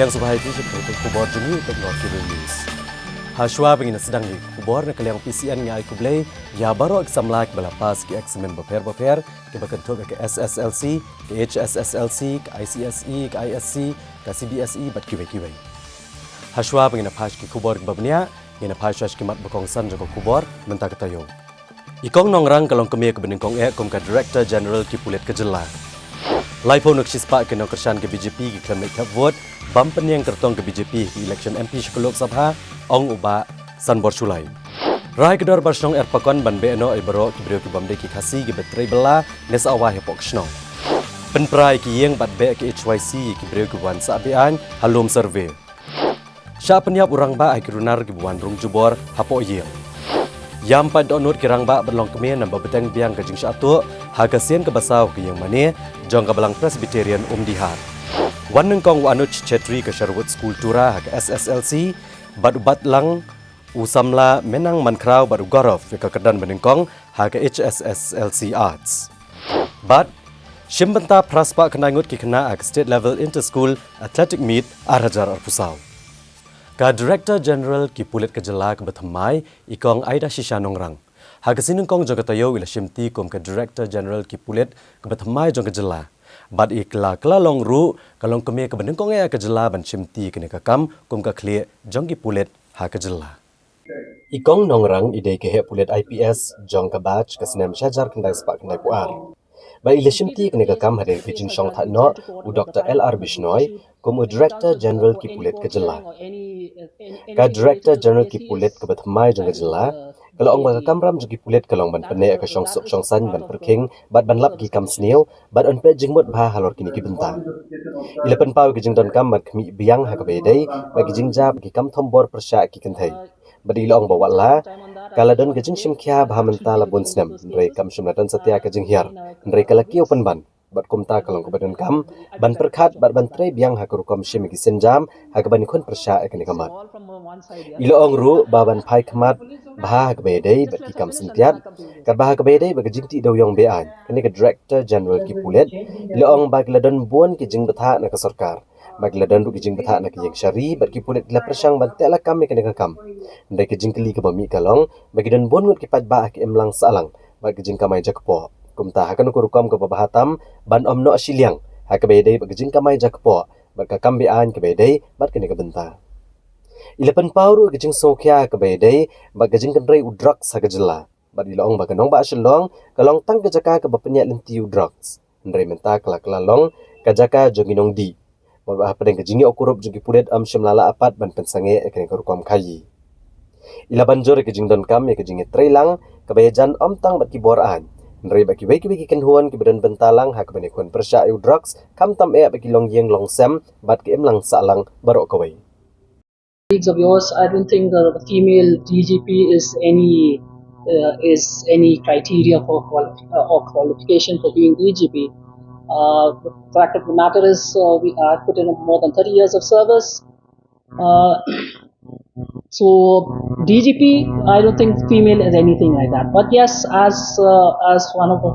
Liang subahai ti seperti kubor jeni untuk North News. Hashwa bengina sedang di kubor na kaliang PCN nga ay kublay ya baro agsamla ke balapas ke eksamen beper ke bakentuk ke SSLC, ke HSSLC, ke ICSE, ke ISC, ke CBSE bat kiwai. Hashwa bengina pas ke kubor ke babnia, ngina pas ke mat bekongsan joko kubor mentah ketayo. Ikong nongrang kalong kemia ke beningkong kom ka Director General ki Pulit ke Jela. Laipo nak sispa ke nongkersan ke BJP ki klaim nak vote bam penyang kertong ke BJP ki election MP ke Lok Sabha ong uba sanbor sulai. Rai kedor barsong erpakon ban beno ai baro ki brio ki bamde ki khasi ki betrei bela nes awah hepok sno. Penprai ki yeng bat be ke HYC ki brio ki wan sa bian halom survey. Sya penyap urang ba ai kirunar ki buan rung jubor hapo yeng. Yam pan donut kirang ba berlong kemia namba beteng biang ke jing syatu hagasian ke basau ke yang mane jong ke balang Presbyterian Dihar. Wan nengkong wanuch chetri ke Sherwood School Tura ke SSLC bat lang usamla menang mankrau baru gorof ke kedan benengkong ha ke HSSLC Arts. Bat shimbenta praspa kenangut ki kena ke state level inter school athletic meet arhajar arpusau. Ka Director General ki Pulit ke Jela ke Bethamai ikong Aida Shisha Nongrang. Hagasin kong jogatayo ila shimti kom ka Director General ki Pulit ke Bethamai jong ke Jela. Bad ikla long ru kalong kemia ke benengkong ke Jela ban shimti kene kakam kom ka kli jong ki Pulit ha ke Jela. Ikong Nongrang ide ke he Pulit IPS jong ka batch ke senam syajar kendai sepak kendai puar. Ba ila shimti kene kakam hadir ki jing shong thatno u Dr. LR Bishnoi kom Director General ki Pulit ke Jela. Ka Director General ki Pulit ke Bethamai jong ke Jela, kalau ong baka kamram jong ki Pulit kalong ban pene ke shong sok shong san ban perking bat ban lap ki kam sneo bat on pe jingmut bha halor kini ki benta. Ila pen pau ki jing don kam mat kmi biang ha ka bedai ba ki jing jab ki kam thombor persya ki kenthai. Badi ila ong bawa la kala don ke jing shim kya bha menta la bun snem re kam shim dan satya ke jing hiar re kala ki open ban bat kumta kalong ke badan kam ban perkhat bat ban tre biang ha ka kom shim ki senjam ha ka ban khun persya ke ni kamat. Ila ong ru ba ban phai khamat bha ka bedai bat ki kam sintiat kat bha ka bedai ba ka jing ti do yong be an kani ka Director General ki Pulit ila ong ba la don buan ki jing betha na ka sarkar ba la don ru ki jing betha na ki yang syari bat ki Pulit la persang ban tela kam kani ka kam ndai ki jing kli ka ba mi kalong ba ki don buan ngut ki pat ba ki emlang salang ba ki jing kamai jakpo kumta ha kan ku rukam ka bahatam ban omno asiliang ha ka bedai ba ki jing kamai jakpo ba ka kam be an ka bedai bat kani ka benta. Ilapan pauru gijing sokya ke bedai ba gijing kendrai drugs ha Jela. Ba dilong ba kanong ba asilong kalong tang kejaka ke bapenya lentiu drugs. Ndrai menta kala long kajaka joginong di. Ba pedeng gijing okurup jogi Pulit shimlala apat ban pensange ekene karukom kayi. Ila banjor gijing don kam ya gijing trailang kebayajan tang bat kiboran. Ndrai ba kiwai kenhuan ki badan bentalang ha ke benekon persya drugs kam tam ba kilong yeng long sem bat ki emlang salang barok kawai. Of yours, I don't think the female DGP is any criteria for or qualification for being DGP. The fact of the matter is, we have put in more than 30 years of service. So DGP, I don't think female is anything like that. But yes, as one of the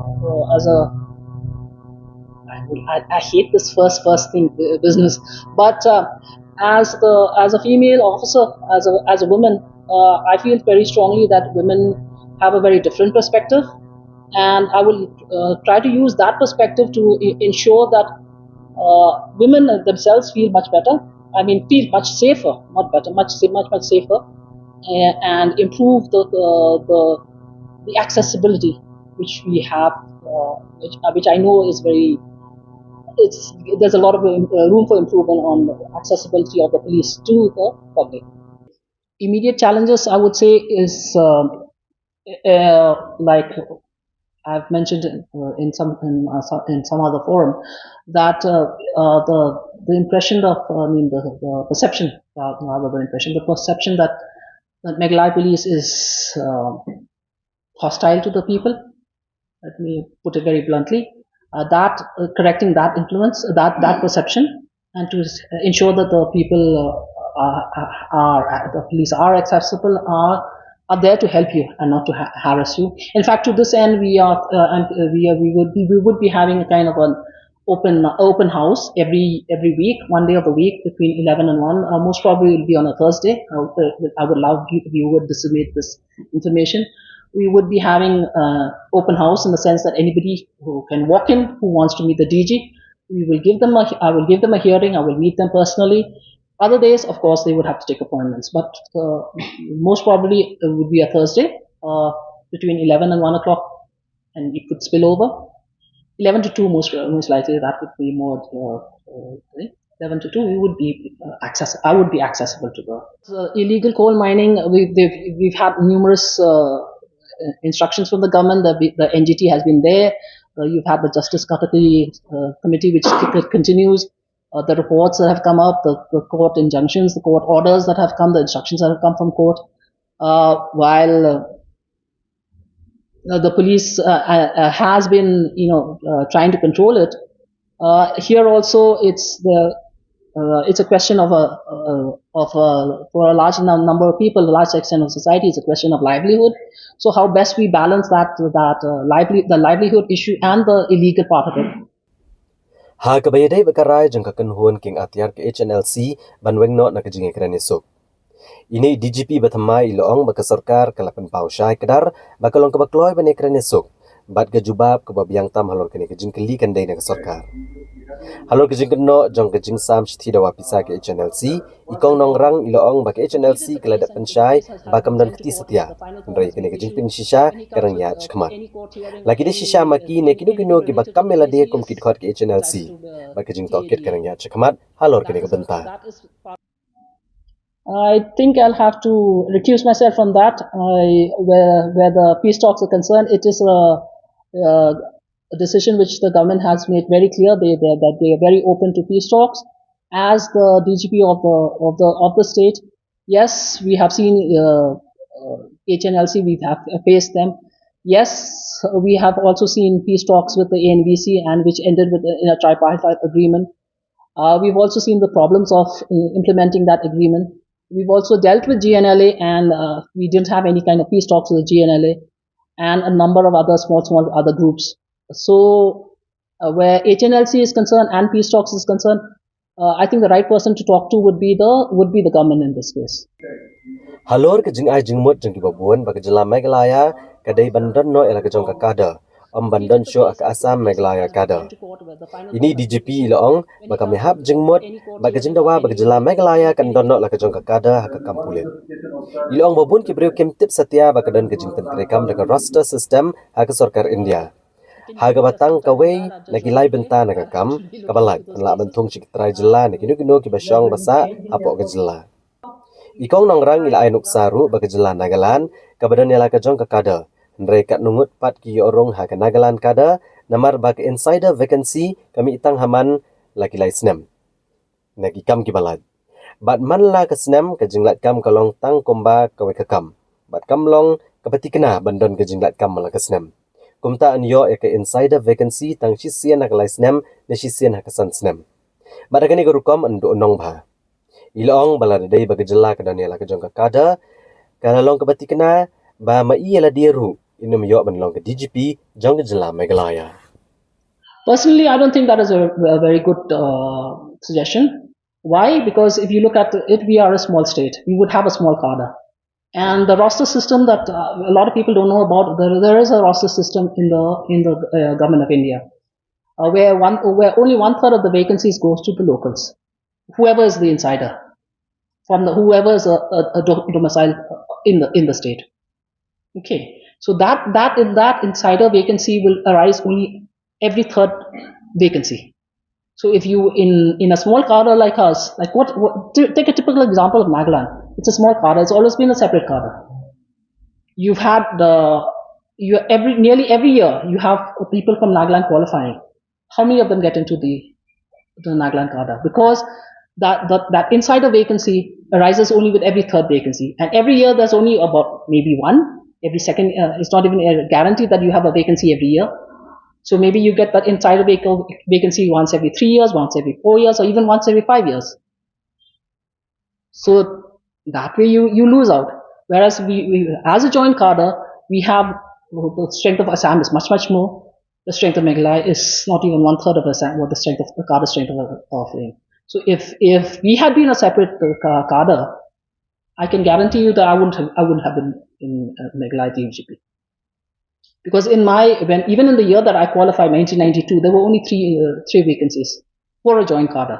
I hate this first thing business, but as a female officer, as a woman, I feel very strongly that women have a very different perspective, and I will try to use that perspective to ensure that women themselves feel much better. I mean, feel much safer, not better, much safer, and improve the accessibility which we have, which I know is very. There's a lot of room for improvement on the accessibility of the police to the public. Immediate challenges, I would say, is like I've mentioned in some other forum, that the impression of the perception, rather than impression, the perception that Meghalaya police is hostile to the people. Let me put it very bluntly. Correcting that influence, that perception, and to ensure that the people the police are accessible, are there to help you and not to harass you. In fact, to this end, we would be having a kind of open house every week, one day of the week between 11 and 1. Most probably it will be on a Thursday. I would love if you would disseminate this information. We would be having open house in the sense that anybody who can walk in who wants to meet the DG, I will give them a hearing. I will meet them personally. Other days, of course, they would have to take appointments, but most probably it would be a Thursday between 11 and 1 o'clock, and it could spill over. 11 to 2 most likely that would be more 11 to 2 we would be I would be accessible to the illegal coal mining. We've had numerous instructions from the government. The NGT has been there. You've had the Justice Category Committee which continues. The reports that have come up, the court injunctions, the court orders that have come, the instructions that have come from court, while the police has been, trying to control it. Here also, it's a question of for a large number of people, a large section of society, it's a question of livelihood. So how best we balance the livelihood issue and the illegal part of it. Ha kabayday bakaray jang kakanhuan king atyar ke HNLC banweng no nakajing ekranisok. Ini DGP bathamai iloong baka sarkar kalapan pau syai kedar bakalong kabakloy ban ekranisok bat gajubab kababiang tam halor kene kajing keli kanday na sarkar. Halor kajing keno jang kajing sam shthi dawa pisa ke HNLC ikong nongrang iloong baka HNLC kaladat pensyai bakam dan keti setia ndrai kene kajing pin shisha karang ya chkmat. Lagi de shisha maki ne kino ki bakam melade kum kit khot ke HNLC bakajing tokit karang ya chkmat halor kene kabenta. I think I'll have to recuse myself from that. Where the peace talks are concerned, it is a decision which the government has made very clear. That they are very open to peace talks. As the DGP of the state, yes, we have seen HNLC. We have faced them. Yes, we have also seen peace talks with the ANVC and which ended in a tripartite agreement. We've also seen the problems of implementing that agreement. We've also dealt with GNLA and we didn't have any kind of peace talks with the GNLA and a number of other small other groups. So where HNLC is concerned and peace talks is concerned, I think the right person to talk to would be the government in this case. Halor ke jing ai jing mot jing kibabuan baka jela Meghalaya kadai bandan no ela kajong kakada bandan syo ak Assam Meghalaya kada. Ini DGP iloong baka mehap jing mot baka jing dawa baka jela Meghalaya kan donno la kajong kakada haka kampulit. Iloong babun ki breu kem tip setia baka dan kajing tentrekam dengan roster system haka sarkar India. Haga batang kawai nagilay benta nagakam kabalag panla bantung sikitray jela nakino ki basyong basa apo ka jela. Ikong nongrang ila ay nuksaru baka jela Nagaland kabadan nila kajong kakada. Ndray kat nungut pat ki orong haka Nagaland kada namar baka insider vacancy kami itang haman laki lay snem. Nagikam ki balad. Bat man la ka snem kajinglat kam kalong tang komba kawai kakam. Bat kamlong kapati kena bandon kajinglat kam mala ka snem. Kumta anyo ka insider vacancy tang sisian haka lay snem na sisian haka san snem. Bat agani garukom ando onong ba. Ilong baladaday baka jela kada nila kajong kakada kalalong kapati kena ba maiyala diru inum yo banlong ke DGP jong jela Meghalaya. Personally, I don't think that is a very good suggestion. Why? Because if you look at it, we are a small state. We would have a small cadre. And the roster system that a lot of people don't know about, there is a roster system in the government of India, where only 1/3 of the vacancies goes to the locals, whoever is the insider, whoever is a domicile in the state. Okay, so that insider vacancy will arise only every third vacancy. So if you in a small cadre like us, like take a typical example of Nagaland. It's a small cadre. It's always been a separate cadre. You've had nearly every year you have people from Nagaland qualifying. How many of them get into the Nagaland cadre? Because that insider vacancy arises only with every third vacancy, and every year there's only about maybe one. Every second, it's not even a guarantee that you have a vacancy every year. So maybe you get that insider vacancy once every 3 years, once every 4 years, or even once every 5 years. So that way you lose out. Whereas we as a joint cadre, we have the strength of Assam is much more. the strength of Meghalaya is not even one third of what the strength of the cadre strength of him. So if we had been a separate cadre, I can guarantee you that I wouldn't have been in Meghalaya TFGP. Because even in the year that I qualified, 1992, there were only three vacancies for a joint cadre,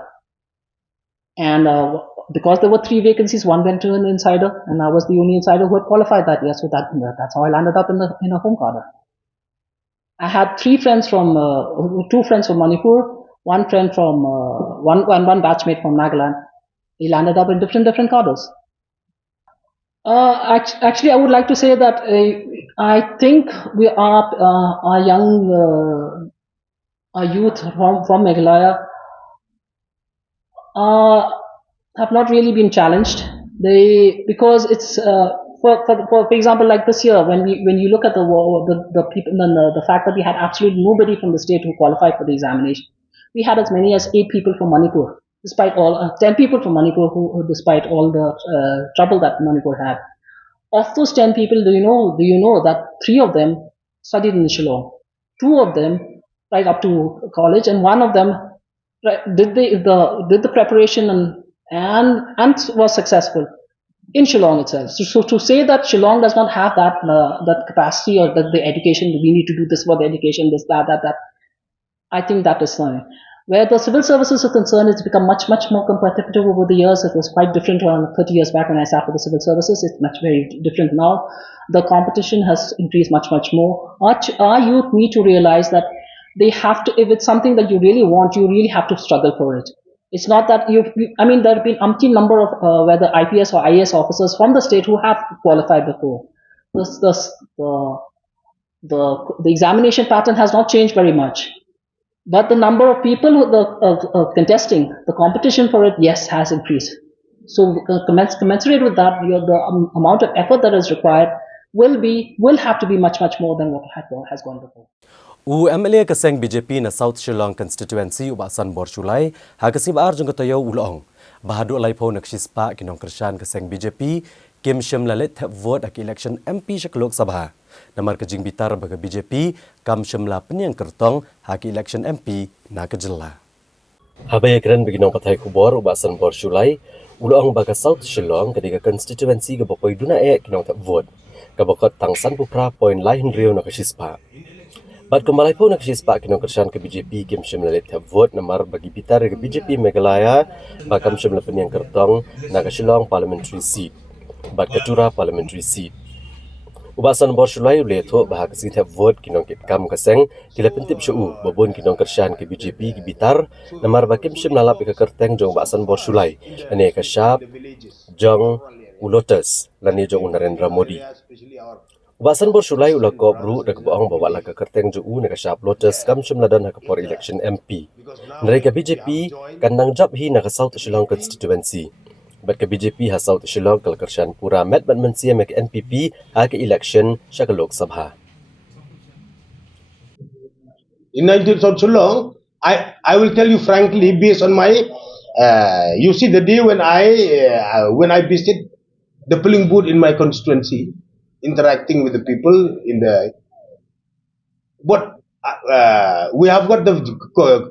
and because there were three vacancies, one went to an insider, and I was the only insider who had qualified that year. So that's how I landed up in a home cadre. I had two friends from Manipur, one friend from one batchmate from Nagaland. We landed up in different cadres. Actually, I would like to say that I think we are our young our youth from Meghalaya have not really been challenged. Because it's for example, like this year, when you look at the people, the fact that we had absolutely nobody from the state who qualified for the examination, we had as many as 8 people from Manipur, despite all 10 people from Manipur despite all the trouble that Manipur had. Of those 10 people, do you know that 3 of them studied in Shillong, 2 of them right up to college, and one of them did the preparation and was successful in Shillong itself. So to say that Shillong does not have that capacity, or that the education, we need to do this for the education, this, that, I think that is fine. Where the civil services are concerned, it's become much more competitive over the years. It was quite different 30 years back when I sat for the civil services. It's very different now. The competition has increased much more. Our youth need to realize that they have to, if it's something that you really want, you really have to struggle for it. It's not that there have been umpteen number of whether IPS or IAS officers from the state who have qualified before. The examination pattern has not changed very much. But the number of people contesting, the competition for it, yes, has increased. So commensurate with that, the amount of effort that is required will have to be much more than what has gone before. MLA kaseng BJP na South Shillong constituency ubasan Borshulai hakasib arjung katayo ulong bahadu alai po naksispa kinong Krishan kaseng BJP kim shim lalit vote ak election MP shak Lok Sabha namar kajing bitar baga BJP kam shimla penyang kertong hak election MP na kejela habaya keren beginong patai kubor ubasan Borshulai ulong baga South Shillong kadiga constituency ga bapoi duna kinong vote kabakot tangsan pupra point lain rio na kasispa. Bat kemalai pun nak sispa kinong Krishan ke BJP kim shim lalit vote namar bagi bitar ke BJP Meghalaya bakam shim la penyang kertong na ke Shillong parliamentary seat bat ketura parliamentary seat ubasan Borshulai uletho bahak sitha vote kinong kit kam kaseng tila pentip shu babon kinong Krishan ke BJP ke bitar namar bakim shim lalap ke kerteng jong ubasan Borshulai ane ke Shap jong ulotus lani jong Narendra Modi. Ubasan Borshulai ula kobru dak boong bawa la ke kerteng ju na ke Shap Lotus kam shim ladan ha por election MP. Mereka BJP kandang job hi na ke South Shillong constituency. Bat ke BJP ha South Shillong kal Krishan pura met bat mensia mek NPP ha ke election syak Lok Sabha. In 19 South Shillong, I will tell you frankly based on my you see the day when I visit the polling booth in my constituency, interacting with the people in the but we have got the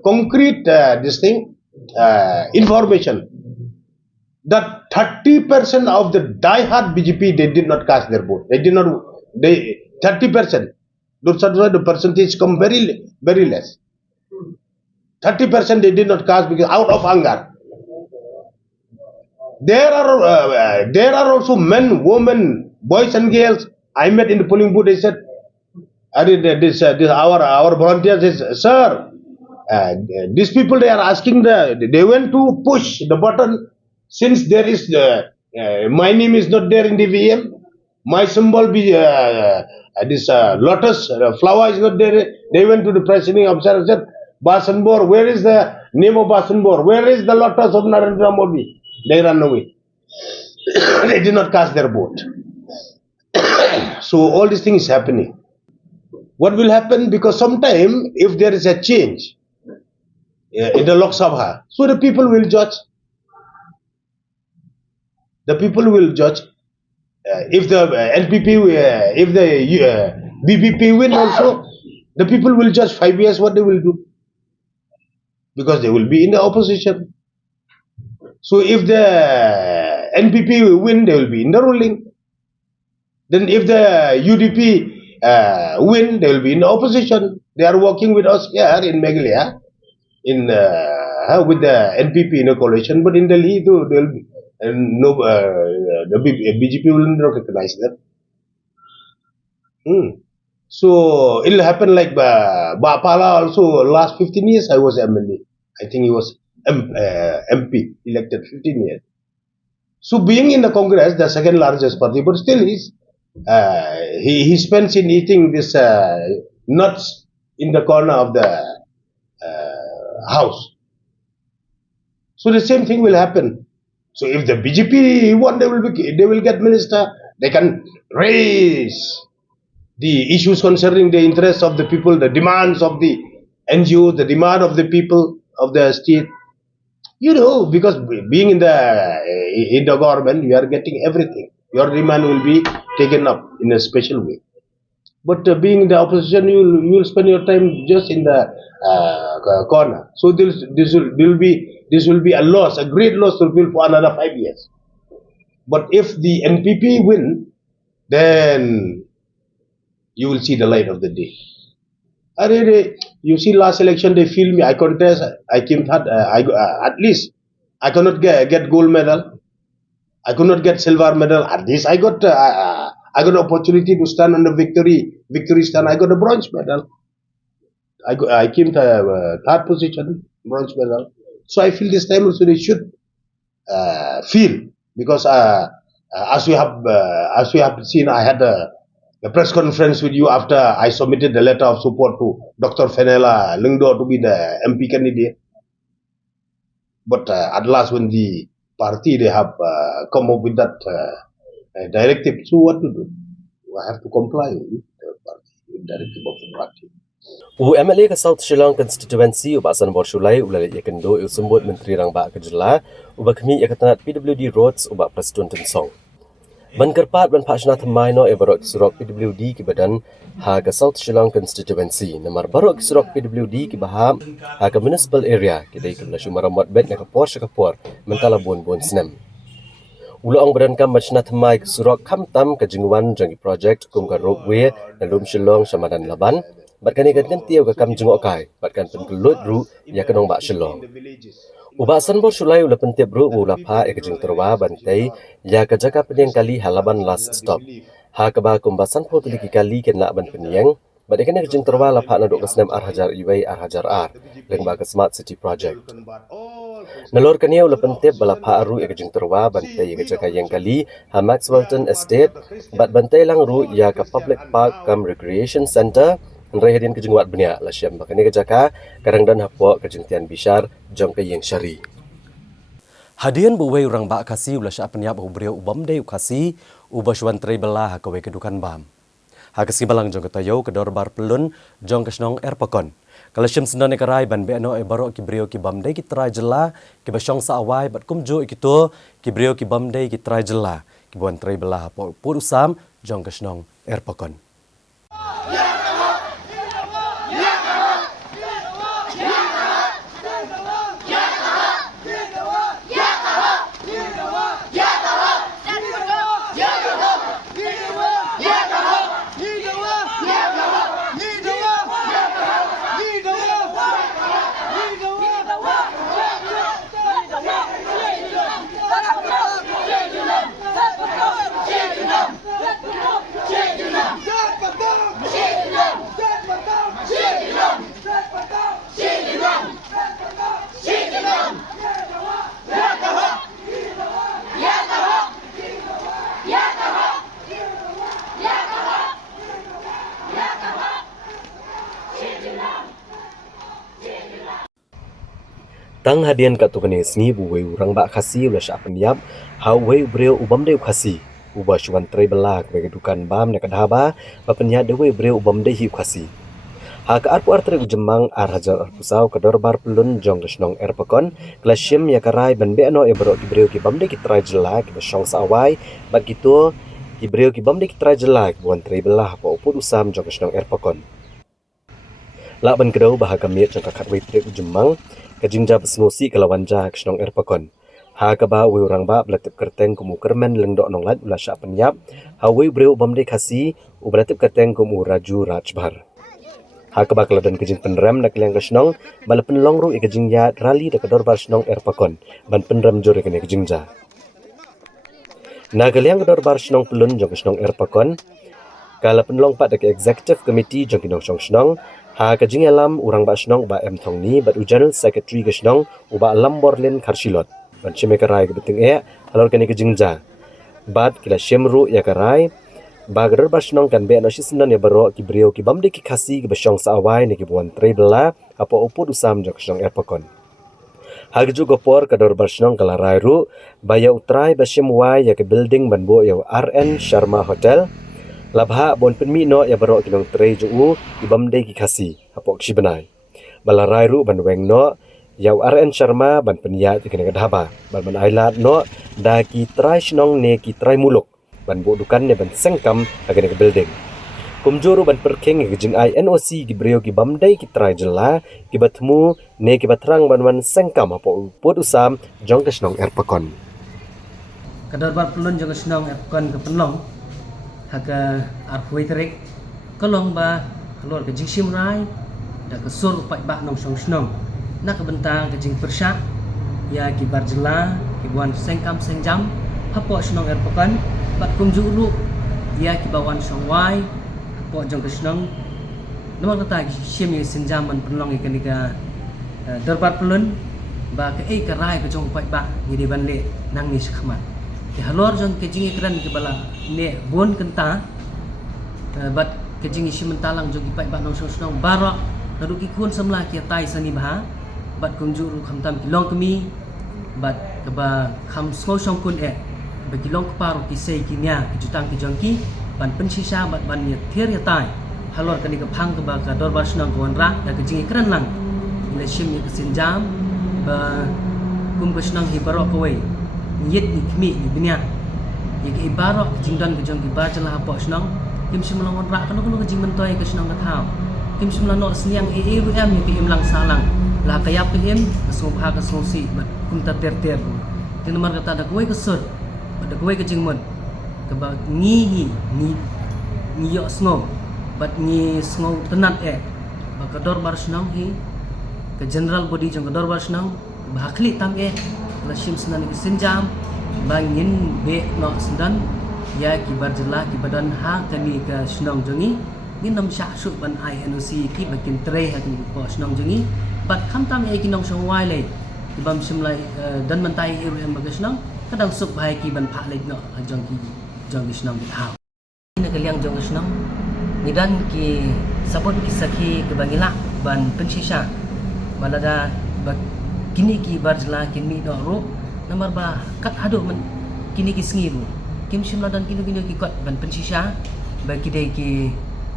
concrete information that 30% of the die-hard BJP they did not cast their vote. They 30%. The percentage come very less. 30% they did not cast because out of anger. There are also men, women, boys and girls. I met in the polling booth. They said, our volunteers says, sir, these people they are asking they went to push the button since there is my name is not there in the VM. My symbol this lotus flower is not there. They went to the presiding officer and said, Basanbor, where is the name of Basanbor? Where is the lotus of Narendra Modi? They ran away. They did not cast their vote. So all these things happening. What will happen? Because sometime if there is a change in the Lok Sabha, so the people will judge. The people will judge. If the NPP, if the BBP win also, The people will judge 5 years what they will do, because they will be in the opposition. So if the NPP will win, they will be in the ruling. Then if the UDP win, they will be in the opposition. They are working with us here in Meghalaya, with the NPP in a coalition, but in Delhi, they will be, the BJP will not recognize them. So it'll happen like Bapala also. Last 15 years, I was MLA. I think he was MP, elected 15 years. So being in the Congress, the second largest party, but still he spends in eating this nuts in the corner of the house. So the same thing will happen. So if the BJP won, they will get minister. They can raise the issues concerning the interests of the people, the demands of the NGO, the demand of the people of the state. Because being in the government, you are getting everything. Your demand will be taken up in a special way. But being in the opposition, you will spend your time just in the corner. So this will be a loss, a great loss to people for another 5 years. But if the NPP win, then you will see the light of the day. You see, last election they filmed me. I contest. I came third. At least I cannot get gold medal. I could not get silver medal. At least I got opportunity to stand on the victory stand. I got a bronze medal. I came to third position, bronze medal. So I feel this time also they should feel, because as we have seen, I had a press conference with you after I submitted the letter of support to Dr. Fenela Lingdo to be the MP candidate. But at last, when the party they have come up with that directive, so what to do? I have to comply with the party, with the directive of the party. UMLA ke South Shillong constituency ubasan Borshulai ulale yakendo usembut Menteri Rangba Kejela ubakmi yakatanat PWD roads ubak Preston Tensong. Ban kerpat ban Pak Thamai no ebarok surok PWD ke badan ha ke South Shillong constituency namar barok surok PWD ke baham ha ke municipal area ke dai ke belashu maramot bet na kapor mentala bon snem. Ulang badan kam Pak Thamai ke surok kamtam ke jingwan jangi project kum ke roadway na lum Shillong Samadan Laban batkan ikan tiaw ke kam jengok kai batkan penkelut ru ya kenong Bak Shillong. Ubasan Borshulai ula pentip ru ulapa ekajing terwa bantai ya ke jaka penyang kali halaban last stop. Ha ke ba kumbasan po tuliki kali ken nak ban penyang badikan ekajing terwa lapa na dok kesnem Arhajar Iway Arhajar R leng ba ke Smart City Project. Nalor kania ula pentip balapa ru ekajing terwa bantai ke jaka yang kali ha Maxwellton Estate bat bantai lang ru ya ke Public Park kam Recreation Center Hadian kejengwat benia la syam bakane kejaka karang dan hapok kejentian bishar jong ke yang syari. Hadian buwe urang Bak Kasi ulah sya penyap ubriau ubam dei ukasi ubashwan trei belah ke we kedukan bam. Ha kasi balang jong ketayo ke dorbar pelun jong kesnong erpakon. Kalau syam sendan kerai ban beno e barok kibriau ki bam dei ki trai jela ki basyong sa awai bat kumjo ikito kibriau ki bam dei ki trai jela ki buan trei belah hapok pur usam jong kesnong erpakon. Tang hadian kat tukane sni buwe urang Bak Kasi ulah sya penyap ha we ubreu ubam deu Kasi ubah syuan trei belak bagi dukan bam nak dhaba bapenya dewe ubreu ubam deu hi Kasi ha ka arpu artre ujemang Arhajar Arpusau ke dorbar pelun jong kesnong erpakon klasyem ya karai ban be no e bro ki breu ki bam deu ki trai jela ki basyong sa awai bat gitu ki breu ki bam deu ki trai jela ki buan trei belah apa uput usam jong kesnong erpakon. La ban kedau bah kamit jang kakak wei trek jemang ka jingja besnosi kalawan ja ksnong erpakon. Ha ka ba wi orang ba belatip kerteng kumu kermen lengdok nong lat ula sya penyap. Ha wi breu bamde khasi u belatip kerteng kumu raju rajbar. Ha ka ba kaladan kejing penrem nak liang ksnong bala penlong ru ikejing ya rali da kador bar snong erpakon ban penrem jore kene kejingja. Nagaliang kador bar snong pelun jong snong erpakon kala penlong pat ke executive committee jong kinong snong ha kajing alam urang ba snong ba em thong ni but general secretary ke snong u ba alam borlen kharsilot ban chime karai ke beting halor kene kejingja bat kila shemru ya karai ba gador ba snong kan be no sisnan ya baro ki brio ki bamde ki khasi ke besong sa awai ne ki buan trebela apa upod usam jong snong erpakon Hagju gopor kador barsnong kala rairu baya utrai basim wai ya ke building banbo ya RN Sharma Hotel labha bon penmi no ya baro kinong trei ju ibamde ki khasi apok sibenai bala rairu ban weng no ya RN Sharma ban penya ti kene dhaba ban ailat no da ki trai snong ne ki trai muluk ban bo dukan ne ban sengkam agene ke building kumjuru ban perkeng ke jing NOC ki brio ki bamdai ki trai jela ki batmu ne ki batrang ban sengkam apo pod usam jong ke snong erpakon kadar bar pelun jong snong erpakon ke penlong haga arpoi trek kolong ba keluar ke jing simrai da ke sur pai ba nong snong nak ke bentang ke jing persyak ya ki bar jela ki buan sengkam sengjam hapo snong erpakon bat kumjuru ya ki bawan songwai po jong kesnong nomor kata sim yang senjaman penlong ikan ika darbar pelun ba ke karai ke jong pai ba ni de ban le nang ni sekhmat ke halor jong ke jingi kran ke bala ne bon kenta bat ke jingi sim talang jong pai ba nong snong barak nadu ki kun samla ki tai sani bah bat kumjuru khamtam ki long kemi bat ke ba kham sko song kun ba ki long kparu ki sei ki nya ki jutang ki jong ki ban pensisa bat ban ya thier ya tai halor kani ka phang ka ba ka dor bar snang kon ra da ka jingi kran lang ila shim ni sinjam ba kum ka snang hi barok ko wei yet ni khmi ni binya ye ki barok jingdan ka jong ki ba jala po snang kim sim lang on ra ka no ka jing man toy ka snang ka thao kim sim lang no sniang ru em ni ki im lang salang la ka yap ki im so pha ka so si bat kum ta ter ter tin mar kata da ko wei ka sut da ko wei ka jing mon keba ni yo snow but ni snow tenat ba kador bar snang hi ke general body jong kador bar snang ba khli tam la shim snan ki sinjam ba ngin be no sendan ya ki bar jela ki badan ha kani ke snang jongi ni nam sha su ban INOC ki ba kin tre ha ki ko snang jongi bat kham tam ki nong song wai le ki bam sim lai dan man tai ru em ba ke snang kadang sup bai ki ban pha le no jong ki jong isnong di thao ina kaliang jong isnong nidan ki sabon ki sakhi ke bangila ban pensisa balada ba kini ki barjla kini do ro nomor ba kat hado man kini ki sngiru kim simla dan kini ki kot ban pensisa ba ki dei ki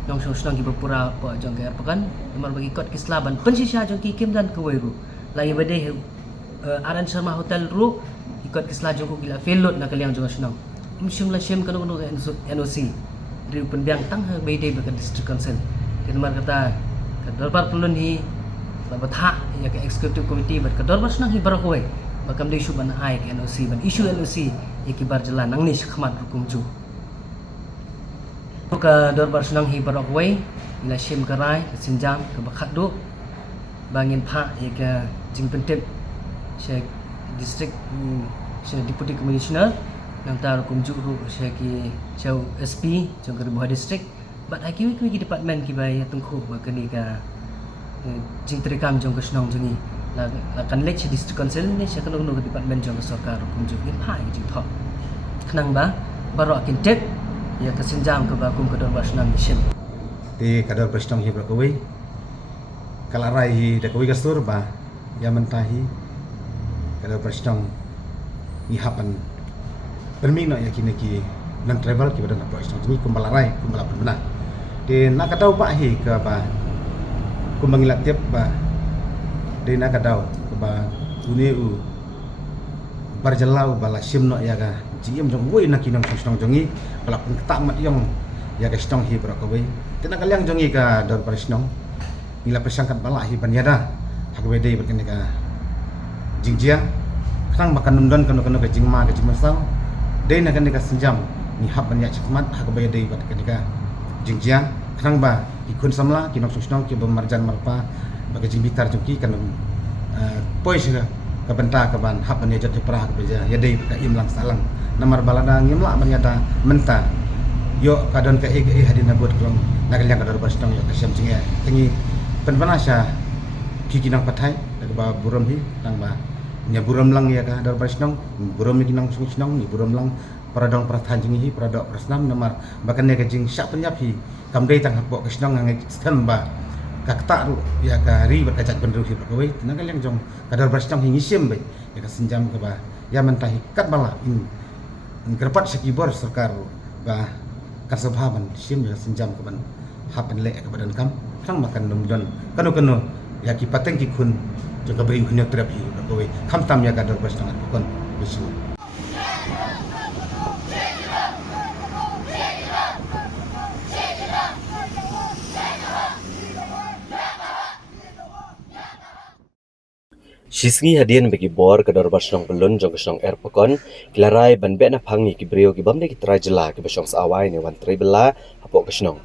nong isnong ki berpura po jong ke erpakan nomor bagi kot ki slaban pensisa jong ki kim dan ke weiru lai ba dei RN Sharma Hotel ru ikot ki sla jong ki la felot na kaliang jong isnong sim la sim kanu NOC dari penbiang tang bede ba district council kenmar kata ka darbar pelun hi ba batha ya ke executive committee ba ka darbar snang hi barakoi ba kam de isu ban ai ke NOC ban isu NOC ya ki bar jalan nang ni khmat hukum ju ka darbar snang hi barakoi ila sim karai sinjam ka bakhat do bangin pha ya ke jing pentep she district she deputy commissioner nang tar kumjuru syaki chau SP jong Keribuah district bat aki ki department ki bai tungkhu ba kani ka jing terikam jong kesnong jongi la kan lek district council ni syakalo no department jong sarkar kumju ni phai jing thok khnang ba baro kin tek ya kasinjam ka ba kum kador basnang sim ti kador basnang hi brakoi kalarai hi dakoi gastur ba ya mentahi kador basnang ni hapan permi no yakini ki non travel ki badan apa istong ni kumbalarai kumbala benar de nak katau ba hi ka ba kumbangilat tiap ba de nak katau ba uni u barjalau bala sim no ya ga jiem jong woi nak kinong istong jongi bala pun tak mat yong ya ga istong hi bra ka wei tena kaliang jongi ka dor par istong nila persangkat bala hi banyada hakbede berkenika jingjia krang makan nundon kanu ke jingma ke jimasau dei na kenika senjam ni hab banyak cekmat hakbede berkenika jingjia krang ba ikun samla kinok susnong ki bemarjan marpa bagi jimbitar jungki kan pois ka benta ka ban hab banyak jat perah ke beja ya dei ka imlang salang namar balada ngimla banyada menta yo kadon ka hadina buat kelong nagalyang kadar barstong yo kasyam jinge tingi penpanasya kikinang patai daga ba buram hi nang ba nya buram lang ya ka dar barstong buram ni kinang sungnong ni buram lang paradong prathan jingi hi paradok prasnam namar bakan ne ka jing syak penyap hi kamdei tang hapok kasnong ngang stem ba kakta ru ya ka ri berkacak benru hi bakawai nagalyang jong kadar barstong hi ngisim be ya ka senjam ka ba ya mentahi kat bala in kerpat sekibor sarkar ba kasabhaban sim ya senjam ka ban hapan le ka badan kam sang makan numdon kanu ya ki pateng ki kun jaga beri hunyo terapi bakoi kam tam ya kadar bas tangan kon bisu Shisgi hadian bagi bor kadar barsong belun jong kesong airpokon kilarai ban be na phangi ki brio ki bamde ki trajela ki besong sawai ne wan trebela hapok kesong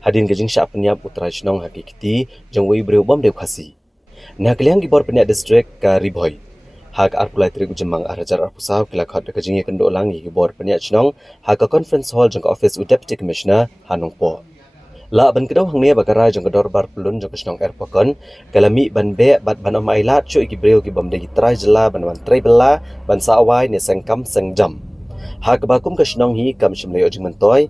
hadin gajing sya penyap utrai shnong hakikiti jong wei brio bamde khasi na kaliang ki bor penyap district ka ribhoi hak arpulai tri ujemang arajar arpusaw kila khat gajing ke ndo langi ki bor penyap shnong hak conference hall jong office u deputy commissioner hanong po la ban kedau hangnia bakara jong kedor bar pelun jong kesnong airpokon kalami ban be bat ban omailat chu ki breu ki bamde ki trajela ban wan trebela ban sawai ne sengkam sengjam hak bakum kesnong hi kam shimleo jing mentoy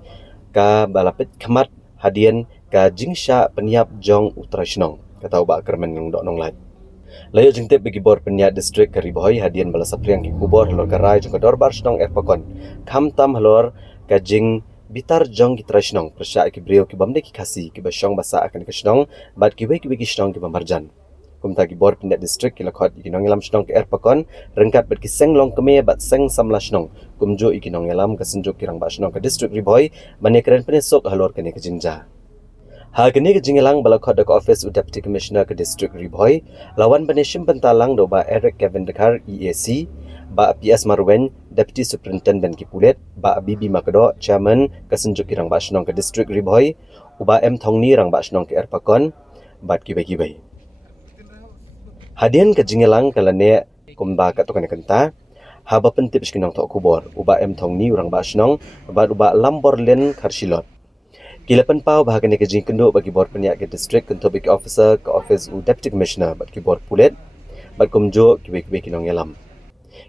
ka balapit khamat hadian ka jingsha penyap jong utrashnong katau ba kermen ng dok nong lai layo jing tep bagi bor penyap district kariboi hadian bala sapriang ki kubor halor karai jong kedor bar shnong airpokon kham tam halor ka jing bitar jong ki trashnong persya ki breu ki bamde ki khasi ki basong basa akan kesnong bat ki wei ki shnong ki bamarjan kumta ki bor penyap district ki lakhot ki nong elam shnong ki airpokon rengkat bat ki senglong keme bat seng samla shnong kumjo iki nong elam ka senjuk ki rang ba shnong ka district riboi mane keren penesok halor kene ke jinja ha kene ke jingelang balakhot ka office u deputy commissioner ka district riboi lawan baneshim bentalang do ba Eric Kevin Dekar EAC ba PS Marwen deputy superintendent ki Pulet ba Bibi Makdo chairman ka senjuk ki rang ba shnong ka district riboi uba M Thongni rang ba shnong ki airpokon bat ki bai hadian ka jingelang kalane kumba ka to kana kanta haba pentip skinong to kubor uba M Thongni urang ba shnong ba uba Lamborlen Kharshilot kilapan pau bahagane ka jing kendo bagi bor penyak ke district kento big officer ka office u deputy commissioner bat ki bor Pulet bat kumjo ki bai kinong yalam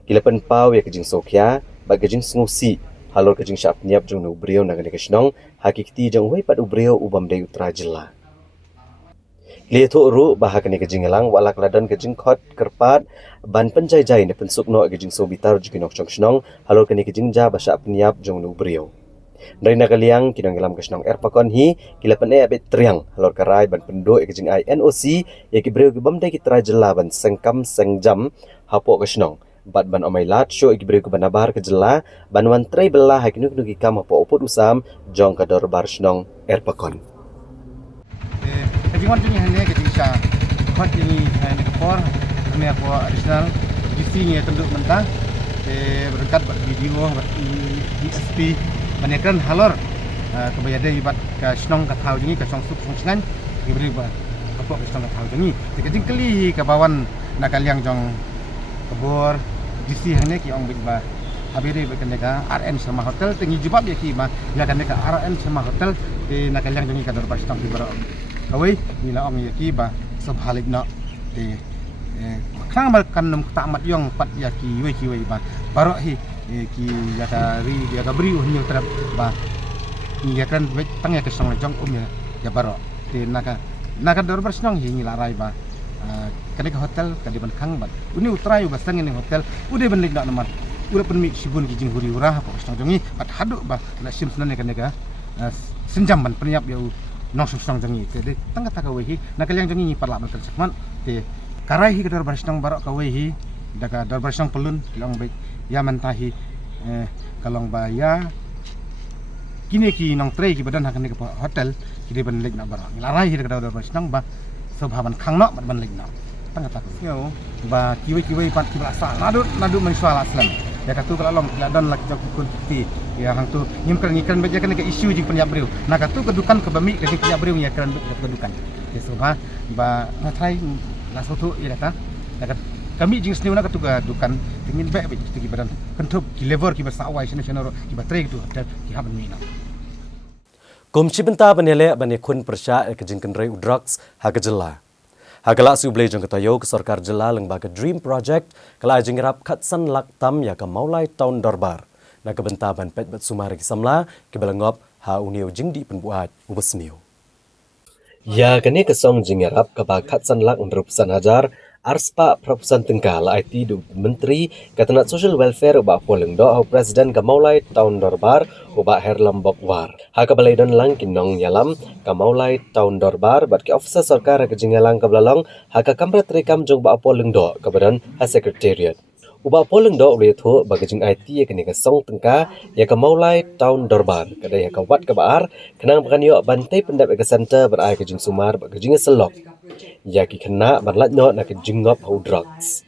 kilapan pau ya ka jing sokya bat ka jing sngusi halor ka jing syap niap jong nu brio nagane ka shnong hakikti jong wei pat u brio ubam dei utrajela Lieto ru bahagane ka jingelang walak ladan ka jing khot kerpat ban penjai-jai ne pensukno ka jing sobitar juginok chong shnong halor ka ni ka jing ja basha pniap jong nu brio dari nakaliang kinong ilam ka shnong airpokon hi kilapan e abet triang halor karai ban pendo ka jing INOC ya ki brio ki bamde ki trajela ban sengkam sengjam hapo ka shnong bat ban omailat show ki brio ki banabar ka jela ban wan trebela hakinu ki kam hapo opot usam jong ka dor bar shnong airpokon jingon jingi hane ke tisha khot jingi hane ke por me ko additional gisi nge tenduk mentah berkat video DSP menekan halor kebayade ibat ka snong ka thau jingi ka song sup songsengan diberi ba apa ka snong ka thau jingi tikajing keli ka bawan nakaliang jong kebor gisi hane ki ong ba habire bekeneka RN sama hotel tinggi jubab ya ki ma ya kaneka RN sama hotel di nakaliang jingi ka dor ba snong di baro Kawai nila ong yaki ba sabhalik na te kang mal kanum tamat yong pat yaki wei ba baro hi ki yaka ri yaka bri hunyo terap ba ni yakan tang ya kesong jong ya baro te naka dor bersnong hi nila rai ba kane ka hotel kadi ban kang ba uni utrai ba sang ni hotel ude ban lik na nomor ura penmi sibun ki jing huri ura apa kesong jongi pat hadu ba la sim sunan kane ka senjam ban penyap ya nong susang jangi te tangga taka wehi nakaliang jangi ni parla bantal sakman te karai hi kadar barsnang barok ka wehi daka dar barsnang pelun long baik ya mantahi kalong ba ya kini ki nong trei ki badan hakane ka hotel ki ban lek na barok larai hi kadar barsnang ba Subhaban khang nok ban ling nok. Tang tak yo ba kiwi pat kibla sa nadu mensual aslan. Ya katu kala long la don lak jok kun ti ya hang tu nyimkan baja kan ke isu jing penyap briu. Na katu kedukan ke bami ke penyap briu ya kan kedukan. Ya subha ba na try la sotu ya ta. Kami jing sniu na katu kedukan tingin be ti badan kentup ki lever ki bersawai sene ki batre tu ki haban mi na. Komisi benta banele bani kun persya ke jingkan rei drugs hagajela. Hagala su blai jong katayo ke sarkar jela lembaga Dream Project kala jingrap khatsan laktam ya ke maulai tahun dorbar. Na ke benta ban pet bat sumari ki samla ke belengop ha unio jingdi penbuat ubesniu. Ya kene ke song jingrap ke ba khatsan lak merupasan hajar Arspa Propusan Tengkal IT du Menteri Katanat Social Welfare ubak poleng do au Presiden Kamaulai tahun dorbar ubak Herlam Bokwar. Haka balai don lang kinong yalam Kamaulai tahun dorbar bat ki officer sarkar ke jingalang kablalong haka kamrat rekam jong ba poleng do kabadan ha secretariat. Ubak poleng do ulih thu bagajing IT ya kini ke song tengka ya Kamaulai tahun dorbar kadai haka wat kabar kenang bakan yo bantai pendap ke center berai ke jing sumar bagajing selok. Ya ki kena banlat no nak jingop hau drugs.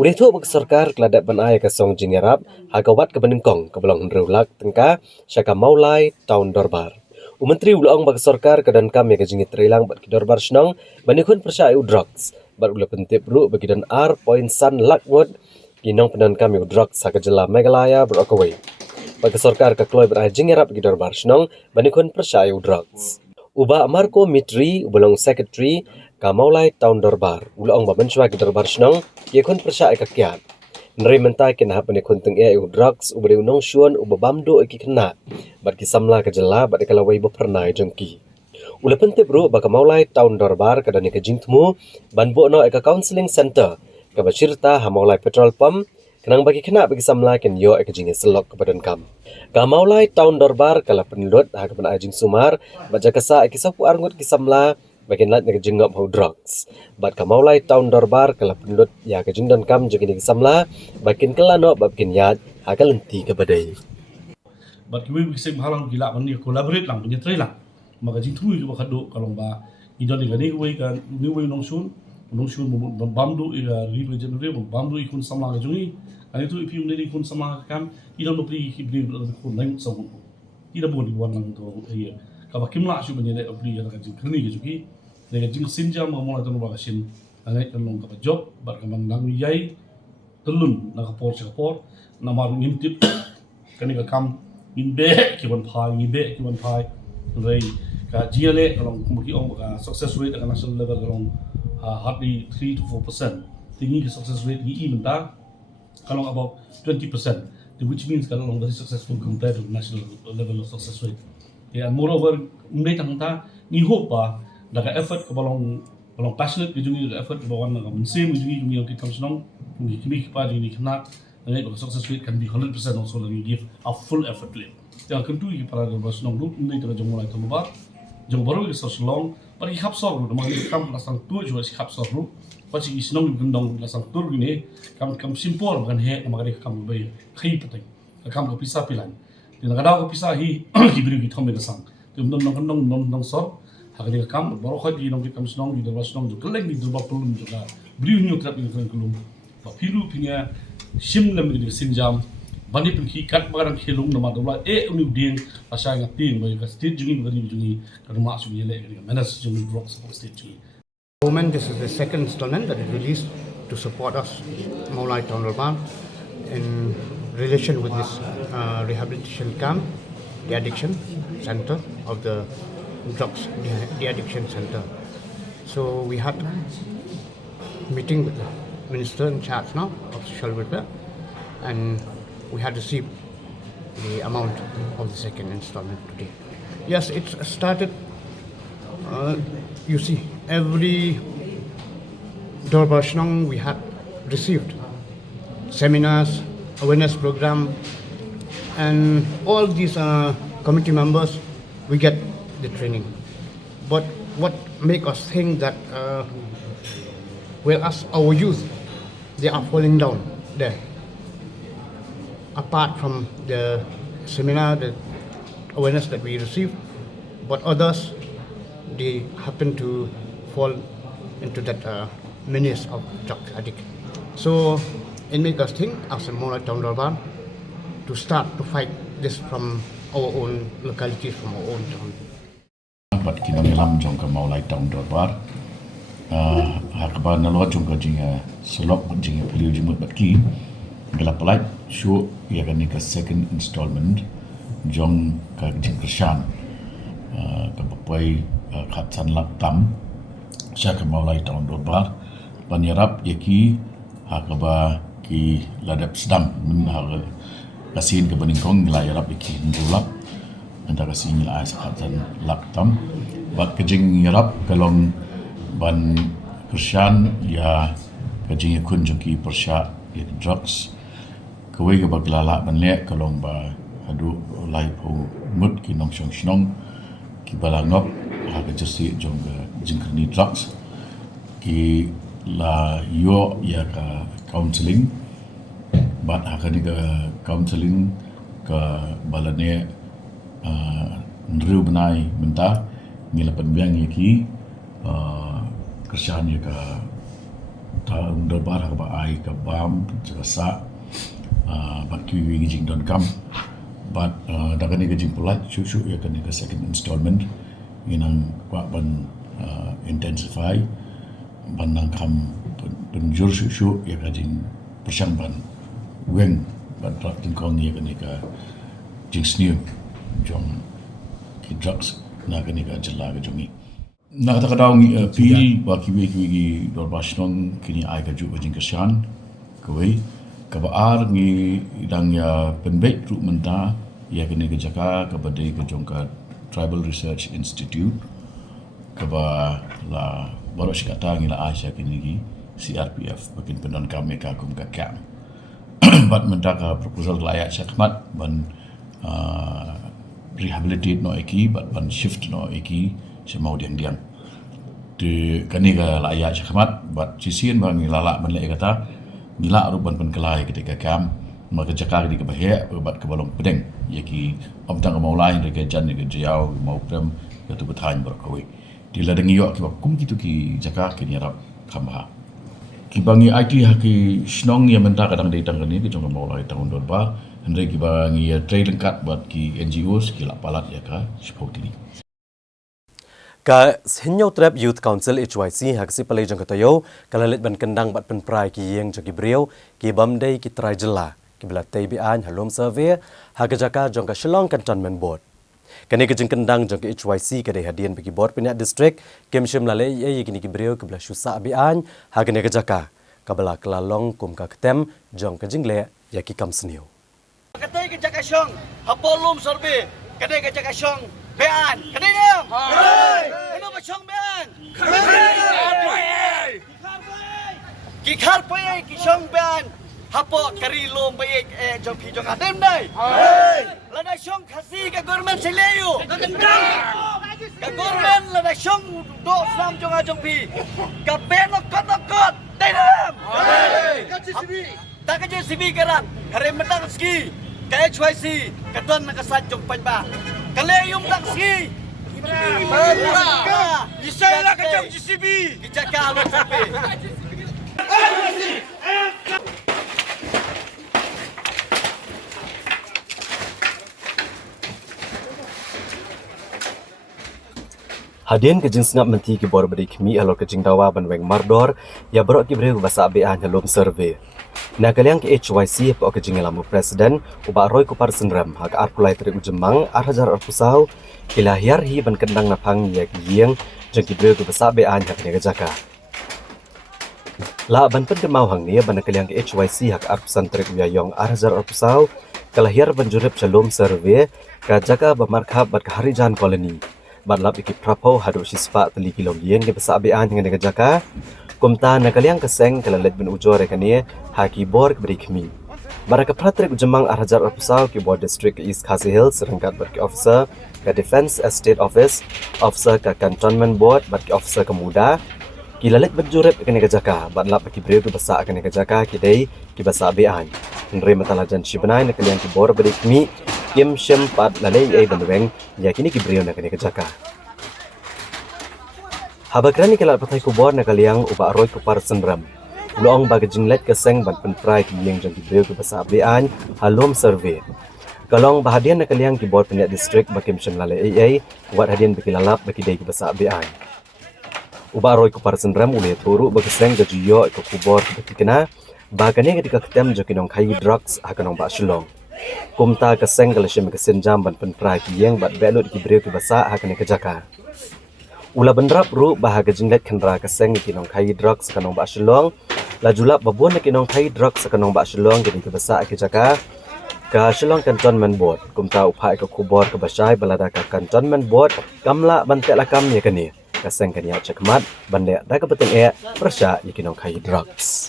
Udah tu bagi sarkar keladak banai ke song jingarap hagawat ke benengkong ke belong henrulak tengka syaka maulai tahun dorbar. Menteri ulang bagi sarkar ke dan kami ke jingit terilang bat ki dorbar senang banikun persya drugs. Bat ula pentip ru bagi dan R.San Lakwood kinong penan kami drugs haka jela Meghalaya berokawai. Bagi sarkar ke kloy berai jingarap bagi dorbar senang banikun persya drugs. Uba Marco Mitri ubelong secretary Kamaulai tahun dorbar ulang babenswa ke dorbar senang ye kun persya kakiat nri mentai ken ha pane kun teng drugs ubri unong syuan ubabamdo ki kena bat ki samla ke jela bat kalawai bo pernai jengki ula pente bro ba Kamaulai tahun dorbar kadani ke jingtmu banbo no eka counseling center ka bacirta ha Maulai petrol pump kenang bagi kena bagi samla ken yo eka jinge selok ke badan kam Kamaulai tahun dorbar kala penlut ha ke ajing sumar baca kasa eki sapu arngut ki samla bagian lat nak jingap hau drugs. Bat Kamaulai tahun dorbar kala penlut ya ke jingdan kam jegi ni samla bagian kala no bagian yad hakal lenti ke badai. Bat kiwi bisa halang gila kan ni collaborate lang punya try lang. Maka jing thui ke bakado kalong ba idon ni gani we kan ni we nong sun bamdu ira ribe jenre bamdu ikun samla ke jungi. Kan itu ipi ni ikun samla kan idon no pri hibli kun nang sawu. Ida bon di wan lang to iya. Kabakim la shu banye ne apli ya kan jing kerni ke juki. Dengan jing sinja mamula tanu bakasin angai kalong kapa job bar kaman nang yai telun na kapor sekapor na mar ngintip kani ka kam in be ki ban phai ni be ki ban phai rei ka jiale kalong kumki ong ka success rate ka national level kalong hardly 3 to 4% tingi ka success rate gi menta kalong about 20% which means kalong very successful compared to national level of success rate and moreover mei tangta ni hope ba daga effort ke balong passionate ke jungi effort ke bawan ngam same jungi jungi ke kam senong ni kimi pa ni kena ngai ko success rate can be 100% also when you give a full effort le ya kan tu ki para ba senong du ni tera jong mulai to ba jong baru ke so long par ki khap sor ru ma ni kam la sang tu jo si khap sor ru pa si senong gendong la sang tur ni kam simple kan he ma ga kam be khai patai kam ko pisa pilan ni ga da ko pisa hi ki biru ki thome ga sang tum nong sor hakali kam baru khat di nong kam snong di dawas nong jo keleng di durba pelum juga briu nyu trap ni kan kelum pa pilu pinya sim lam di sinjam bani pun ki kat barang khilung nama dola uni ding asa ngap ting ba ka state jungi ba jungi ka ma su yele ka manas jungi drops for state jungi. Moment, this is the second installment that is released to support us, Maulai Town Dorbar, in relation with this rehabilitation camp, the addiction center of the drugs, the addiction center. So we had meeting with the minister in charge now of social welfare, and we had received the amount of the second installment today. Yes, it started. You see, every Dorbar Shnong we had received seminars, awareness program, and all these committee members, we get the training. But what make us think that, as our youth, they are falling down there. Apart from the seminar, the awareness that we received, but others, they happen to fall into that menace of drug addict. So it makes us think as a Molai Town Durban to start to fight this from our own localities, from our own town. Bat kinang lam jong ka Molai Town Durban hakba nalo jong ka jinga selok jinga peliu jimut bat ki gelap light show ya kan ka second installment jong ka jing Krishan ka papai khat san lak tam sya ka Molai Town Durban panyarap yaki hakba ki ladap sedam men ha kasin ke beningkong nilai yarap iki ndulap antara sini lah sekatan laktam bat kejing yarap kalong ban Krishan ya kejing kun joki persya ya drugs kawai ke baglala ban le kalong ba hadu lai po mut ki nong shong shnong ki balangop ha ke jesi jong jingkni drugs ki la yo ya ka counseling bat akan ke counseling ke balane ndru benai mentah ngila penbiang yaki kerjaan ya ke tahun depan ke ai ke bam jasa bat kiwi gijing don kam bat dakan ni gijing pulat susu ya kan ke second installment inang kwa ban intensify ban nang kam penjur susu ya gijing persang ban wen ban raktin kong ni kan ka jing snew jong ki drugs na kan ka jela ka jongi na kata kadau pi ba ki wi dor basnong kini ai ka ju jing Krishan koi ka baar ngi dang ya penbek ru menta ya kan ka jaka ka badai ka jong ka Tribal Research Institute ka ba la baru sikata ngi la Asia kini gi CRPF bakin pendon kami ka kum ka camp bat mendaka proposal layak syakmat ban rehabilitate no eki bat ban shift no eki semau diang de kani ka layak syakmat bat sisian bang lala ban le kata gila ruban pen kelai ketika kam maka cakar di kebahia bat ke balong pedeng yaki omtang mau lain de jan de jauh mau prem ya tu bertahan berkawi di ladang yo ki kum gitu ki jakar ki nyarap kambah kibangi IT haki snong yang mentah kadang datang ni ke jong Molai tahun dorba hendai kibangi trade lengkap buat ki NGOs ki palat ya ka support ini ka Hinyo Trap Youth Council HYC hak si palai jong katayo kalalit ban kendang bat penprai ki yang jogi brio ki bamdai ki trai jela ki belatay bian halom survey hak jaka jong ka Shillong Cantonment Board kani ke jeng kendang jong ke HYC ke hadian bagi board pinyak district kem shim lalai ye kini ki brio ke bela syusa bian hak ne ke jaka kabela kelalong kum ka ketem jong ke jingle ya ki kam sniu Kadai ke jaka syong hapolum survey kadai ke jaka syong bean kadai dem hai ano ba syong bean kadai ki khar pai ki syong bean hapo kari lom pai jong pi jong adem dai hai lada syong khasi ka government seleyu ka government lada syong do sam jong pi ka benok kot dai dem hai ka CCB tak kerja CB kerat hari mentang ski ka HYC kadon nakasad jong panba kaleyum tak ski isay la ka jong CCB kijaka lo sabi Hadian ke jing sengap menti ki bor beri kemi alor ke jing dawa ban weng mardor ya berok ki beri bahasa abean halom survey. Na kaliang ke HYC po ke jing lamu presiden uba roy ku par senram hak arpulai tri ujemang arhajar arpusau ilahir hi ban kendang napang ya ki yeng jeng ki beri bahasa abean hak ne jaka. La ban pen kemau hang ni ban kaliang ke HYC hak arpusan tri uyayong arhajar arpusau kalahir ban jurip shalom survey ka jaka bamarkhab bat harijan koloni. Badlap iki prapo hadu sispa teli kilom yen ke besa abean dengan dengan jaka kumta nakaliang keseng kalalet ben ujor rekani haki bor ke berikmi baraka pratrek jemang arhajar arpusau ke bor district East Khasi Hills serangkat berki officer ke Defense Estate Office officer ke Cantonment Board berki officer ke muda kilalet berjurep ke dengan jaka badlap ki brio ke besa ke dengan jaka kidai ke besa abean henry matalajan shibanai nakaliang ke bor berikmi Kim Shim Pat lalai ai banweng yakini ki brio na kani kajaka Habagrani kelat patai kubor na kaliang uba aroy ku par senram. Uloong baga jinglet keseng ban penprai ki yang jang kibreu ke basa abean halom survey. Kalong bahadian na kaliang kibor penyak distrik bakim syamlale AA buat hadian bagi lalap bagi day ke basa abean. Uba aroy ku par senram ule turu bagi seng gajuyo ke kubor ke bagi kena bagane ketika ketem jokinong kai drugs akanong ba shulong. Kumta keseng kalashim kesenjam ban penprai ki yang bat belut kibreu ke basa hakane kejaka. Ula bendrap ru bahaga jinglet kendra keseng kinong kai drugs kanong ba shulong. Lajulap babon na kinong kai drugs kanong ba shulong jadi ke basa kejaka. Ka shulong cantonment board kumta upai ke kubor ke basai balada ka cantonment board kamla bantek lakam ye kani. Keseng kania cekmat bandek da ka beteng persya ye kinong kai drugs.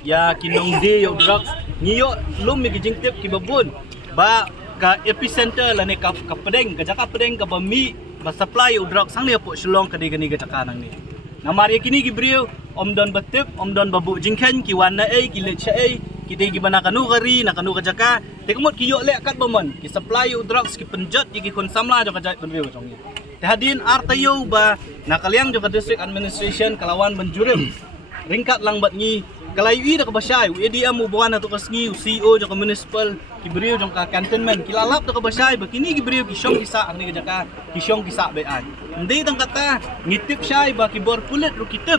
Ya kinong di yo drugs ngiyo lum mi kijing tip kibabun ba ka epicenter la ne ka pedeng ka jaka pedeng ka bami ba supply yo drugs sang ne po shlong ka digani ka jaka nang ni namari kini gibriu om don batip om don babu jingken ki wana ki le cha ki de gibana kanu gari na kanu ka jaka te kamot ki yo le kat bomon ki supply yo drugs ki penjot ki kon samla jo ka jai benriu jong ni te hadin artayo ba na kaliang jo ka district administration kalawan benjurim ringkat lang bat ni Kalai dah kebasai, ADM ubuan atau kesngi, CEO jaka municipal, kibriu jaka cantonment, kilalap dah kebasai, begini kibriu kisyong kisa angni kejaka, kisyong kisa bean. Hindi tang kata ngitip syai ba kibor kulit lu kitip,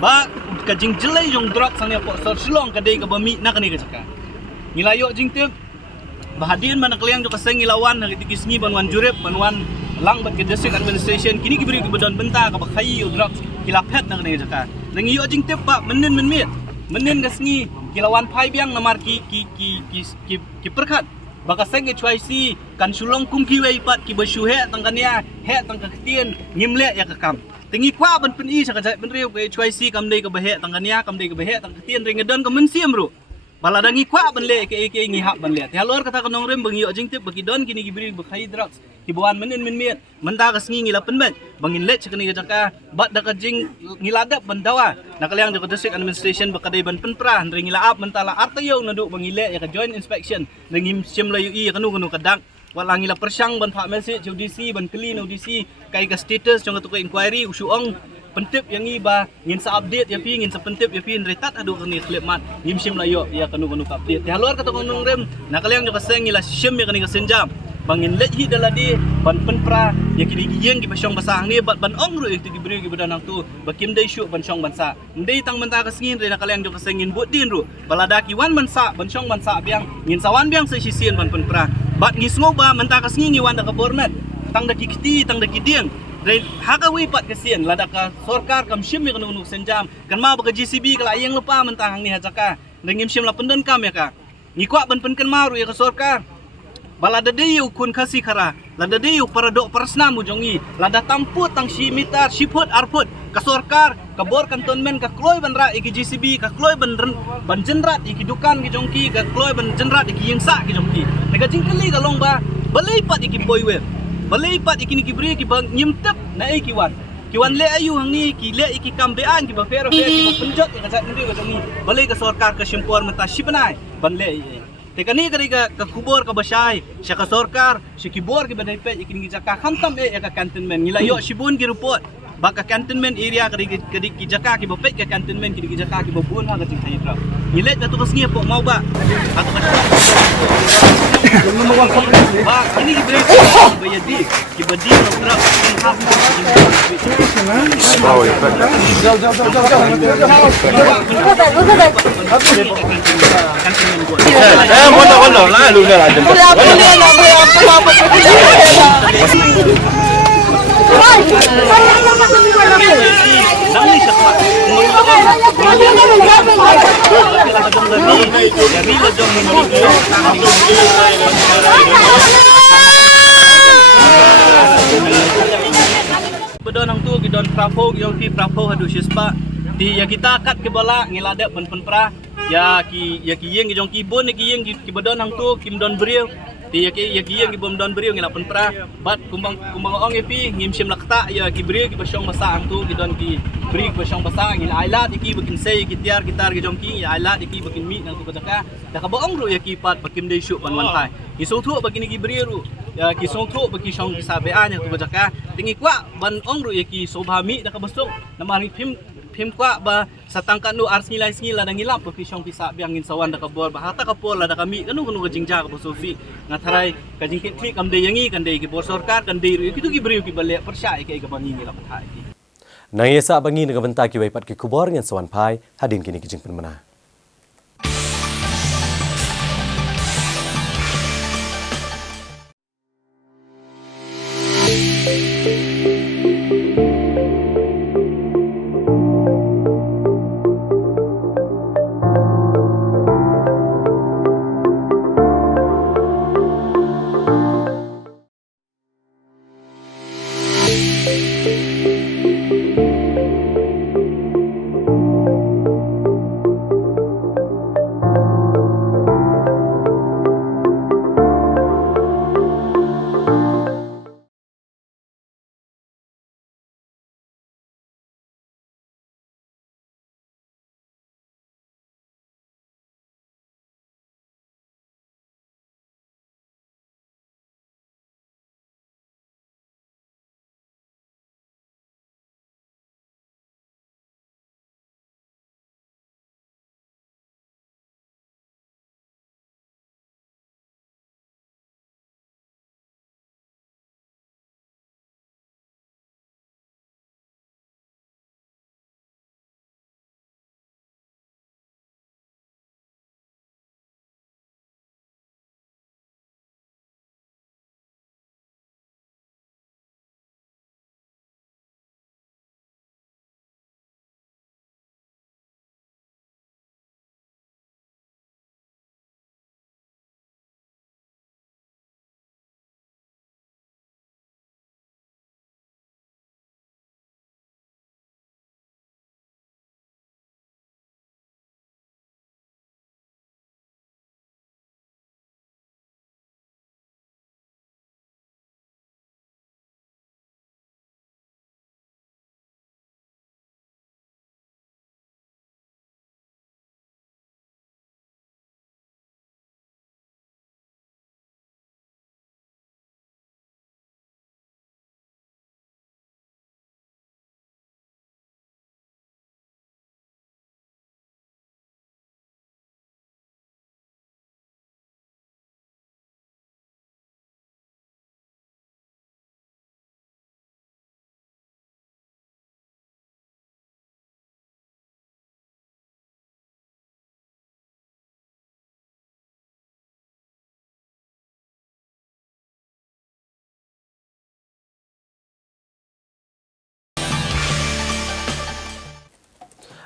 ba kajing jelai jong drug sangnya pok serslong kadai kabami nak ni kejaka. Ngilayo jing tip, bahadian mana kaliang jaka seng ngilawan nak kisngi banwan jurip, banwan lang bat ke district administration, kini kibriu kibedon benta kabakai drug kilapet nak ni kejaka. Nengiyo jing tip ba menin menmit. Menin gasngi kilawan pai biang namar ki perkat baka seng HYC kan sulong kum ki wei pat ki basyu he tangkania he tangkatien ngimle ya kakam tingi kwa ban pen i saka ben riu ke HYC kam dei ka bahe tangkania kam dei ka bahe tangkatien ringedon ka mensiam ru baladangi kwa ban le ke ngi hak ban le ti halor kata kanong rem bangi yo jing tip bagi don kini gibri bakai drugs kibuan menin menmiet menda gasngi ngila penmet bangin let sekani jaka bat da kajing ngiladap bandawa nakaliang jaka district administration bakadai ban penpra ring ngila ap mentala artayo naduk bangile ya ka joint inspection ring sim layu i kanu kadak walang ngila persyang ban pak message UDC ban clean UDC kai ka status jong tu inquiry usuong pentip yang iba ngin sa update ya pi ngin sa pentip ya pi retat adu kani clip mat ngim sim layo ya kanu update ti halor kata kanong rem nakaliang jaka seng ngila sim ya kani ka senjam bangin let hi daladi ban penpra ya kini giyeng ki pasyong basang ni ban ong ru itu diberi ki badan tu bakim dai syuk ban syong bansa ndai tang menta kasngin re nakaliang jo kasengin bot din ru balada ki wan bansa ban syong bansa biang ngin sawan biang se sisien ban penpra bat ngisngo ba menta kasngin ni wan da ka bornet tang da kikti tang da kidieng re hakawi pat kasien lada ka sorkar kam shim mi kanu senjam kan ma ba GCB kala ayeng lupa menta hang ni hajaka ngim shim la pendan kam ya ka ngikwa ban penken maru ya ka sorkar balada deyu kun kasih kara lada deyu paradok persnamu jongi lada tamput tang shimitar shiput arput kasorkar kabor kantonmen ka kloy banra iki GCB ka kloy ban jenrat iki dukan ki jongki ka kloy ban jenrat iki yengsa ki jongki nega jingkeli ka longba balai pat iki boywer balai pat iki ni kibri ki bang nyimtep na iki wan kiwan le ayu hangi ki le iki kambean ki ba fero ki penjot ka sat ngi ka jongi balai ka sorkar ka shimpor menta shipanai ban le tekani kari ka kubor ka basay siya ka sorkar siya kibor ki baday pet ikini jaka khamtam ya ka cantonment ngilayo sibun ki report baka cantonment area kari ki jaka ki bapet ka cantonment ki jaka ki babun ha ka jing hydra ngilet ka tukas ngi po mau ba ato ka ba ini ki break bayadi ki badi no tra kan ha oh ya Bueno, la luna la Bedonang tu gidon prapo yang pi prapo hadu sispa Ti ya kita kat ke bala ngelada pen pra ya ki yeng jong ki bon ki yeng ki badon hang tu kim don beriu. Ti ya ki yeng ki bom don beriu ngela pen pra bat kumbang ong epi ngim sim lakta ya ki beriu ki basong masa hang tu ki don ki beri basong masa ngil aila ki bakin sei ki tiar gitar ki jong ki ya aila ki bakin mi nang tu ka da ka boong ru ya ki pat bakim dei shu wan wan thai. Ki so thu bakin ki beriu ru ya ki song thu bagi song ki sabe anya tu ka tingi kwa ban ong ru ya ki sobhami da ka basong namari phim kwa ba satangkan nu ars ngilai ngila da ngilap ko pisong pisa biangin sawan da kabor ba hata kapol da kami kanu ka jingja ka bosofi ngatharai ka jingkit thi kam de yangi kan de ki bor sarkar kan de ru kitu ki beriu ki bale persya ke ka bangi ngilap thai ki Nang yesa bangi na gabanta ki waipat ki kubor ngan sawan pai hadin kini kijing penmana.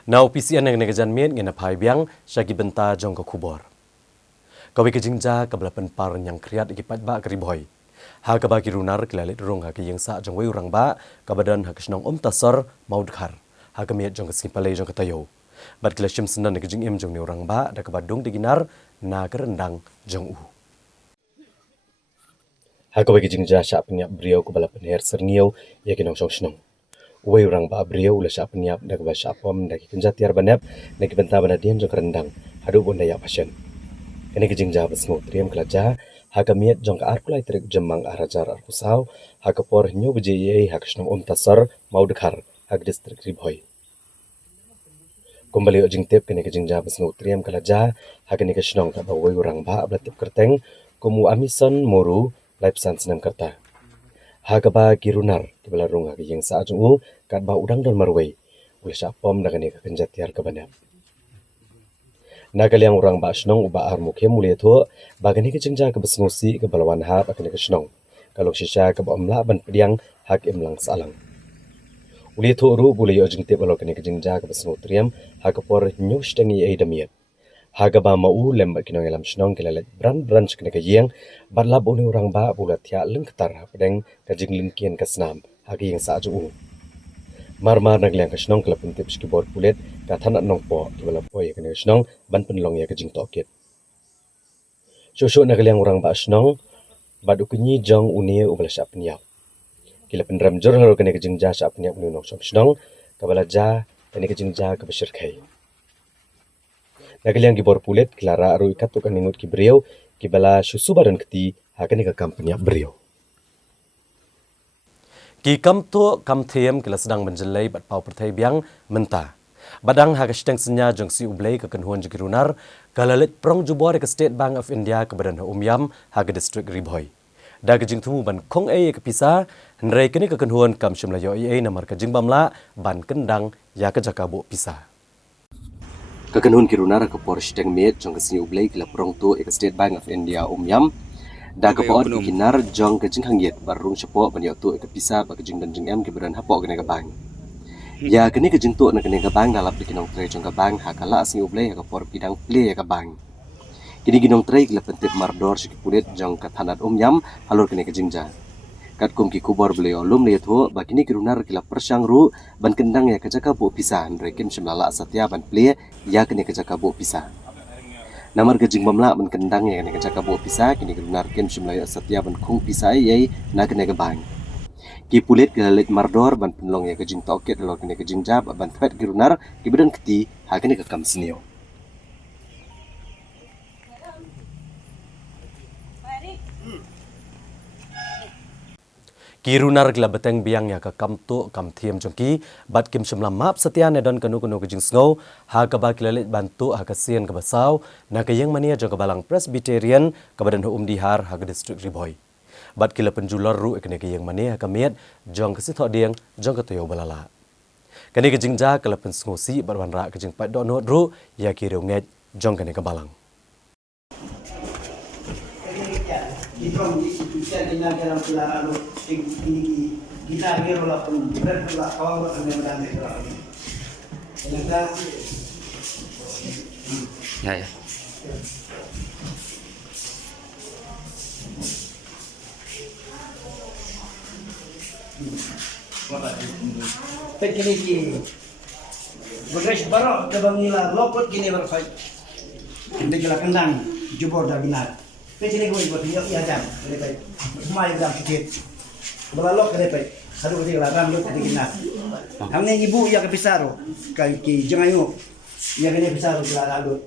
Now PCN yang negajan mien ngena pai biang syagi benta jong ka kubor. Kawi ke jingja ka belapan par yang kriat ikipat ba keriboy. Ha ka bagi runar kelalit rong ha ke yang sa jong wei urang ba ka badan ha kesnong tasar mau dekhar. Ha ka miet jong ka simpale jong ka tayo. Bat kelashim senan ke jing im jong ni urang ba da ka badung diginar na ka rendang jong u. Ha ka bagi jingja sya penyap beliau ka belapan her serniau ya kinong song snong. Wei orang ba beliau la sya penyap da ka ba sya pom da ki kenjatiar banap da ki benta banadian jong ka rendang. Hadu bon da ya pasien. Kene ke jingja besmo triam kelaja ha ka miet jong ka arkulai trik jemang arajar arkusau ha ka por nyo beje ye ha kesnong tasar mau dekhar ha ka distrik riboy. Kembali ojing tip kene ke jingja besmo triam kelaja ha kene ke snong ka ba wei orang ba ablatip kerteng kumu amison moru live san senam kerta. Ha ka ba girunar ke belarung ha ke yang sa jung kat ba udang don marwei ula sya pom da kene ka kenjatiar ka banap. Nakaliang orang ba snong uba ar mukhe mulia tho ba kene ke jingja ke besngosi ke balawan ha ba kene ke snong kalau shisha ke ba amla ban pediang hak imlang salang. Uli tho ru bule yo jing tip alo kene ke jingja ke besngo triam ha ka por nyus tengi ai damiet. Haga ba mau lembak kinong elam snong kelalet brand kene ke yeng bat lab uni orang ba bulat tia lengketar pedeng ka jing lingkian ka snam hagi yang sa ju. Mar nagliang ka snong kala puntip skibor pulet ka thanat nong po kibala poi ka snong ban penlong ya ka jing toket. Shosho nagliang orang ba snong badu kunyi jong unie ubala sya penyap. Kila penram jor haro ka jing ja sya penyap nu nong snong kabala ja ka jing ja ka besir khai. Nagliang gibor pulet klara aru ikat tu kan ningut ki beriau kibala susu badan keti hakani ka kampanya beriau. Ki kam them kila sedang menjelai bat pau pertai biang menta. Badang ha kashteng senya jong si ublei ke kenhuan jigirunar kalalit prong jubor ke State Bank of India ke badan umyam ha ke district Ribhoi. Da ke jing tumu ban kong ke pisa hendrai kini ke kenhuan kam shimlayo namar ke jing bamla ban kendang ya ke jakabo pisa. Ke kenhuan kirunar ke por shteng met jong ke si ublei kila prong tu ke State Bank of India umyam da ke pot kinar jong ke jing hangiet barung sepo ban yo tu ke pisa ba ke jing dan jing em ke badan hapo ke bang. Ya kini ke jing tu na kene ke bang dalap di kinong tre jong ke bang hakala asing ublei ke por pidang play ke bang. Kini ginong tre ke pentip mardor siki pulit jong ke tanat yam halur kene ke jingja. Kat kum ki kubor beliau lum le tu ba kini kirunar kila persang ru ban kendang ya ke jaka bu pisa rekim semlala satya ban play ya kene ke jaka bu pisa. Namar ke jing bamla ban kendang ya kene ke jaka bu pisa kini kirunar kim semlaya satya ban khung pisa ye na kene ke bang. Ki pulit ke lit mardor ban penlong ya ke jing toket lo kene ke jing jab ban pet kirunar ki badan keti ha kene ke kam sinio. Kirunar gila beteng biang ya ke kam thiam jongki bat kim shimla map setia nedon kanu ke jing sngau ha ke ba kilalit bantu ha ke sien ke basau na ke yang mania jong ke balang Presbyterian ke badan dihar ha ke district Ribhoi. Bat kila penjular ru kene ke yang mania ha ke miet jong ke sithok dieng jong ke toyo balala. Kene ke jing ja kala pensngosi bat wanra ke jing pat do not ru ya ki reu jong kene ke balang. Ya. Pekini ki bagage barok ke bangila lopot kini berfai hindi kila kendang jubor dah binar pekini ko buat ya jam lepai semua yang jam sikit belalok lepai hadu di ram lu di binar hamne ibu ya ke pisaro ki jangayo ya kene pisaro kila lalu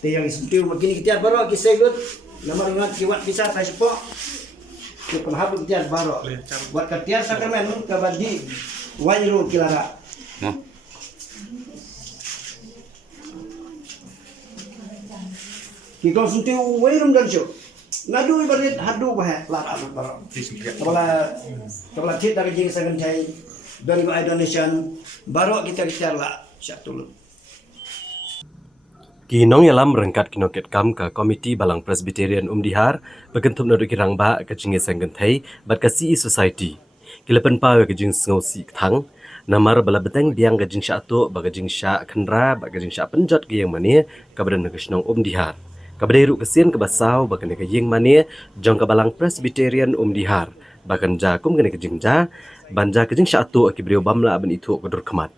te yang istu begini kita barok ki segut nomor ingat kiwat pisar tai sepo ke penhabuk tiar baro buat ketiar sakramen kabadi wajru kilara kita sunti wairum dan show nadu ibarat hadu bah lara baro kepala kita dari sangan jai dari donation baro kita la syatul Kinong yalam rengkat kinoket kam ka komiti balang Presbyterian dihar bekentum nadu kirang ba ke jinge senggentai bat ka CE Society. Kilapan pa ke jing sngau si thang namar bala beteng biang ke jing sya tu ba ke jing sya khandra ba ke jing sya penjot ke yang mane ka badan ke snong dihar. Ka badai ru kesien ke basau ba ke yang mane jong ka balang Presbyterian dihar bahkan jakum ke jing ja banja ke jing sya tu ki brio bamla ben itu ke dur kemat.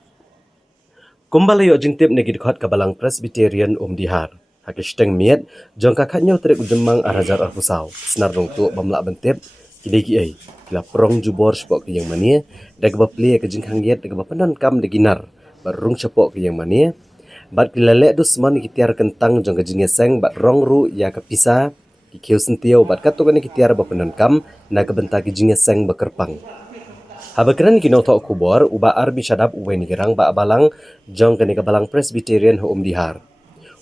Kumbala yo jingtip negi dekat kabalang Presbyterian dihar. Hakishteng miet jong kakaknya trek ujemang arajar arpusau. Senar dong tu bamla bentip kini ki ai. Kila prong jubor sepok ke yang mania dak bapli ke jing hangiet dak bapanan kam de ginar. Barung sepok ke yang mania bat kila lek dusman kitiar kentang jong ke jing seng bat rong ru ya ke pisa ki kiu sentio bat katukan kitiar bapanan kam na ke benta ke jing seng bekerpang. Habakran kino tok kubor uba arbi syadap uwe ni gerang ba balang jong kene ke balang Presbyterian dihar.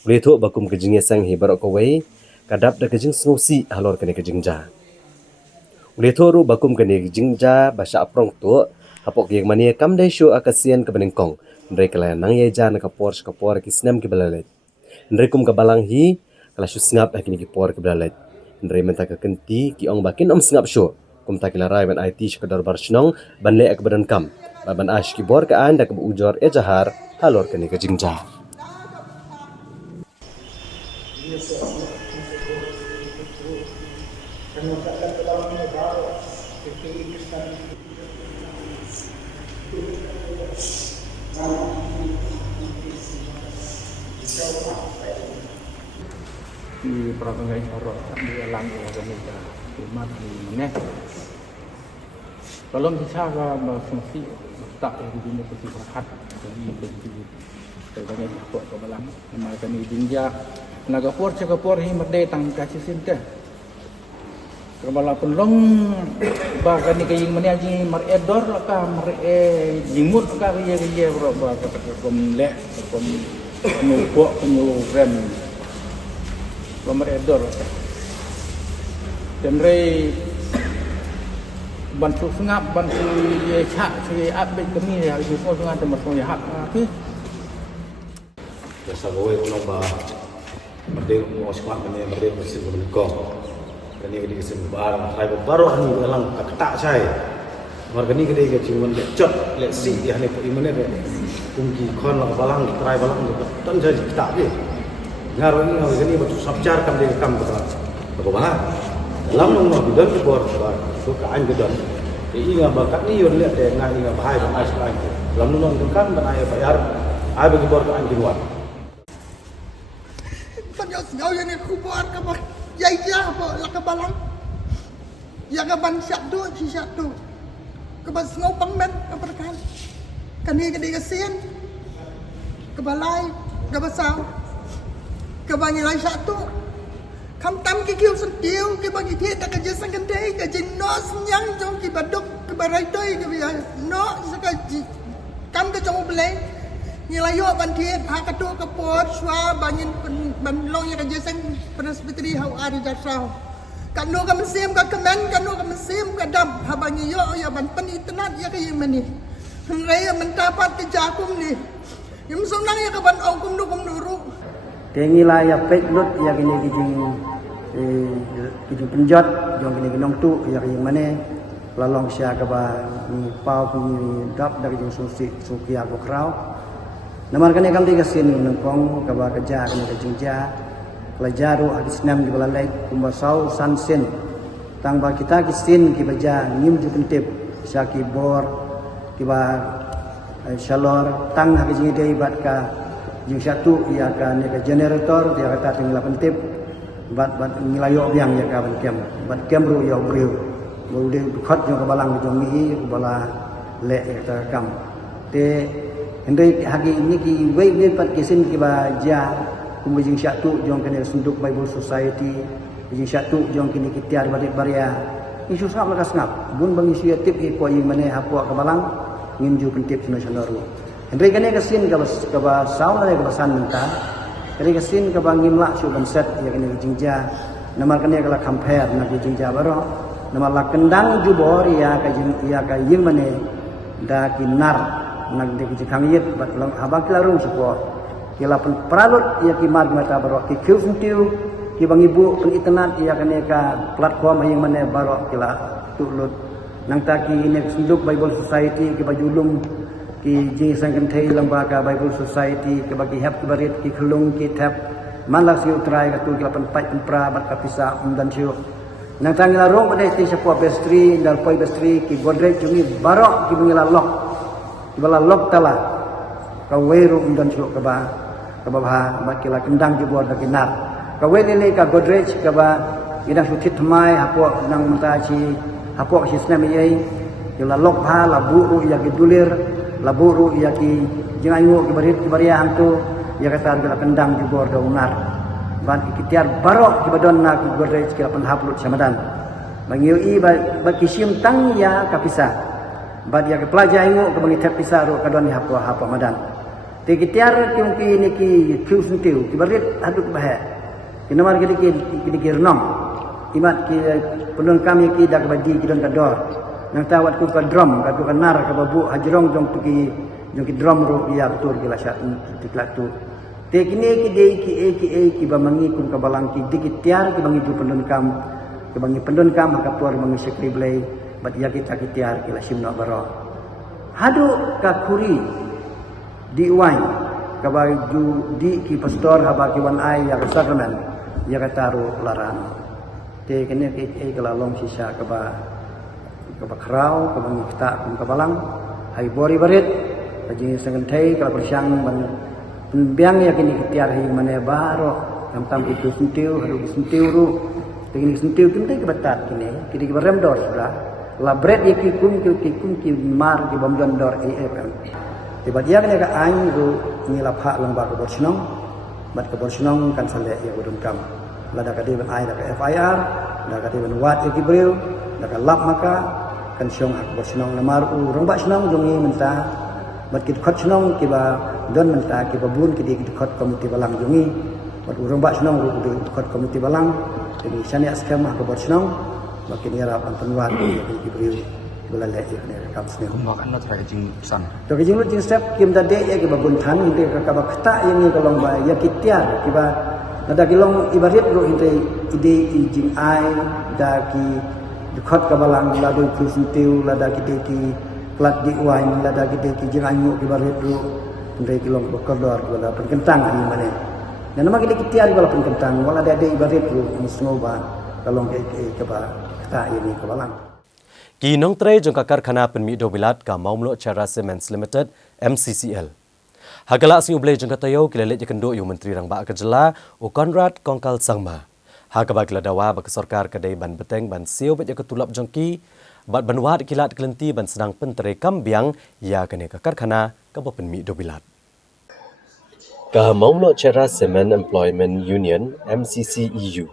Ule tu bakum ke jingye sang hibar ko wei kadap da ke jing snusi halor kene ke jingja. Ule tu ru bakum kene ke jingja basha aprong tu hapok yang mania kam dai shu akasian ke benengkong. Ndre kala nang ye jan ka por ki snam ke balalet. Ndre kum ke balang hi kala shu snap kini ke por ke balalet. Ndre menta ke kenti ki ong bakin snap shu. Kum takilarai ban IT sekadar barsnong ban le ak badan kam ban ash ki bor ka anda ke ujor jahar halor kene ke jingja. di perangai sorot di alam organik umat di mana kalau kita berfungsi tak di dunia persiapan jadi begitu terbanyak buat kebalang mereka ni dinja naga por cakap por hi merde tang kasih sinta kebalang penlong bagan ni kaying mana aji mar edor laka mar jimut laka dia berapa kom le kom nubuak penyuluran Pemer edor dan rei bantu sengap bantu ye cak si abet kami ya di pos dengan termasuk ya hak okey biasa gue kalau bah merdeka mau sekolah mana merdeka mesti berlengkap dan ini kita sembar try baru anu dalam ketak saya warga ni kita cuma lecet leksi ya ni pun mana deh kunci kon lah balang try balang dan saya ketak dia ngaruh ini betul sabcar kam dia kam berapa lam nong nong bidan ke bor so ka an bidan ini ngah bakat ni yon lihat deh ngah ngah bahai dan ais lain lam nong nong kan dan ayah bayar ayah bagi bor ka an diwan banyak sekali yang kubur ke jaya apa lah ke balang ya ke ban satu si satu ke ban ngau pangmen ke perkan kan ni ke dia kesian ke balai ke basau ke bagi lain satu kam tam ke kiu sentiu ke bagi dia tak kerja sangkandai ke jenos nyang jong ke baduk ke barai doi ke biar no sekaji kam ke jong belai nilayo ban dia ha katu ke pot swa bangin ban long yang kerja sang presbyteri hau ada jasau kan no ka mesim ka kemen kan no ka mesim ka dam ha bangi yo ya ban pen internet ya ke yang mani hangrai mendapat ke jakum ni yang sonang ya ke ban okum nuru Tengila ya pek lut ya kini kijing penjat jong kini ginong tu ya kini mana lalong sia kaba ni pau kini dap dari jong suki aku krau namar kani kam tiga sin nengkong kaba kerja kini kejingja pelajaru hadis nam di balalai kumbasau sansen tang ba kita kisin kibaja ngim ju pentip syaki bor kiba shalor tang hakijing dei bat ka yang satu ia akan ia generator dia kata tinggal pentip bat ngilayo biang ia akan bat ru ia beriu boleh khot yang kebalang jong mi bala le kata kam te hendai hagi ini ki wei pat kisin ki ba ja kumujing satu jong kene sunduk Bible Society jing satu jong kini kitiar badik baria isu sangat lekas ngap bun bang inisiatif ko yang mana hapua kebalang ngimju pentip nasional Hendai kene kesin ke sauna ke basan minta. Kene kesin ke bangimla su banset ya kene jingja. Namar kene kala compare na jingja baro. Namar la kendang jubor ya ka ying mane da kinar nag de jikang yit bat long habang klarung support. Kila pen pralut ya ki mad mata baro ki kiu sentiu ki bang ibu pen internet ya kene ka platform yang mane baro kila tulut. Nang ta ki ne sunduk Bible Society ki bajulung ki jing sangkan thei lembaga Bible Society ke bagi hap ke barit ki kelung ki tap malak siu trai ka tu ki lapan pai tempra bat ka pisa dan siu nang tangila rong pada sti sepua bestri dal poi bestri ki godrej jungi barok ki bungila lok ki bala lok tala ka weru dan siu ka ba bat ki la kendang jubor da kinar ka we lele ka godrej ka ba ida sutit mai hapo nang mentaci hapo si snam yei ki la lok ha la buru ya ki dulir laburu ia ki jingayu ki barit ki baria hantu ia kata arga kendang jubor da unar ban ikitiar barok ki badon na ki godrej ki lapan haplut samadan bangiu i ba kisim tang ya kapisa bad ya ki pelajayu ki bangi tap pisa ro kadon ni hapwa hapa madan te kitiar ki ni ki kiu sentiu ki barit haduk bahe ki namar ki renong imat ki penun kami ki dak badi ki don kador nang tawat ku ka drum ka tu kanar ka babu hajrong jong tu ki drum ro ya betul ki la syat tiklat tu te kini ki dei ki ba mangi kun ka balang ki dikitiar ki bangi tu pendon kam ki bangi pendon kam ka tuar bangi sekri blai bat ya kita kitiar ki la simno baro hadu ka kuri di wain ka ba ju di ki pastor haba ki wan ai ya ka sakramen ya ka taru laran te kini ki la long sisa ka ba kebakrau, kebangi kita, kebalang, hai bori barit jing sangan thai kalau persiang ban biang ya kini ketiar hi mane baro tam itu sentiu halu sentiu ru begini sentiu kini ke batat kini berem dor sudah labret ya kikum ki mar ki bom dor AFM tiba dia kan ka ain ru ni lapha lembar ke borsinong bat ke borsinong kan sale ya udun kam lada ka ban ai da ka FIR da ka ban wat ya kibril da ka lap maka kan siong hak borsinong lemar u rong ba sinong jongi menta bat kit khot sinong ki ba don menta ki ba bun ki di khot komiti balang jongi bat urang ba sinong ru di khot komiti balang jadi sani askam hak borsinong makin ya rap antan wat ki kibril bela le ya ne kam sne Makan lo terakhir jing san. to ki jing lu jing step kim da de ya ki ba bun than de ka ba khta yang ni kolong ba ya kitiar ki ba nada kilong ibarit ro inte ide jing ai da ki khot ka balang la do ki sintiu la da ki plat di wine la da ki jing anyu ibarit ro inte kilong ko kodor wala penkentang ani mane dan nama kita kitiar wala penkentang wala da de ibarit ro musngoba kalong ke ba khta ini ka balang Ki nong tre jong kakar khana penmi do bilat ka maumlo Chera Cements Limited MCCL. Hagala asing ublay jong katayo kilele jekendo yu menteri rang ba kejela u Conrad Kongkal Sangma. Hagaba kila dawa ba kesorkar kedai ban beteng ban siu bet ketulap jongki bat banwat kilat kelenti ban sedang pentere kambiang ya kene kakar khana ka ba penmi do bilat. Ka maumlo Chera Cement Employment Union MCCEU.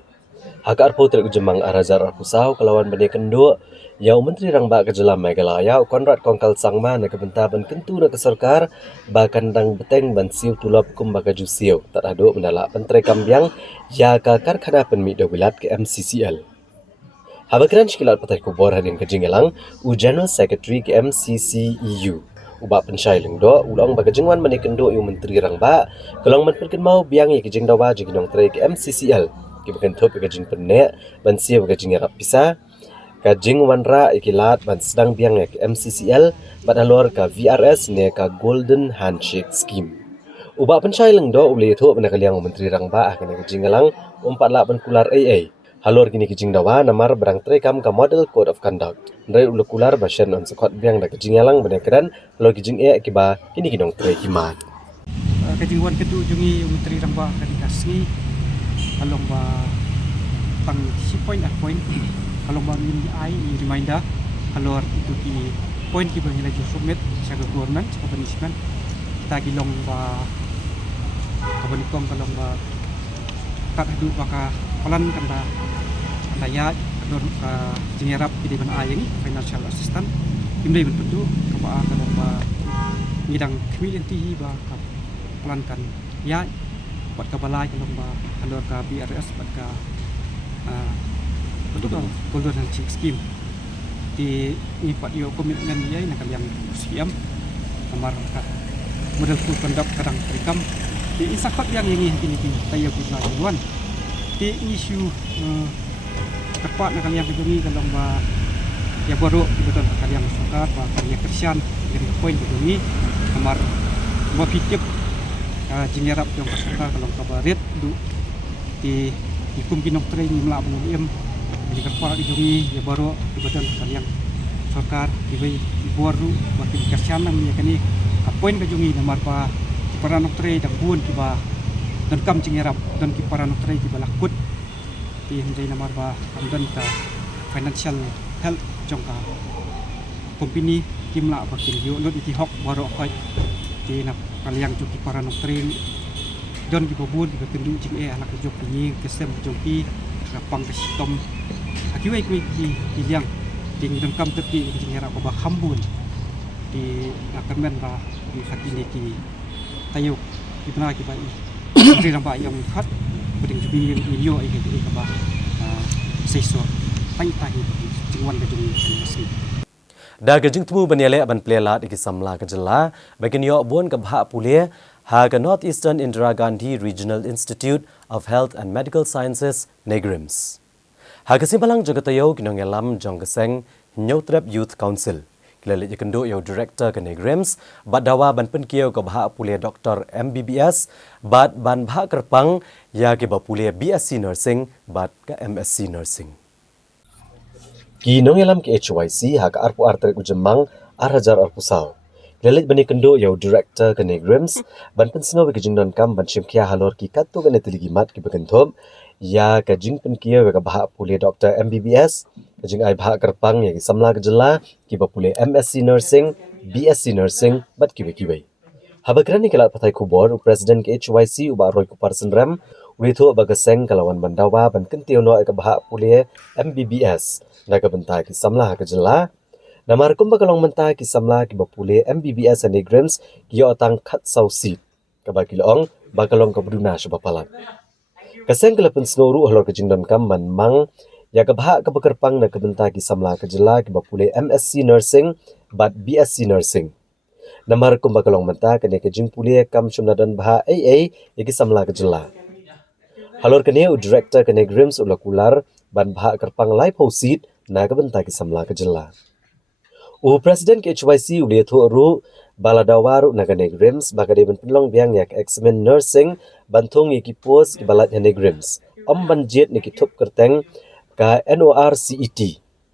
Hakar potrek jemang arazar arpusau kelawan bane kendo Yau Menteri Rang Ba Kejela Meghalaya Conrad Kongkal Sangma na kebentaban kentu na kesorkar ba kandang beteng ban siu tulap kum ba kaju siu tak ado menala pentre kambiang ya ka karkhana penmi do wilat ke MCCL. Habakran shikilat patai kubor hanin kejingelang u General Secretary ke MCCEU. Uba pensyai lengdo ulong ba kejengwan mani kendo yu Menteri Rang Ba kelong men perken mau biang ya kejeng dawa jiginong tre ke MCCL. Ki bakan top kejeng penek ban siu kejeng rap pisah Kajing wanra ikilat ban sedang biang ke MCCL ban alor ka VRS ne ka Golden Handshake Scheme. Uba pensyai lengdo uli itu penakaliang Menteri Rang Ba akan kajing alang umpat la ban kular AA. Halor kini kajing dawa namar berang trekam ka Model Code of Conduct. Ndai ulu kular basyan on sekot biang da kajing alang benakaran halor kajing akiba kini kinong tre himat. Kajing wan kedu jungi Menteri Rang Ba kan kasih along ba pang si point kalau bangun ai reminder kalau itu ki point ki bagi lagi submit sebagai government sebagai punishment kita gilong ba kabanikom kalau ba tak hidup baka pelan kanda ya kador ka jingerap di ban ai ini financial assistant imdai bentu ka ba kalau ba ngidang community ba ka pelan kan ya buat ka balai kalau ba kalau ka BRS buat ka betul Golden Handshake Scheme di nipat yo komitmen dia nak yang siam kamar model food conduct kadang rekam di isakot yang ini tayo kita lawan di isu tepat nak yang kedua kalau ba ya baru betul kalian suka ba kalian Kristen dari poin kedua kamar ba fikir jingerap yang suka kalau kabaret du di hukum kinok training melak bum jadi kerpa dijungi ya baru ibadan kalian sokar ibai ibuaru makin kasihan namanya kini apoin kejungi namar pa para noktre dan buon kiba dan kam cingerap dan ki para noktre kiba lakut ti henjai namar pa amdan ka financial help jongka company kimla pa kin yo not iti hok baru kai ti na kalian juki para noktre don kiba buon kiba kendu cing anak jok ni kesem jongki rapang kesitom akiwai kui yang ding dengkam tepi jingira ko ba hambun di akamen ba di sakini ki tayo ibna ki ba di ramba yang khat beding jubi video ai ki ba seiso tai tai jingwan ke jung si Da gajing temu baniale ban plelat iki samla kejela bagian yo bon ka bha pulia ha ka North Eastern Indira Gandhi Regional Institute of Health and Medical Sciences NEGRIMS. Hagasimpalang jagatayo kinongelam jonggeseng Nyautrep Youth Council. Kilale jekendo yo director ke NEGRIMS bat dawa ban penkiyo ke baha pulia Dr. MBBS bat ban baha kerpang ya ke ba pulia BSc Nursing bat ke MSc Nursing. Kinongelam ke HYC hak arpu artrek ujemang arajar arpusau. Lelit bani kendo yau director kene Grims ban pensno ke jing don kam ban shimkia halor ki katto kene tiligi mat ki bekentom ya ka jing pen kia ka bahak pule Dr. MBBS ka jing ai bahak kerpang ya ki samla ke jela ki ba pule MSc nursing BSc nursing bat ki be Habakrani kelat patai kubor Presiden ke HYC uba roy ku parsen rem ulitho bagaseng kalawan bandawa ban kentio no ka bahak pule MBBS na ka bentai ki samla ke jela Namar kumba kalong mentah ki samla ki bapule MBBS and Grims ki otang khat sau sit ka ba kilong ba kalong ka bruna sha bapalat kaseng kala pen snoru halor ka jingdon kam man mang ya ka bha ka bakarpang na ka mentah ki samla ka jela ki bapule MSc nursing but BSc nursing Namar kumba kalong mentah kane ka jingpule kam shumnadan bha AA ya ki samla ka jela halor kane u director kane Grims ulakular ban bha karpang lai posit na ka mentah ki samla ka jela Presiden ke HYC ulitho ru baladawaru nagane Grims bagade ban penlong biang yak examen nursing bantung yaki pos ki balat hene Grims banjet ni kitup kerteng ka NORCET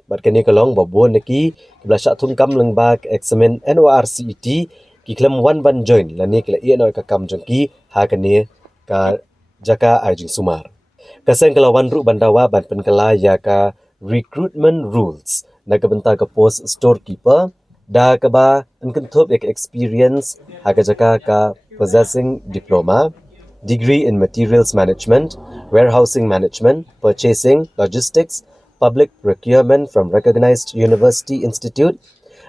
bat kene kalong babo neki kibla syak thum kam leng ba examen NORCET ki klem wan ban join lani kila no ka kam jongki ha kene ka jaka ajing sumar kaseng kalawan ru bandawa ban penkala ya ka recruitment rules na kabenta ka post storekeeper da ka ba enkentup ek experience haga jaka ka possessing diploma degree in materials management warehousing management purchasing logistics public procurement from recognized university institute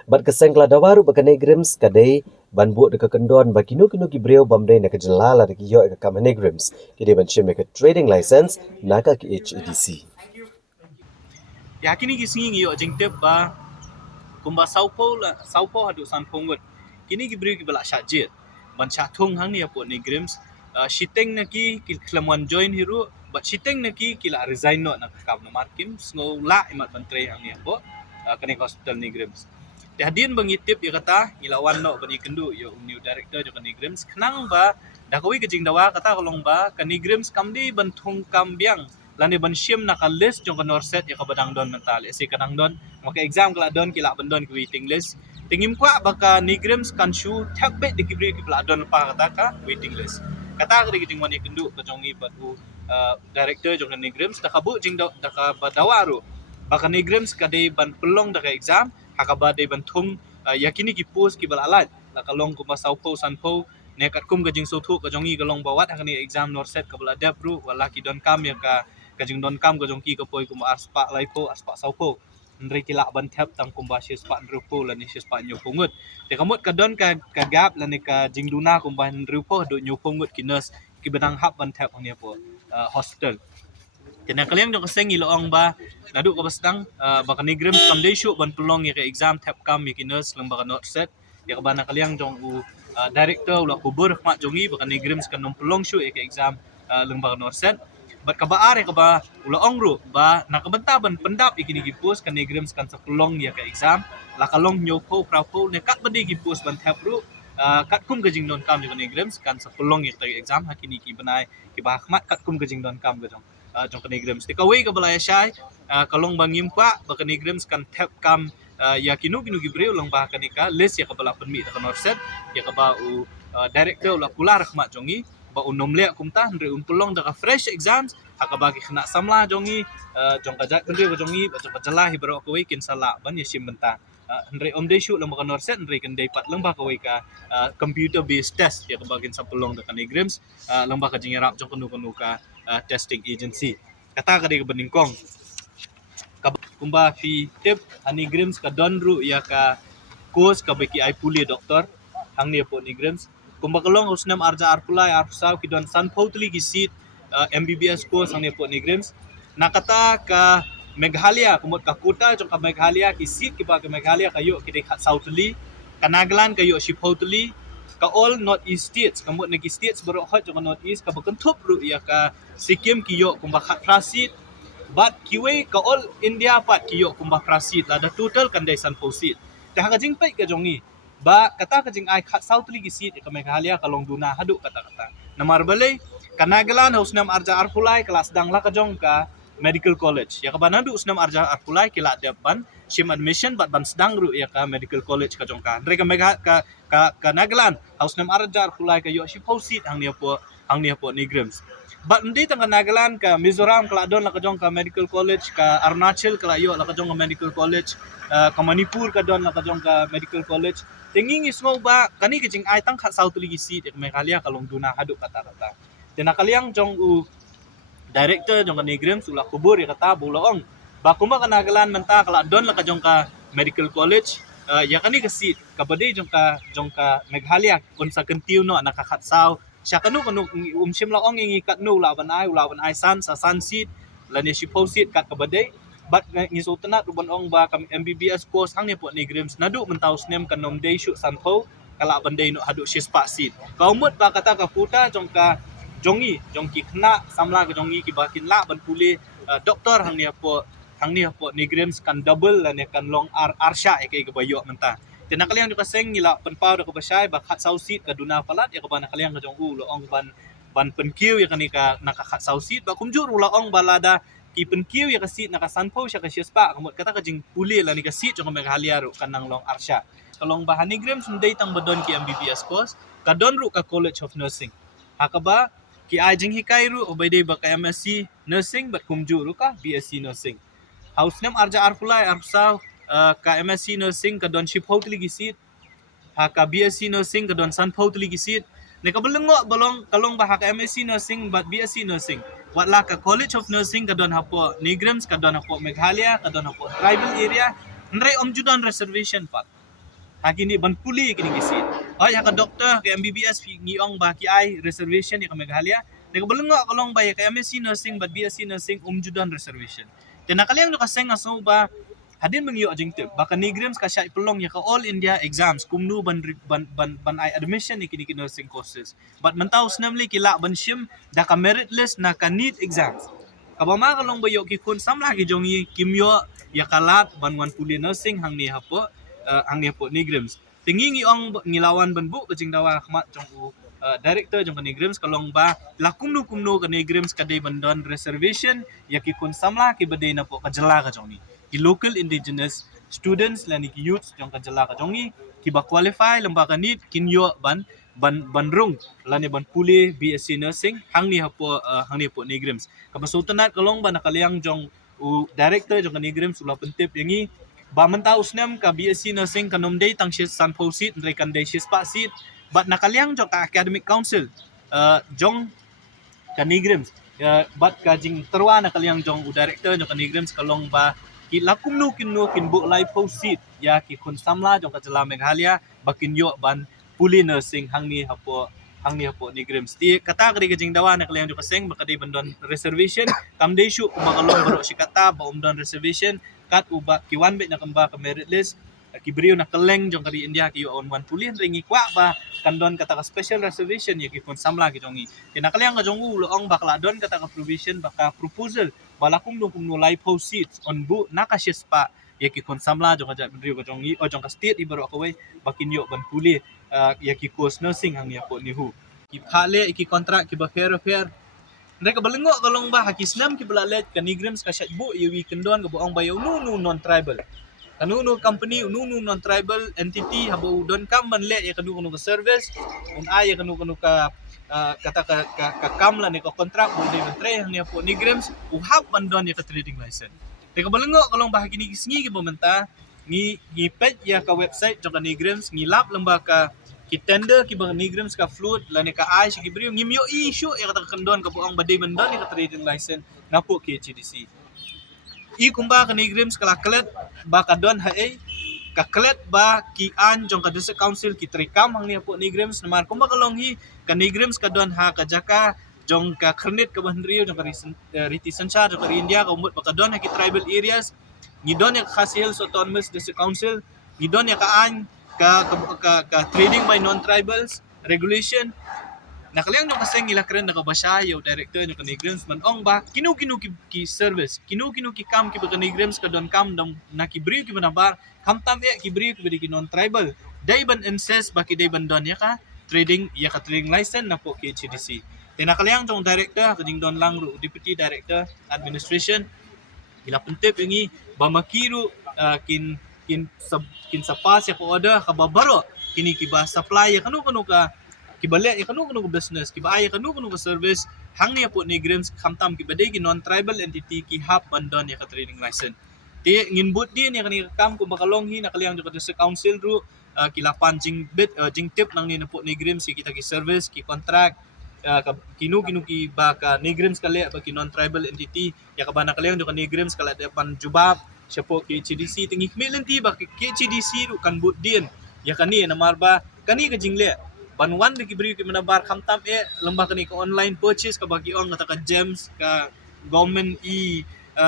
bat kasengla dawaru bakane Grims kadai banbu de kendon bakino kino gibreu bamdai na kajelala de yo ka kamane Grims kide ban shim ka trading license naka ki HEDC Yakini gisingi yo jingtep ba kumba saupo hadu sanpongwet kini gibri gibala syajit ban syatung hang ni apo ni Grims shiteng naki kilamuan join hiru but shiteng naki kila resign no nak kam no markim sngo la imat bantre hang ni apo kene hospital ni Grims hadin bangitip ya kata ilawan no bani kendu yo new director jo kani Grims kenang ba dakawi kejing dawa kata kolong ba kani Grims kamdi bantung kambiang lani ban shim na ka list jong kanor set ya ka badang don mental esi kanang don maka exam kala don kila bandon ki waiting list tingim kwa baka ni Grims kan shu takbe de kibri ki pla don pa kata ka waiting list kata ka diging mani kendu ka jongi batu director jong ni Grims da kabu jing da ka badawaru baka ni Grims ka de ban pelong da ka exam hakaba de ban thung yakini ki post ki balalat la kalong kuma saupo sanpo nekat kum gajing sotu ka jongi kalong bawat hakani exam nor set ka bala debru wala ki don kam ya ka kajing don kam gajong ki kapoi kuma arspa laipo arspa saupo ndri kila ban thap tang kumba sis pa ndrupo la ni sis pa nyopungut te kamut ka don ka gap la ni ka jingduna kumba ndrupo do nyopungut kinas ki benang hap ban thap ni po hospital kena kalian jong kaseng iloong ba nadu ka bastang baka ni Grims kam day show ban pelong ya ka exam thap kam kinas lang baka not set ya ka ba na kalian jong director ula kubur mak jongi baka ni Grims kan nom pelong show ya ka exam lang baka not set bat ka ba are ka ba ulaong ru ba nakabentaban pendap ikini gipus kan ni Grims kan sa pelong ya ka exam la kalong nyopo prapo ne kat badi gipus ban thap ru kat kum gajing don kam ni Grims kan sa pelong ya ka exam hakini ki banai ki ba khmat kat kum gajing don kam gajong jong kan ni Grims te kawai ka balaya syai kalong bangim pa baka ni Grims kan thap kam ya kinu gibreu lang ba kanika list ya ka bala penmi ta kanor set ya ka ba director la kular khmat jongi ba unom le kumta ndre pelong da fresh exams akaba ki khna samla jongi jong ka jat ndre jongi ba jong jala hi baro ko kin sala ban ya sim benta ndre om de shoot lang ba kanor set ndre kan dei pat lang ba ka computer based test ya ka ba kin sa pelong da kan ni Grims lang ba ka jingarap jong kanu ka testing agency kata ka de beningkong kumba fi tip ani Grims ka donru ya ka course ka beki ai puli doktor hang ni po ni Grims kumba kalong usnam arja arpulai arsaw ki don san potli ki seat MBBS course hang ni po ni Grims nakata ka Meghalaya kumot ka kuta jong ka Meghalaya ki seat ki ba ka Meghalaya kayo ki de Southly Kanagalan kayo Shipotli ka all North East states kamot nagi states baro hot jong North East ka bakentup ru ya ka Sikkim kiyo kumba trasit but kiwe ka all India pat kiyo kumba prasit la da total kandai san posit ta ka jing pai ka jongi ba kata ka jing ai khat Southly gi seat ka Meghalaya kalong duna hadu kata namar balai Kanagalan hausnam arja arpulai kelas dang la ka jong ka medical college ya ka banadu snam arja arpulai kila ada ban shim admission ban sedang ru ya ka medical college ka jongka mereka mega ka Nagaland haus nam arja arpulai ka yo shi pausit hang ni po Negrams but ndi tang Nagaland ka Mizoram kala don la ka jongka medical college ka Arunachal kala yo la ka jongka medical college ka Manipur ka don la ka jongka medical college tinging is mo ba kani kijing ai tang khat South ligi seat ek Meghalaya kalong duna haduk kata tinakaliang jong u director jong ka Negrams ula kubur ya kata bulaong ba kuma ka Nagaland menta kala don la ka jong ka medical college ya kani ka seat kabade jong ka Meghalaya kun sa kentiu no nakakhat saw siya kanu umsim laong ingi kat no lawan ai san sa san seat la ni sipo seat kat kabade but ngi sultanat rubon ong ba kam MBBS course hang ni po Negrams nadu mentaus nem kanom day shoot sanpo kala bandai no hadu shispa seat kaumut ba kata ka puta jong ki kena samla ka jongi ki bakin la ban puli doktor hang ni po Negrams kan double la ne kan long arsha e kai gabayo menta tinakaliang ka seng nila panpaw da ka basay ba khat sausit ka duna palat ya ka ba nakaliang ka jong lo ong ban penkiw ya kani ka nakakhat sausit ba kumjur ula ong balada ki penkiw ya ka sit nakasanpo siya ka shispa kamot kata ka jing puli la ni ka sit jong Meghalaya ru kan nang long arsha kalong ba Negrams sunday tang badon ki MBBS course ka don ru ka College of Nursing hakaba ki ajing hikai ru obay day ba ka MSc Nursing but kumjuru ka BSc Nursing haus nem arja arpulai arsaw ka MSc Nursing ka don ship hot ligi seat ha ka BSc Nursing ka don san hot ligi seat ne ka belungo balong kalong ba ka MSc Nursing but BSc Nursing watla ka College of Nursing ka don hapo Negrams ka don hapo Meghalaya ka don hapo tribal area nrai omjudan reservation pat hakini ban puli kini gisit ay ka doktor ka MBBS ngiong ba ki ai reservation ya ka Meghalaya ne belungo kalong ba ya ka MSc Nursing but BSc Nursing umjudan reservation tinakaliang no kaseng aso ba hadin mangyo ajing tip baka Negrams ka siya ipulong ya ka all India exams kumnu ban ai admission ni kini nursing courses but mantaus namli kila ban shim da ka merit list na ka NEET exams kabama kalong bayo ki kun samla ki jongi kimyo ya kalat ban wan puli nursing hang ni hapo Negrams tingingi ong ngilawan banbu kajing dawa khmat jong director jong ka Negrams kalong ba lakumnu ka Negrams kadai bandon reservation ya ki kun samla ki badai na po kajala ka jongi ki local indigenous students lani ki youths jong kajala ka jongi ki ba qualify lamba ka NEET kinyo banrung lani ban puli BSc Nursing hang ni hapo Negrams kabasultanat kalong ba nakaliang jong director jong ka Negrams ula pentip yangi ba mentaus nem ka BSc Nursing kanom day tang san po seat ndre kan day spa seat but nakaliang jong ka academic council jong ka Negrams but ka jing terwa nakaliang jong director jong ka Negrams kalong ba ki lakumnu kin bu lai po seat ya ki kun samla jong ka jala Meghalaya bakin yo ban puli nursing hang ni hapo Negrams ti kata kri ka jing dawa nakaliang jong ka seng baka day bandon reservation kam day shu kumakalong baro si kata ba umdon reservation kat uba kiwan bet na kamba ka merit list kibriyo na kaleng jong kari India ki on wan pulin ringi kwa ba kandon kata ka special reservation ya ki kon samla ki jongi kinakaliang ka jongu loong bakla don kata ka provision baka proposal balakum no live house seats on bu nakashis pa ya ki kon samla jong ka briyo ka jongi o jong ka state ibaro ka way bakinyo ban puli ya ki course nursing hang ya po ni hu ki phale ki contract ki ba fair ndai ka balengo kalong ba hakisnam ki balalet ka Negrams ka syatbu yewi kendon ka buang bayo nu non tribal kanunu company nu non tribal entity habo don kam manle ya kanu ka service un ay kanu ka kata ka kamla ni ka contract mo day tre ni po Negrams uhap bandon ya ka trading license te ka balengo kalong ba kini kisngi ki bamenta ni pet ya ka website jong ka Negrams ngilap lamba ka ki tender ki bang Negrams ka flood lani ka ay si gibriyo ngimyo issue ya kata kendon ka buang badai bandon ya ka trading license napo ki HDC i kumba ka Negrams kala klet ba ka don hae ka klet ba ki an jong ka district council ki trikam hang ni po Negrams namar kumba kalong hi ka Negrams ka don ha ka jaka jong ka kernit ka bandrio jong ka riti sancha jong ka India ka umut ba ka don ha ki tribal areas ni don ya ka Hills Autonomous District Council ni don ya ka an ka trading by non-tribals regulation nakaliang no kaseng ila kren nakabasya yo director no ka Negrams man ong ba kinu ki service kinu ki kam ki ba Negrams ka don kam dong nakibriyo ki manabar kam tam ki briyo ki non-tribal day ban incest ba ki day ban don ya ka trading license na po ki HDC Tena kaliang tong director kajing don lang ru deputy director administration ila pentep ingi bamakiru kin sapas ya ko order ka babaro kini kiba supply ya kanu ka kibalik ya kanu ka business kiba ay kanu ka service hang ni po ni Grims khamtam kibade ki non tribal entity ki hub bandon ya ka trading license ti nginbut din ya kani kam ko makalong hi nakaliang jo ka district council ru kilapan jing bit jing tip nang ni po ni Grims kita ki service ki contract kinu ki ba ka ni Grims kali ba ki non tribal entity ya ka bana kaliang jo ka ni Grims kala depan jubab siya po KHDC tingi kmilen ti ba KHDC ru kan but din ya kani na marba kani ka jingle banwan di kibri ki manabar khamtam lembah kani ka online purchase ka bagi ong ngata ka gems ka government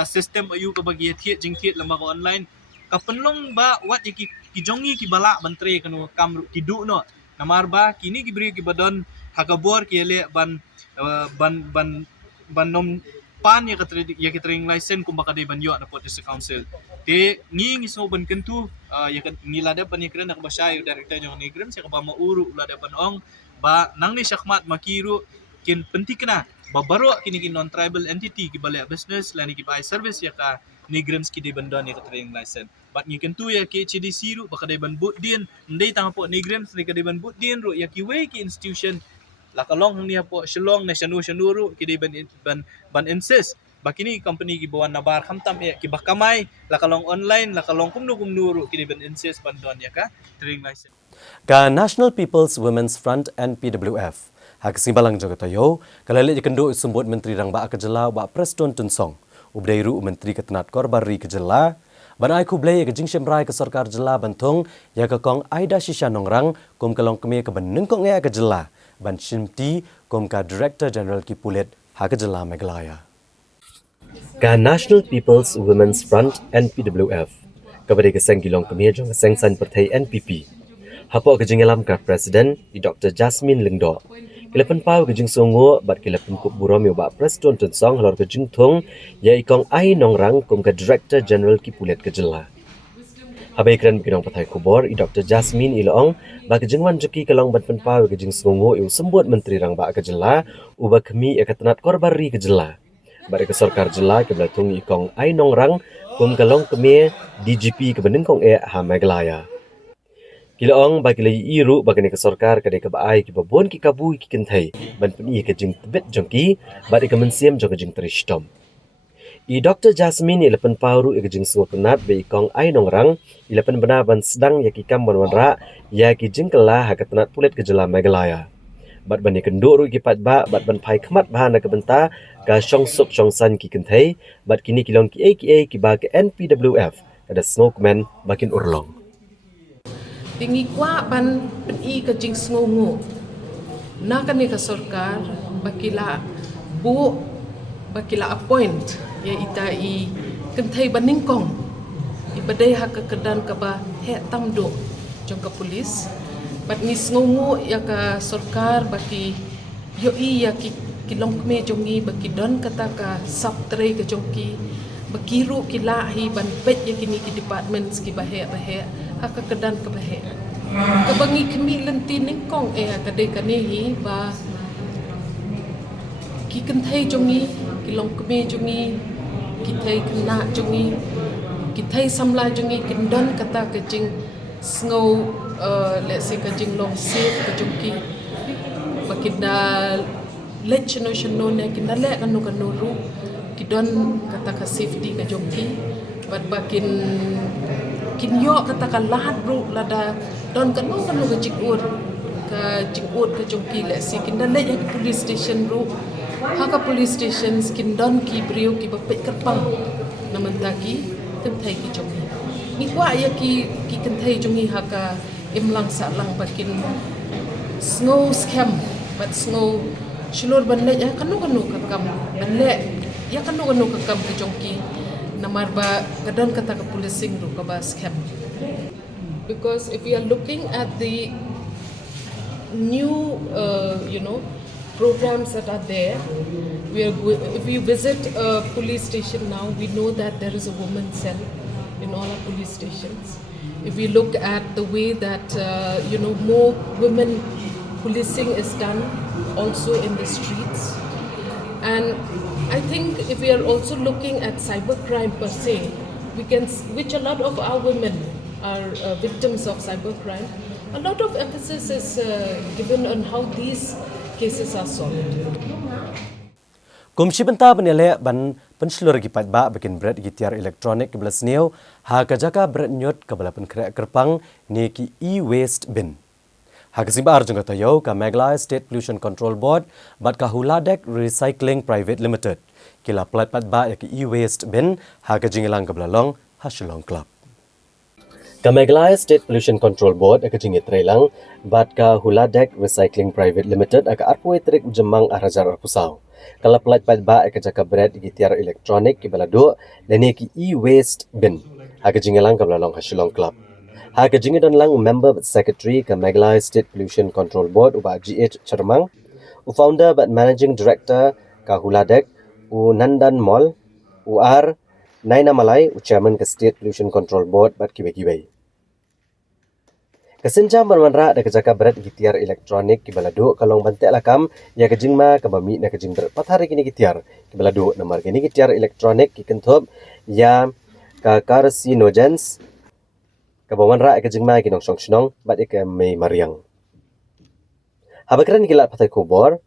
system ayu ka bagi thiet jing thiet lembah ka online ka penlong ba wat ki jongi ki bala bantre kanu kam ki du no na marba kini kibri ki badon hakabor ki le ban nom pan ya ka trading license kung baka di banyo na po sa council te ngi so ban kentu ya kan nilada pan ikran na kabasay director yung ni Grims ya ka ba mauru ulada pan ong ba nang ni syakmat makiru kin pentik na babaro kini non tribal entity ki bala business lani ki buy service ya ka ni Grims ki di bandon ya ka trading license but ngi kentu ya ki HDC ru baka di ban but din ndai tang po ni Grims ni ka di ban but din ru ya ki way ki institution lakalong niya po silong na syanuru kidi ban insist bakini company gibawan na bar khamtam ki bakamay lakalong online lakalong kumnuru kidi ban insist bandon ya ka trading license Ka National People's Women's Front NPWF hak simbalang jaga tayo kalali kendo sumbut menteri rang ba akajela ba Preston Tunsong ubdairu menteri ketenat korbari kejela banai ku blay ke jingshim rai ke sarkar jela bantong ya ka kong Aida Shisha nongrang kum kalong kemi ke benengkong ya kejela ban Shimti kum ka Director General ki Pulit Hakajala Meghalaya. Ka National People's Women's Front NPWF kabade ke senggilong kemi jong sengsan partai NPP. Hapo ke jingalam ka Presiden di Dr. Jasmine Lingdo. Kilapan pau ke jing songo bat kilapan kup burom yo ba Preston Tunsong halor ke jing thong ya ikong ai nongrang kum ka Director General ki Pulit Kejela. Habai kran bikinong patai kubor i Dr. Jasmine Ilong ba kejingwan jeki kalong ban penpau kejing songo iu sembut menteri rang ba kejela uba kemi ya ketenat korbari kejela. Bare ke sarkar jela ke belatung ikong ai nongrang kum kalong kemi DGP ke benengkong ha Meghalaya. Kilong ba kilai iru ba kene ke sarkar ke de ke baai ki babon ki kabu ki kenthai ban peni ke jing tebet jongki bare ke mensiam jong jing tristom. I Dr. Jasmine ilapan pauru ikajing sungut penat be ikong ai nongrang ilapan benaban sedang yakikam banwanra yaki jingkela hakatanat Pulit Kejela Meghalaya. Bat bani kenduru ikipat ba bat ban pai kemat bahana kebenta ka syongsuk syongsan ki kenthai bat kini kilong ki ba ke NPWF kada smokeman bakin urlong. Tingi kwa ban peni kajing sungu na kani ka sarkar bakila appoint ya ita i kenthai baningkong i badai hak kedan ka ba he tamdo jong ka polis bat ni sngongo ya ka sarkar baki yo i ya ki kilong kme jongi baki don kata ka saptre ka jongki bakiru kilahi ban pet ya kini ki department ki bahe hak kedan ka bahe ka bangi kmi lenti ningkong ka de kani ba ki kenthai jongi kilong kme jongi kitai kena jongi kitai samla jongi kindon kata kejing snow let's say kejing long safe kejongki bakinda let chno ne kinda le kanu ru kidon kata ka safety kejongki bat bakin kinyo kata ka lahat ru lada don kanu kejing ur kejongki let's say kinda le ya police station ru haka police stations kindon ki brio ki bapet kerpang namantaki kenthai ki jongi ni kwa ya ki kenthai jongi haka imlang sa lang bakin snow scam but snow shilor banle ya kanu kakam banle ya kanu kakam ki jongki namarba kadon kata ka policing ro ka ba scam because if we are looking at the new programs that are there. If you visit a police station now, we know that there is a women's cell in all our police stations. If we look at the way that more women policing is done, also in the streets. And I think if we are also looking at cybercrime per se, we can, which a lot of our women are victims of cybercrime, a lot of emphasis is given on how these cases are solved. Komisi Benta benele ban penselur gi ba bikin berat gitiar elektronik ke belas neu ha kajaka berat nyot ke bala penkrek kerpang ni ki e-waste bin. Ha kesimbar jengka tayo ka Meghalaya State Pollution Control Board bat ka Huladek Recycling Private Limited. Kila plat ba ya ki e-waste bin ha kajingilang ke belalong ha Shillong Club. Ka Meghalaya State Pollution Control Board aka jingit trailang bat ka Huladek Recycling Private Limited aka arpoi trik jemang arajar arpusau. Kalau pelat ba aka jaka berat gitiar elektronik ki balado dan ki e-waste bin aka jingilang ka belalong ha Shillong Club. Aka jingidan lang member secretary ka Meghalaya State Pollution Control Board uba GH Cermang, founder but managing director ka Huladek u Nandan Mall UR Naina Malay chairman ka State Pollution Control Board bat kibai-kibai. Kesenjam bermanra da kejaka berat gitiar elektronik ki balado kalong bantek lakam ya kejingma ka bami na kejing berat pathari kini gitiar ki balado namar kini gitiar elektronik ki kenthop ya ka carcinogens ka bawanra kejingma ki nong song bat ik mai mariang. Habakran kilat pathai kubor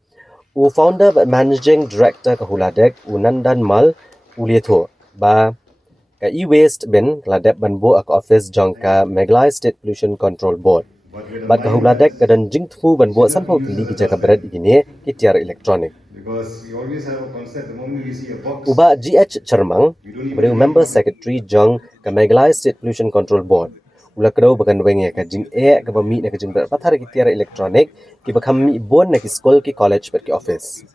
u founder but managing director ka Huladek u Nandan Mal ulieto ba ka e-waste bin keladep banbo ak office jangka Meghalaya State Pollution Control Board. Bat ka Huladek kadan jingtfu banbo sanpau kili ki jaka berat igini ki tiar elektronik. Uba GH Cermang beri member secretary jang ka Meghalaya State Pollution Control Board. Ula kedau bakan wenge ka jing ka bami na ka jing berat pathar ki tiar elektronik ki bakam bon na ki school ki college bat ki office.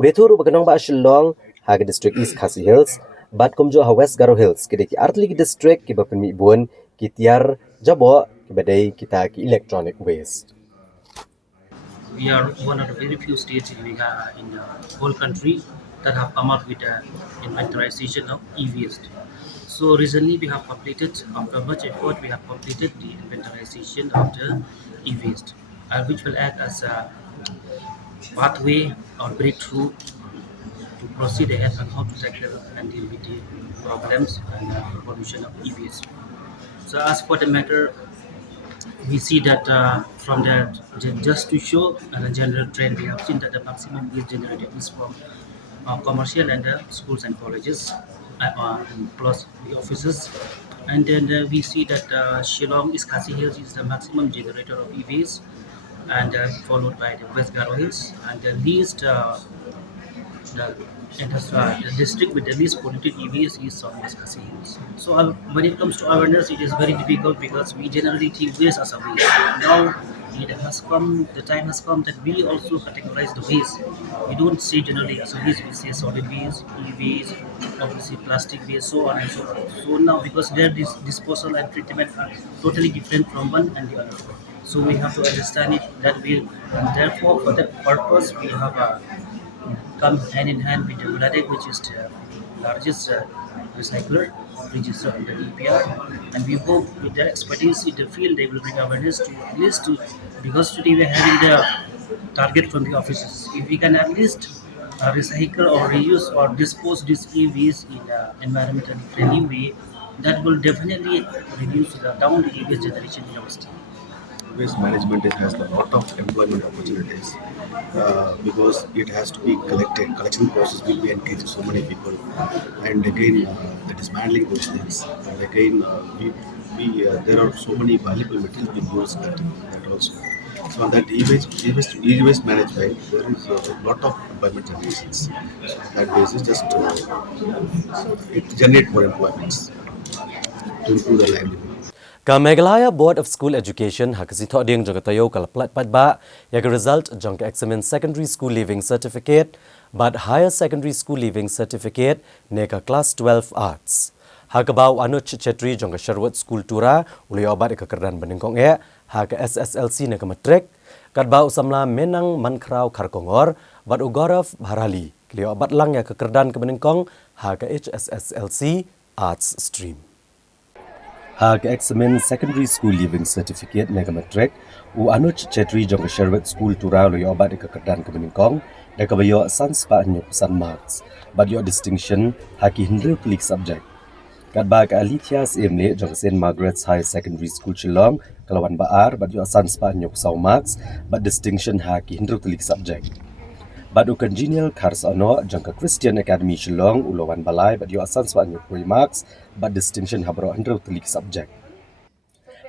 Udetur bakanong ba Shillong ha ka district East Khasi Hills bat kumjo ha West Garo Hills kide ki Artli ki district ki bapen mi buan ki tiar jabo ki badai kita ki electronic waste. We are one of the very few states in the whole country that have come up with the inventarization of e-waste. So recently we have completed, after much effort, we have completed the inventarization of the e-waste, which will act as a pathway or breakthrough to proceed ahead on how to tackle and deal with the problems and pollution of e-waste. So as for the matter, we see that from that, just to show a general trend, we have seen that the maximum waste generated is from commercial and schools and colleges, plus the offices. And then we see that Shillong East Khasi Hills is the maximum generator of e-waste, and followed by the West Garo Hills, and the least the district with the least polluted e-waste is South West Khasi Hills. So when it comes to awareness, it is very difficult because we generally think waste as a waste. Now the time has come that we also categorize the waste. We don't say generally as a waste, we say solid waste, e-waste, obviously plastic waste, so on and so forth. So now because their disposal and treatment are totally different from one and the other. So we have to understand it that way, and therefore for that purpose we have come hand in hand with the Huladek, which is the largest recycler registered under EPR, and we hope with their expertise in the field they will bring awareness to at least because today we are having the target from the offices. If we can at least recycle or reuse or dispose this e-waste in an environmentally friendly way, that will definitely reduce down the e-waste generation in our state. Waste management has a lot of employment opportunities because it has to be collected. Collection process will be engaged so many people, and again the dismantling those things. And again, there are so many valuable materials being used that also. So on that e-waste management, there is a lot of employment generations. So that basis just it generate more employments to improve the livelihood. Ka Meghalaya Board of School Education hakasito ding jang tayo kalaplat ba ya result jang examine secondary school leaving certificate but higher secondary school leaving certificate ne ka class 12 arts. Hakabaw anu chetri jang Sherwood School Tura uli obat ka kerdan beningkong ha ka SSLC ne ka matric kadbaw samla menang mankrau karkongor bat ugorov bharali kli obat lang ya ka kerdan ka beningkong ha ka HSSLC arts stream. Hak examen secondary school leaving certificate nega matric u Anuj Chetri jong Sherwood School Turau lo yo abad ke kedan ke Meningkong da ke bayo sans pa nyu pesan marks but your distinction haki hindru klik subject kat ba ka Alitias Emle jong St Margaret's High Secondary School Chilong kelawan baar but your sans pa nyu pesau marks but distinction haki hindru klik subject Badu congenial kars ono jangka Christian Academy Shillong ulawan balai but your sans pa nyu marks but distinction habro hindru klik subject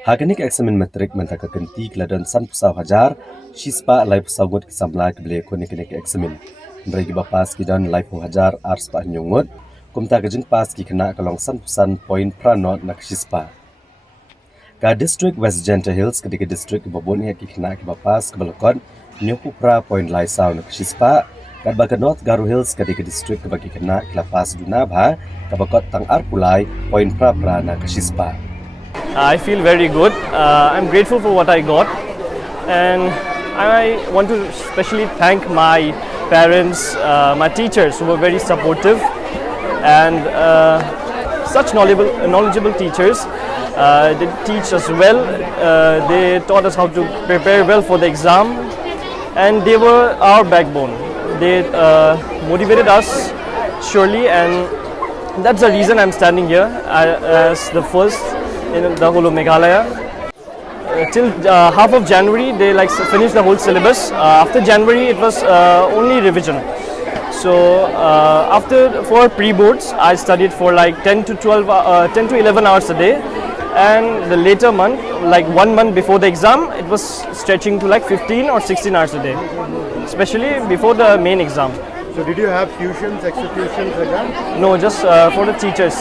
Hakanik eksamen matrik mentaka kenti keladan san pusau hajar shispa lai pusau ngut kisamla kebele konik eksamen Mereka bapas kidan lai pu hajar ars pa nyungut kumta kejeng pas ki kena kalong san pusan point pranot nak shispa ka district West Gentle Hills ketika district babon ki kena ki bapas kebelakon nyoku pra point lai sau nak shispa ka baka North Garo Hills ketika district bagi kena kelapas dunabha ka bakot tang arpulai point pra nak shispa I feel very good. I'm grateful for what I got, and I want to especially thank my parents, my teachers who were very supportive, and such knowledgeable teachers. They teach us well. They taught us how to prepare well for the exam, and they were our backbone. They motivated us surely, and that's the reason I'm standing here as the first in the whole of Meghalaya. Till half of January, they finished the whole syllabus. After January, it was only revision. So for pre-boards, I studied for 10 to 11 hours a day, and the later month, 1 month before the exam, it was stretching to 15 or 16 hours a day, especially before the main exam. So did you have tuitions, extra tuitions like that? No, just for the teachers.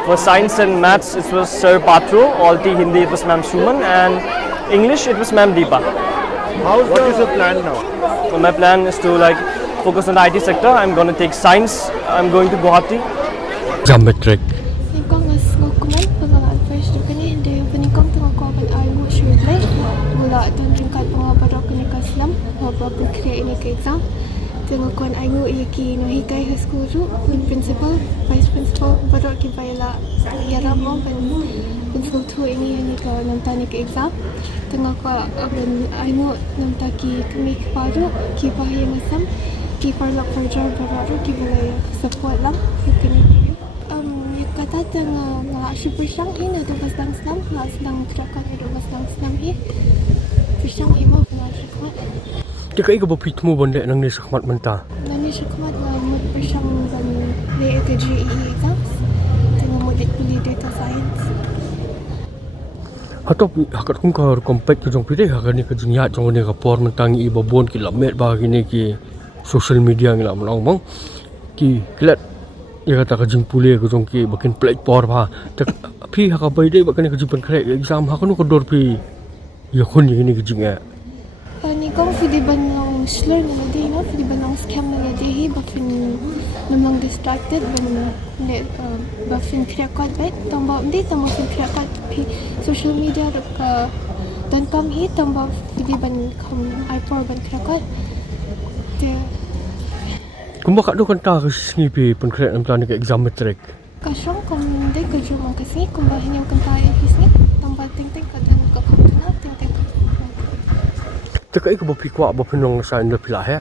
For science and maths, it was Sir Patro. Alti Hindi, it was Ma'am Suman, and English, it was Ma'am Deepa. What is the plan now? So my plan is to focus on the IT sector. I'm going to take science. I'm going to Guwahati. Geometric. Peningkong mas ngokuman pengalaan first tu kini dia peningkong tengah kau akan ayu syurai mula tuan ringkat pengabar kini kaslam apa berkreat ini ke exam tengah kau ayu iki nohikai high school tu principal vice principal baru kita bayar yaram mau principal tu ini ke nanti ke exam tengah kau akan ayu nanti kami baru kita yang asam kita perlu kerja baru kita boleh support lah kini kata tengah ngak bersang ini ada basang Islam ngak sedang terakan ada basang Islam ini bersang ini mau ngak Jika ibu bapa itu benda nang ni sekhmat mentah. Nang ni sekhmat mud bersang dan le ke GE exams tengah mudit pilih data science. Atau hakat kung ka compact jong pilih hakat ni ke dunia jong ni ka por mentang ibu bon kilometer bagi ni ki social media ngilam long ki kelat ya kata kajing pulih ke jong ki bakin platform ha tak pi hak bai dei bakan ke jipan krek exam hak nu ko dor pi ya khun ni ke jinga ni kong fidi banong slur na di no fidi banong scam na di bafin namang distracted ban le bafin krekat bet tomba di tomba fin krekat pi social media ka dan kam hi tomba fidi ban kam ipor ban krekat de Kumba kat do kan ta ke sini pi penkrek nam tan ke exam matric. Kasong kom de ke jumong kasi kumba hinyam kan ta hisni tomba ting ka dan ka khotna ting Tekai ke bopi kuat bopi nong sa anda pilah ya.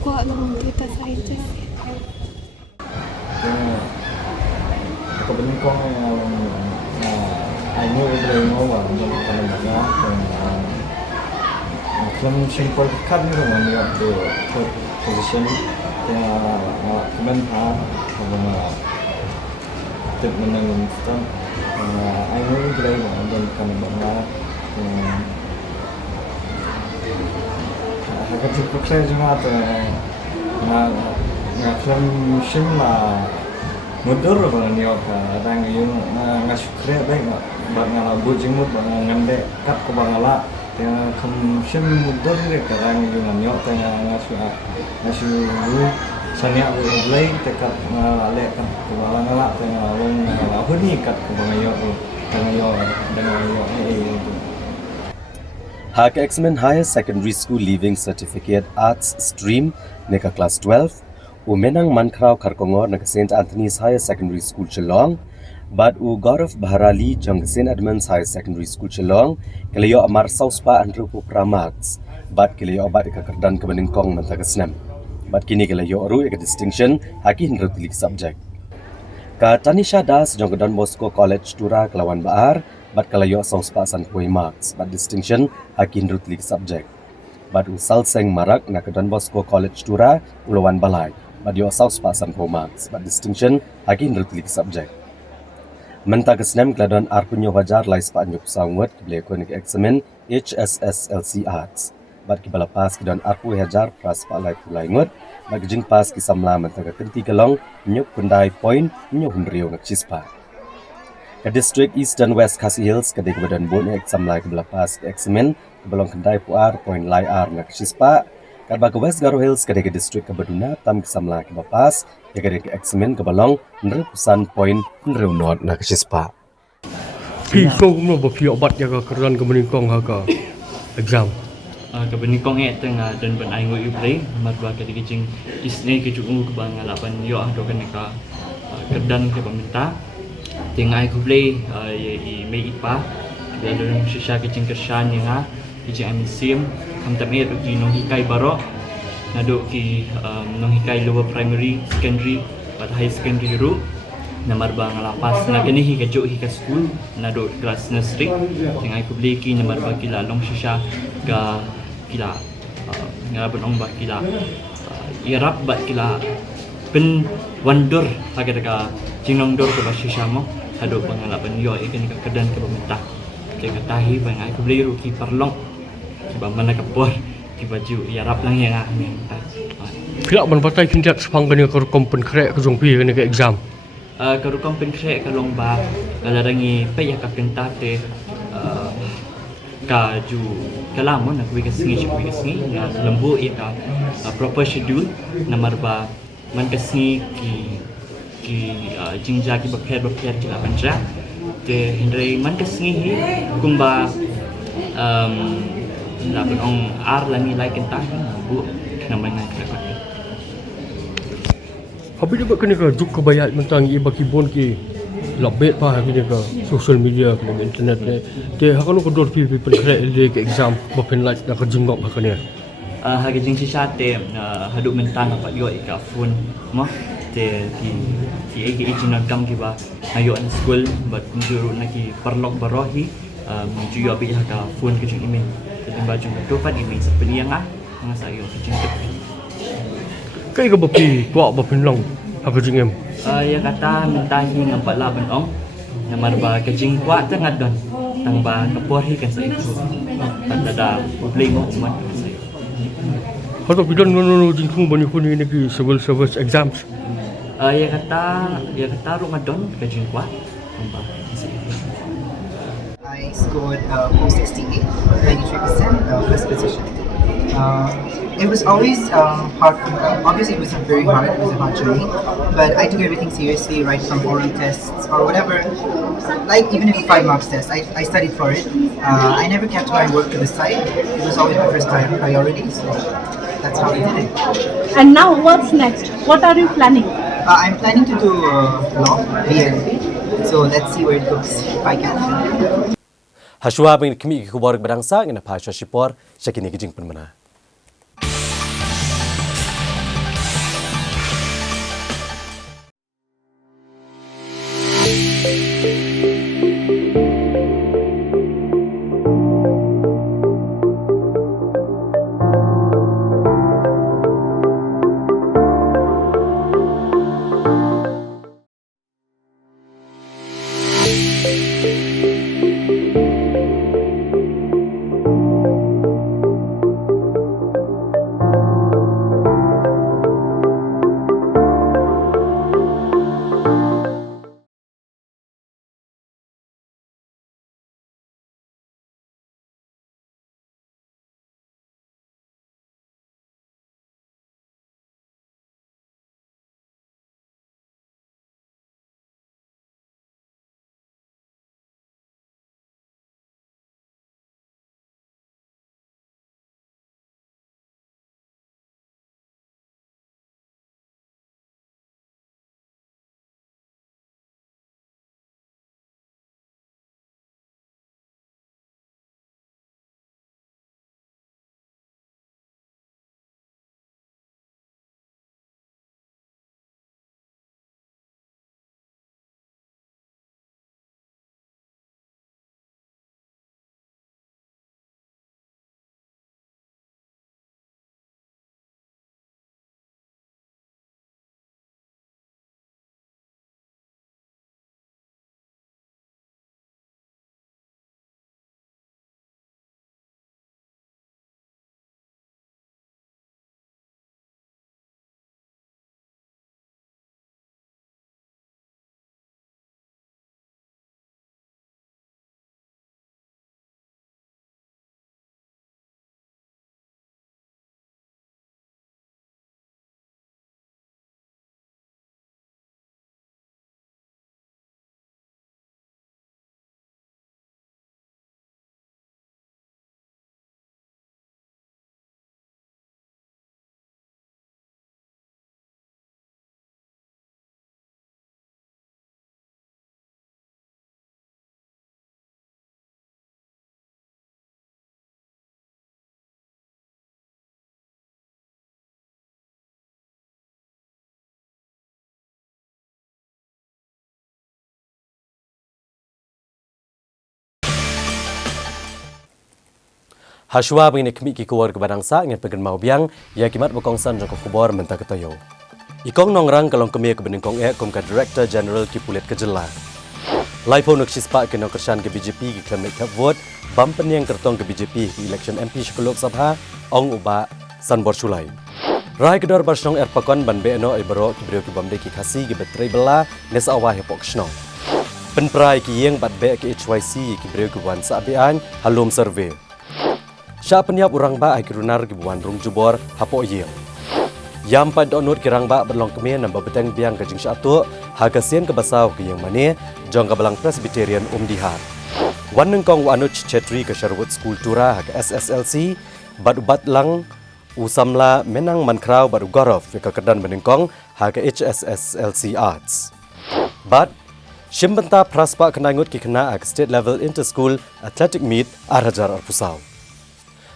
Kuat long data scientist. Aku beningkong I knew boleh ngawal dalam dalam banyak film simple kan ni rumah ni waktu position yang kemen apa tip menang sistem I knew boleh ngawal dalam dalam banyak Aku cukup saya cuma tu, film sim lah mundur bang ni orang orang yang ngasih kerja baik bang ngalah bujing mut bang ngandek kat ke bang ngalah yang film sim mundur ni orang yang nyok tanya ngasih dulu sania boleh tekat ngalah lek kan ke bang ngalah tanya orang ngalah huni kat ke bang nyok dengan nyok itu. Hak examen Higher Secondary School Leaving Certificate Arts Stream neka class 12 umenang mankrau karkongor neka St. Anthony's Higher Secondary School Chilong Bad u Gaurav Baharali jang St. Edmunds High Secondary School Chelong kelayo amar sauspa andru pu pramats bad kelayo abad ka kerdan ke beningkong mentagasnem bad kini kelayo aru ka distinction haki hindru tilik subject ka Tanisha Das jang Don Bosco College Tura Kelawan Baar bad kelayo sauspa san pui marks bad distinction haki hindru tilik subject bad u Salseng Marak na Don Bosco College Tura Ulawan Balai bad yo sauspa san pui marks bad distinction haki hindru tilik subject Mentagasnem keladon arpunyo wajar lai sepanjang sangwat kebeli konik eksamen HSSLC Arts. Bad kibala pas kedon arpu hajar pras palai pulai ngot bagi jing pas kisamla mentaga kenti kelong nyuk pendai point nyuk hundrio ngak cispa. Ke district East dan West Khasi Hills kedai kebadan bon eksamla kebala pas ke eksamen kebelong kendai puar point lai ar ngak cispa. Kadba ke West Garo Hills kedai ke district kebaduna tam kisamla kebala pas kedai ke eksamen kebelong nerusan point nerunot nak cispa. Pi kau kumno bapi obat jaga keran ke meningkong haka exam. Ke beningkong tengah dan ben ai ngoi uplay madwa ke dikicing isne ke jungu ke bang alapan yo do kan ka kedan ke pemerintah tengah ai uplay i mei ipa dalam sisa kicing kersan yang kicing amsim kam tamet ki no hikai baro nado ki no hikai lower primary secondary pada high secondary ru namar bang lapas na kini hi kajo hi ka school nado kelas nursery tengah ai uplay ki namar ba kila long sisa ka kila ngabon ong ba kila irap ba kila pen wandor agar ka jinong dor ke basisya mo hado pangalapan yo ikan ka kedan ke pemerintah ke tahi bang ai beli ru ki perlong sebab mana kapor ki baju irap lang yang ni Pihak berpartai kinjak sepang kena ke kompen krek ke jongpi kena ke exam. Ke kompen krek ke long ba kalarangi pe ya ka perintah te kaju kalamon nak wika singi na lembu ia proper schedule namar ba man kasni ki jingja ki bapher ki la banja te hindrai man kasni hi kumba la ong ar langi like entah bu namai ngai ka Habis dia kena ke juk kebayat mentang ia baki bon ki labet pa kena ke social media ke internet ni te hakano ke dor pi krek dia ke exam bapen like nak jingok hakane harga jing sisa te hadu mentang apa yo ka phone mo te ki izin kam ki ba ayo an school but juru naki perlok barohi ju yo bi ka phone ke jing email te baju tu pa email seperti yang sayo jing kai ke bapi kuak bapen long hak jing em ya kata mentang hi ngampat laban ong namar ba ke jing kuak tengah don tang ba kapor hi kan sayo pada publik mo umat sayo Kalau bidon ngono jingkung bani kuni ni ki civil service exams. Ya kata Ramadan ke jingkwa. I scored 468, 93%, first position. It was always hard. Obviously, it was very hard. It was a hard journey, but I took everything seriously. Right from oral tests or whatever, like even if a 5 marks test, I studied for it. I never kept my work to the side. It was always my first priority. So that's how I did it. And now, what's next? What are you planning? I'm planning to do law, BLB. So let's see where it goes if I can. Hashua bing kimi ki kubar berangsa ngena pasha shipor syakini kijing penmana. Hashwa bangin kemi ki kuwar kebadangsa ngin pegen mau biang ya kimat bokongsan jong kubor menta ketoyo. Ikong nongrang kalong kemi ke beningkong kum ka Director General ki Pulit Kejela. Laipo nuk sispa ke nongkersan ke BJP ki klamek ka vote bam penyang kertong ke BJP ki election MP Lok Sabha ong uba Sanbor Sulai. Rai kedor barsong erpakon ban beno ibro ki brio ki bamde ki khasi ki betrei bela nes awah hepok sno. Penprai ki yeng bat be ki HYC ki brio ki wan sa bian halum survey. Sya penyap urang ba ai kirunar ki buan rung jubor hapo yel. Yam pan donut kirang ba berlong kemien namba beteng biang ke jing syatu hagasien ke basau ke yang mane jong ke belang Presbyterian Dihar. Wan nengkong wanuch chetri ke Sherwood School Tura ke SSLC bat lang usamla menang mankrau baru gorof ke kedan benengkong ha ke HSSLC Arts. But shimbenta praspa kenangut ki kena ke state level inter school athletic meet arhajar arpusau.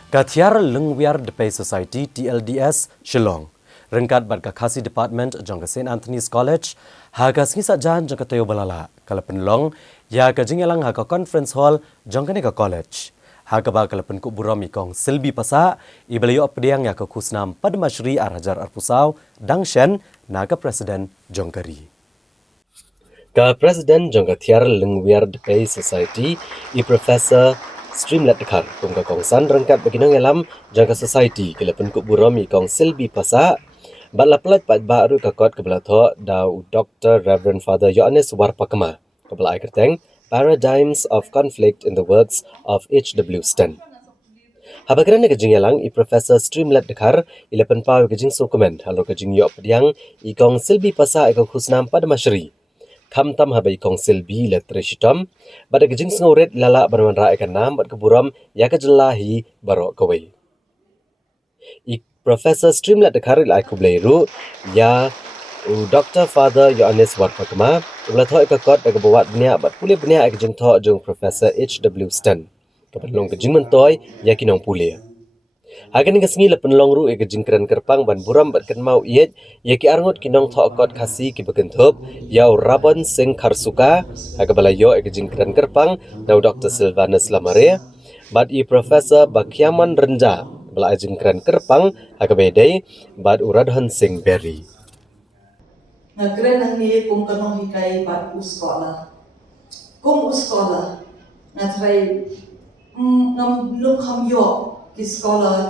Katiar Lengwiar Depay Society TLDS Shillong. Rengkat bat Khasi Department jong ke St. Anthony's College. Haga singisa jan jong ke Tayo Balala. Kala penlong ya ke jingelang haga conference hall jong ke neka college. Haga ba kala pen kuburam ikong Silbi Pasa. Ibalayo apdiang ya ke kusnam Padmashri Arhajar Arpusau. Dangshen naga Presiden jong keri. Ka Presiden jong ke Tiar Lengwiar Depay Society i Professor Streamlet dekat kumka kongsan rengkat bagi nang alam jaga society kelapen kuk burami kong Silbi Pasa batla pelat pat baru kakot kebela tho dau Dr. Reverend Father Yohanes Warpakama kebela kerteng Paradigms of Conflict in the Works of H.W. Stent. Habakran ke jingyalang i Professor Streamlet dekar ilapen pau ke jing dokumen halo ke jing yo pediang i kong Silbi Pasa ikong khusnam Padmashri. Kamtam habai kong Silbi letreshitam pada gejing sengoret lala berman ra ikan nam bat keburam ya ke jelahi barok kawai. I Professor Streamlet dekar ilai kubleiru ya Dr. Father Yohanes Warpakama ulat ho ikakot dak bawat benia bat pulih benia ik jeng tho jeng Professor H.W. Stent. Kapelong ke jing mentoy ya kinong pulih. Hagan ke sengi lepen long ru ke jing keren kerpang ban buram bat ken mau iet ya ki arngot kinong tho akot khasi ki bekentup ya Rabon Singh Kharsuka haga balayo ke jing keren kerpang nau Dr. Silvanus Lamare bat i Professor Bakyaman Renja bala jing keren kerpang haga bedai bat Uradhan Singh Berry. Ngakren ang ni kum kanong hikay bat uskola. Kum uskola ngatray ngam lukham yo ki sekolah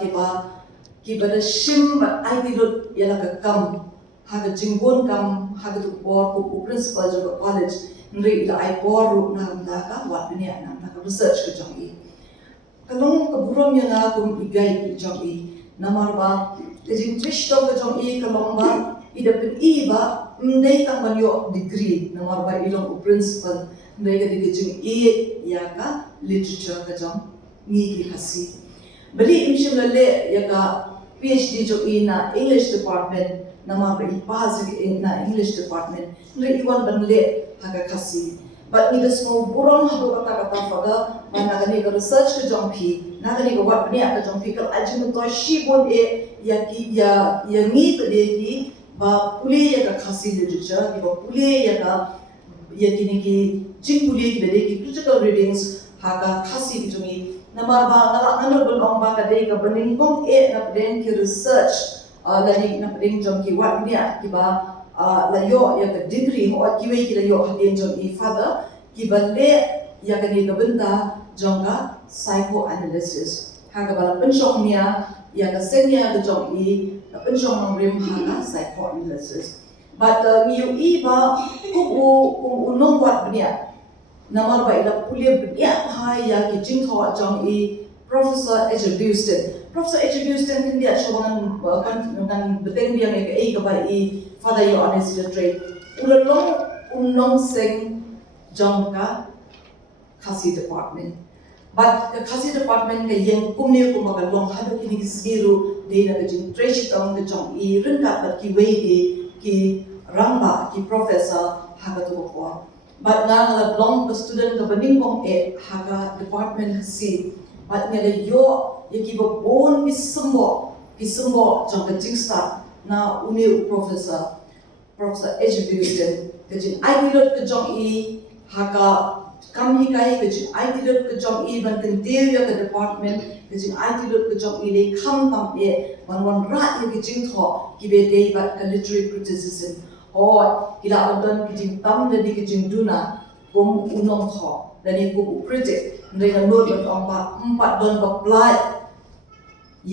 ki pada shim ai bilut ialah ke kam ha ke jingbon kam ha ke tu por ku principal juga college nri ila ai por ru na ka wat dunia na ka research ke jong i kalong ke buram yang aku igai ke jong i namar ba ke jing trish to ke jong i kalong ba ida pen i ba ndai tang ban yo degree namar ba ilong principal ndai ke jing i ya ka literature ke jong ni ki khasi beli imshim lale ya ka PhD jo ina English department nama ba ipaz na English department re iwan banle haga khasi but ni desmo buron hado kata pada mana gani ka research ke jongpi na gani ka wat bnia ka jongpi kal ajin to shibon e ya ki ya ni to de ki ba puli ya ka khasi literature ki ba puli ya ka ya kini ki jing puli ki de ki critical readings haga khasi ki jongi namar ba ngalak belong ba kadai ka beningkong na pedeng ki research lagi na pedeng jom ki wat dia ki ba layo ya ka degree ho ki we ki layo hadien jom i father ki balle ya ka ni ka benta jom ka psychoanalysis ha ka bala pensyong nia ya ka senya ka jom i pensyong nong rim ha ka psychoanalysis but miu i ba ku nong wat dia namar ba ila pulia benia hai ya ki jing thawa jong i Professor H.W. Stent. Professor H.W. Stent kan dia showangan kan beteng dia ke ai ka ba i Father Yohanes Latre ulong unong sing jong ka khasi department but ka khasi department ka yang kumne ko magalong hado kini siru de na jing treshi tong de jong i rinka bat ki wei de ki ramba ki professor hagato ko but nga nga long ka student ka beningkong haga department si but nga yo yaki ba bon isembo jong ka jing start na uni Professor H.W. Stent ka jing ai wilot ka jong i haga kami kai ke jing ai tidak ke jong i ban interior ke department ke jing ai tidak ke jong i le kham tam e wan ra ke jing tho ki be dei ba ke literary criticism o ila odon ke jing tam de ke jing duna kum unom tho dan ibu project mereka nur ban ompa empat don apply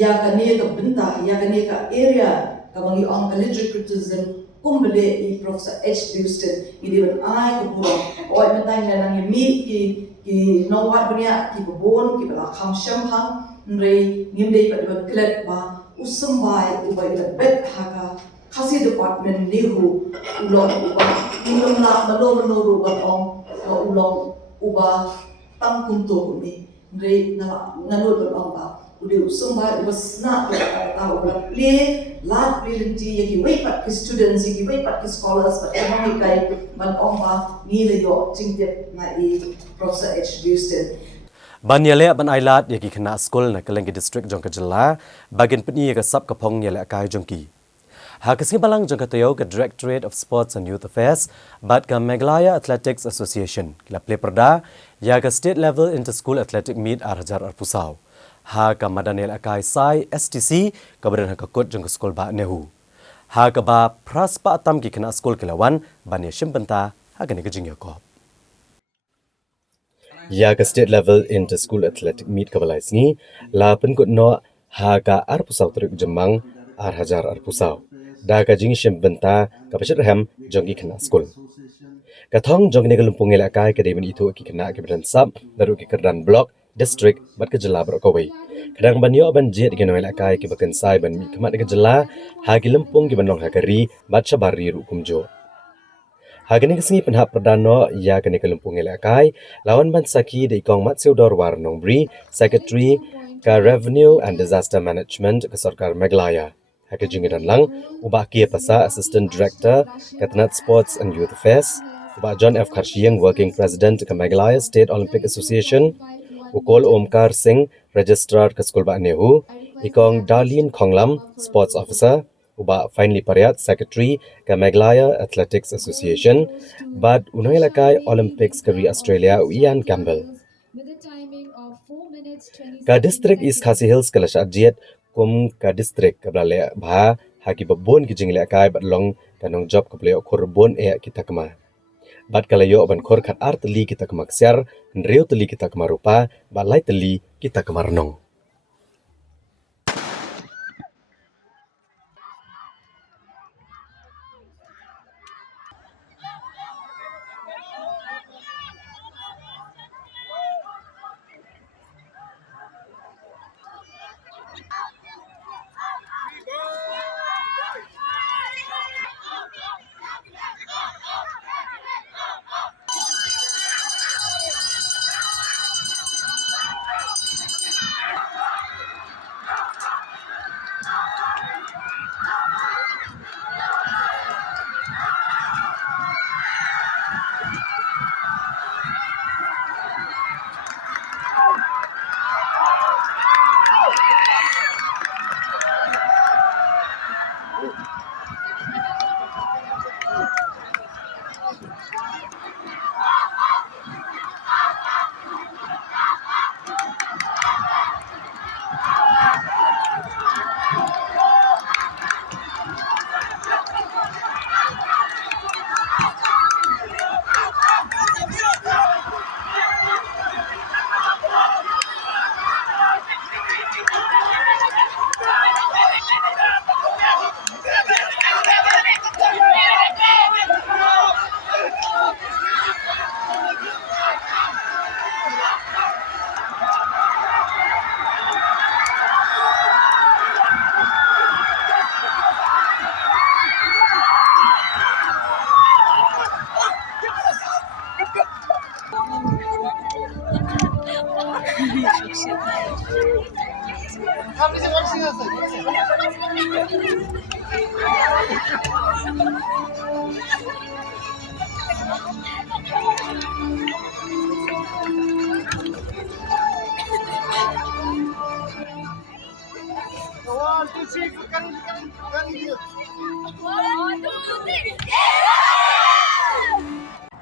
ya kane ke benta ya kane ke area ka bangi on ke literary criticism kumbele i Professor H. Houston ini ban ai ke burong oi mentai nang mi ki nawat dunia ki babon ki bala kham sham hang nrei ngimdei ba ban klet ba usumbai ubai ba bet haga khasi department nehu ulong uba ulong la malo ru ba ong ulong uba tang kunto ni nrei nanut ba ong ba udah usumbai was not tahu ba play lat brilliancy yaki wait pat ki students yaki wait pat ki scholars but emang kai ban omba ni le yo tingtep na i Professor H. Houston Banyale ban ailat yaki kena skol na Kelengi district jong kejela bagian peni ka sab kapong yale akai jongki ha kasi balang jong katayo ke Directorate of Sports and Youth Affairs bat ka Meghalaya Athletics Association kila play perda ya ka state level inter school athletic meet arjar arpusau ha ka madanel akai sai STC kabadan ha ka kot jong skol ba nehu ha ka ba praspa atam ki kena skol kilawan banya shimpenta ha ka ne ka jingya ko ya ka state level inter school athletic meet kabalai sngi la pen kot no ha ka arpusau truk jemang hajar arpusau da ka jing shimpenta ka pachar ham jong ki kena skol kathong jong ne kalumpung ela kai ka deban itu ki kena ke badan sab daru ki kerdan block district bat ke jela berkawai kadang banyo ban jet ke noel akai ke bakan sai ban mi kemat ke jela ha ki lempung ke banong hakari bat sabari ru kumjo ha kene kesengi penhap perdano ya kene ke lempung el akai lawan ban saki de ikong mat seudor war nongbri secretary ka revenue and disaster management ke sarkar Meghalaya ha ke jingidan lang uba ki pasa assistant director katnat sports and youth affairs uba John F Kharshiang working president ke Meghalaya State Olympic Association Ukol Omkar Singh, Registrar ke Skol Ba Nehu, Ikong Darlene Khonglam, Sports Officer, Uba Finally Pariat, Secretary ke Meghalaya Athletics Association, Bad Unai Lakai Olympics ke Australia, Ian Campbell. Ka District East Khasi Hills ke Lashat Jiet, kum ka District ke Blale Bha, haki babon ki jingle akai bat long kanong job ke Bleo Korbon kita kema. Bat kalayo ban khor khat ar teli kita kemaksiar nreu teli kita kemarupa balai teli kita kemarnong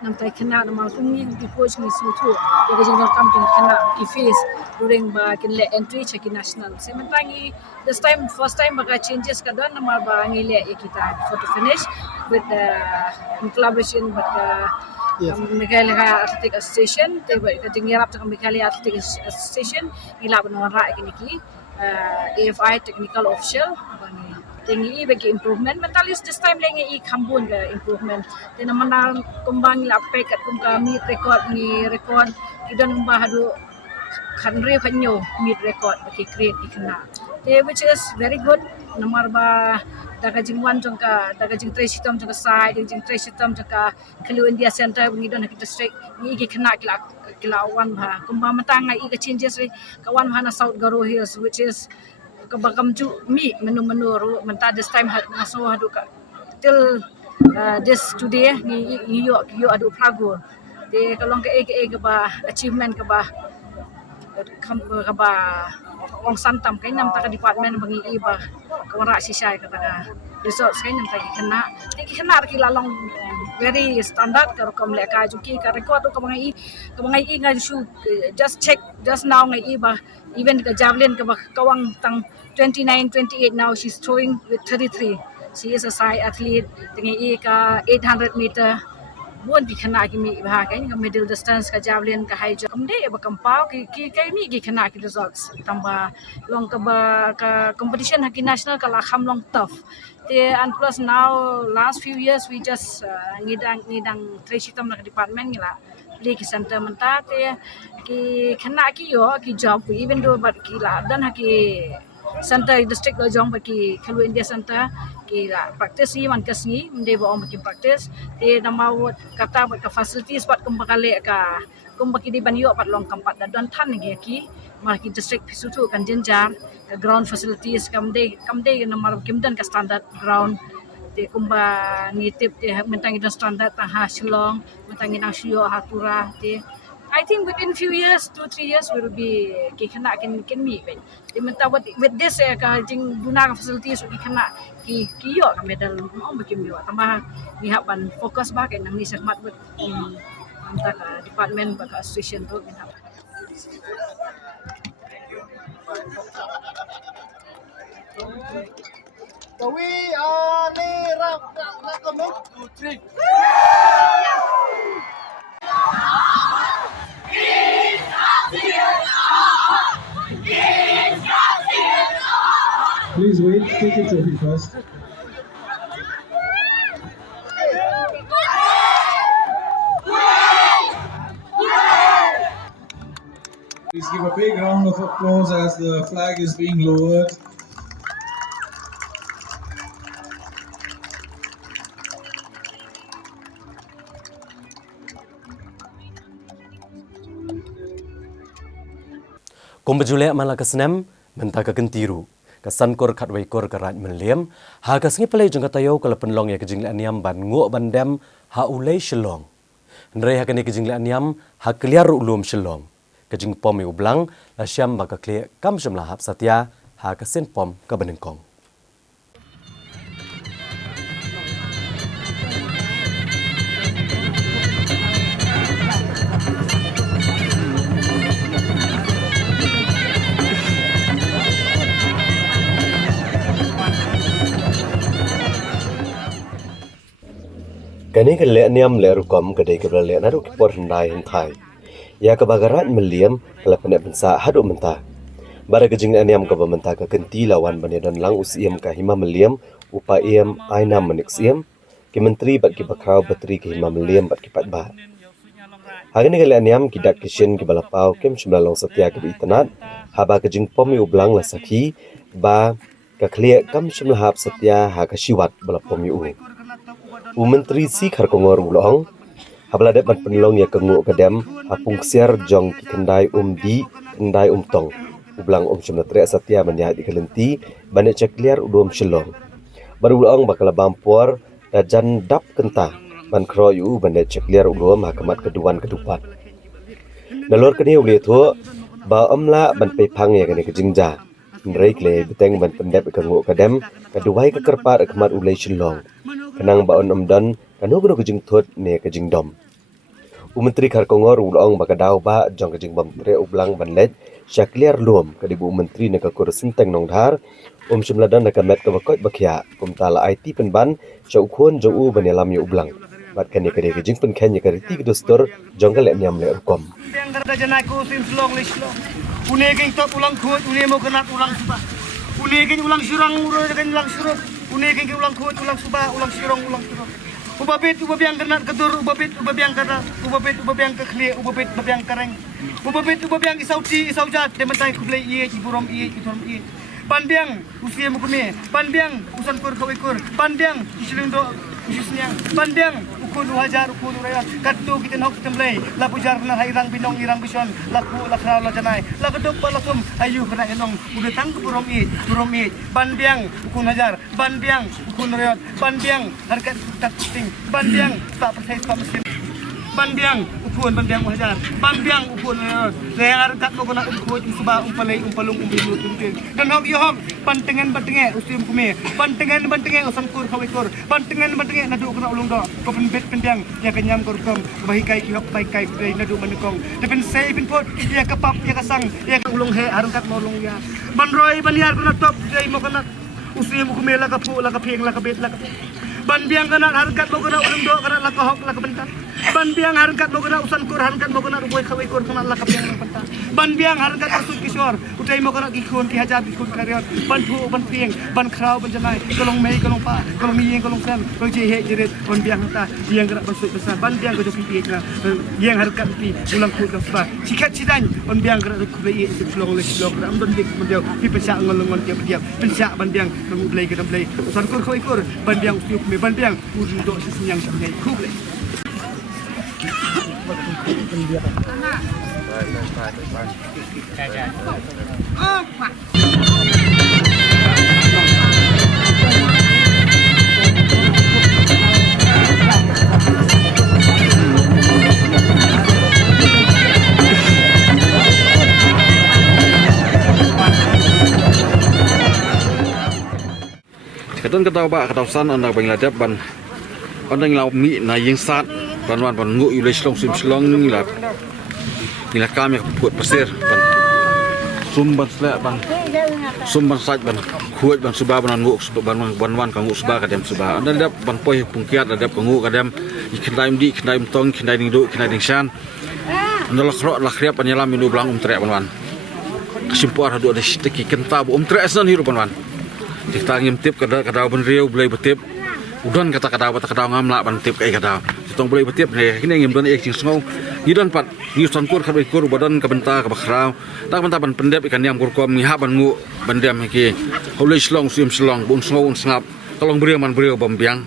nam tai kena nam kumni di coach ni sutu ya ke jingdon kam jing kena ki fees during ba kin le entry check national sementangi this time first time baga changes ka don nam ba ngi le kita for to finish with the in collaboration with the Meghalaya Athletic Association te ba ka jing yarap ta Meghalaya Athletic Association ila ban ra ki AFI technical official bani tinggi bagi improvement mentalis this time lagi kambun ke improvement dan mana kembang lapai kat kami record ni record kita nambah hadu kanre kanyo meet record bagi create ikna which is very good nomor ba daga jingwan jangka daga jing trace system jangka side jing trace system jangka Kelu India Center bungi don kita district ni kena kilawan ba kembang matangai ika changes kawan hana South Garo Hills which is kabagam ju mi menu menta this time maso hadu ka till this today ni yo adu prago de kalong ke ba achievement ka ba ong santam kay nam ta department bangi iba kawara sisay ka ta results kay nam ta kena kilalong very standard ka kom le ka juki ka record ka bangi nga shu just check just now ngai iba even ka javelin ka kawang tang 29-28 now she's throwing with 33 she is a side athlete tingi ka 800 meter buon di kena ki mi ba ka middle distance ka javelin ka high jump de ba kampau ki mi gi kena ki results tamba long ka ba ka competition haki national ka la kham long tough and plus now last few years we just ngidang training na department ngila League Center menta ki kena ki yo ki job even though but ki la dan haki center district lo jong baki Kelu India Center ki la practice ni man kasni mende ba om baki practice te namau kata ba ka facilities pat kumbakale ka kumbaki di banyo pat long kampat da don than ngi ki ma ki district pisutu kan jenjar ground facilities kamde namar kimdan ka standard ground te kumba ni tip te mentangi dan standard ta ha Shillong mentangi nang Shio Hatura te I think within few years 2-3 years we will be kena can meet te menta with this ka jing guna facilities ki kena ki yo ka medal mo bikin yo tambah ni haban fokus ba kay nang ni sakmat with anta ka department ba ka association to gina Kawi ani rap na kamo 2 3 Please wait, take it trophy first. Please give a big round of applause as the flag is being lowered. Kumbajule mala kasnem menta ka kentiru kasan kor khatwai kor karat menliam ha kasngi play jeng katayo kala penlong ya kejing aniam ban ngo bandem ha ulai Shillong ndrei ha kani kejing aniam ha clear ulum Shillong kejing pom yu blang la syam ba ka clear kam syam la hap satya ha kasen pom ka benengkong Kani ke le niam le rukom kedai ke le nadu ke por hendai hentai. Ya ke bagarat meliam kala penek bensa hadu menta. Bara ke jing niam ke bementa ke kenti lawan bani dan lang usiam ke hima meliam upa iam aina meniksiam ke menteri bat ke bakrau bateri ke hima meliam bat ke patba. Hari ni ke le niam kidak kishin ke balapau kem semlalong setia ke bitanat haba ke jing pom yu blang la sakhi ba ke klia kam semlahap setia ha ke siwat balapom yu. Menteri si khar kongor ulong habla de ban penlong ya kengu kedem hapung siar jong ki kendai di kendai tong ublang semna tre satya manya di kelenti bane cekliar udom Shillong baru ulong bakal bampor dan dap kenta man kroyu bane cekliar udom hakamat keduan kedupat dalor kene uli tho ba amla ban pe phang ya kene kejingja ndrei kle beteng ban pendep kengu kedem keduai kekerpat hakamat ulai Shillong kenang baon amdan kanu gro kejing thot ne kejing dom Menteri Kharkongor ulong bakadaw ba jong kajing bamre ublang banlet syakliar luom kadibu Menteri nekakur senteng nongdhar Shimladan nakamet kabakot bakya kumtala IT penban syaukhon jau banyalam yu ublang bat kan yakade kajing penkhen yakariti kedustor jong kalek nyam le ukom Yang kada janai ko sim slong lislong. Une king top ulang khut, une mo kenat ulang suba. Une king ulang surang uro dengan ulang surut. Une king ulang khut, ulang suba, ulang surang, ulang surut. Ubabit ubabiang kenat kedur, ubabit ubabiang kada, ubabit ubabiang kekli, ubabit ubabiang kareng. Ubabit ubabiang isauci, isaujat, dementai kublai iye, iburom iye, iturom iye. Pandiang usia mukune, pandiang usan kur kawikur, pandiang isilindo ususnya, pandiang ukun hajar ukun raya, katu kita nok temblay, lapu jarna hairang binong irang bison, laku lakrau lajanai, lakadok balakum ayu kena enong, udah tang burom it, pandiang ukun hajar, pandiang ukun raya, pandiang harkat tak pusing, pandiang tak percaya tak mesin. Pandiang ukun pandiang hajar, pandiang ukun leher kat mo guna ukun suba umpalay umpalung umbilut umbil. Dan hok yohok pantengan usim kume, pantengan usan kur kawikur, pantengan nadu kena ulung do, ko penbet pendiang ya kenyam korkom, bahikai kihok bahikai dari nadu manekong. Depen sei pinpot ya kepap ya kasang ya ulung he harung kat mo ulung ya. Banroy baniar kena top dari mo kena usim kume la kapu la kapeng la kabet la Bandiang kena harkat mo kena ulung do kena la kahok la kabentar. Bandiang harkat mo kena usan kur harkat mo kena ruboy kawikur kena la kapeng la pentar. Bandiang harkat asut kisor utai mo kena gikun ki hajar gikun kariot ban pu ban pieng ban krau ban janai kolong mei kolong pa kolong miyeng kolong sam kolong jehe jerit bandiang ta yang kena basut besar bandiang ko joki pieng yang harkat pi ulang kut kasba sikat sidan bandiang kena kublai selong le selong ram don dik bandiang pi pensak ngolongon dia pensak bandiang kublai ke kublai usan kur kawikur bandiang usiuk me bandiang udun do sisinyang sampai kublai Kadang kata ba katasan anak Bangladesh ban orang lau mi na yang sat ban ngu ulai slong sim slong ni la kami buat pasir ban sumban selak ban sumban sat ban kuat ban subah ban ngu ban kangu subah kadem subah anda dap ban poi pungkiat dap kangu kadem ikhnaim di ikhnaim tong ikhnaim du ikhnaim shan anda la khro la khriap penyelam minu belang trek ban kesimpuan hadu ada steki kentab trek san hiru ban kita ngimtip kada ben riau boleh betip udan kata ngamla ban tip kai kada tong boleh betip ne kini ngim don ek sing sngau ngidan pat ni sankur khabai kur badan ka benta ka bakhrau tak benta ban pendep ikan yam kurkom ni ha ban ngu bandem ki holei slong sim slong bun sngau sngap kalong beriau man beriau bambiang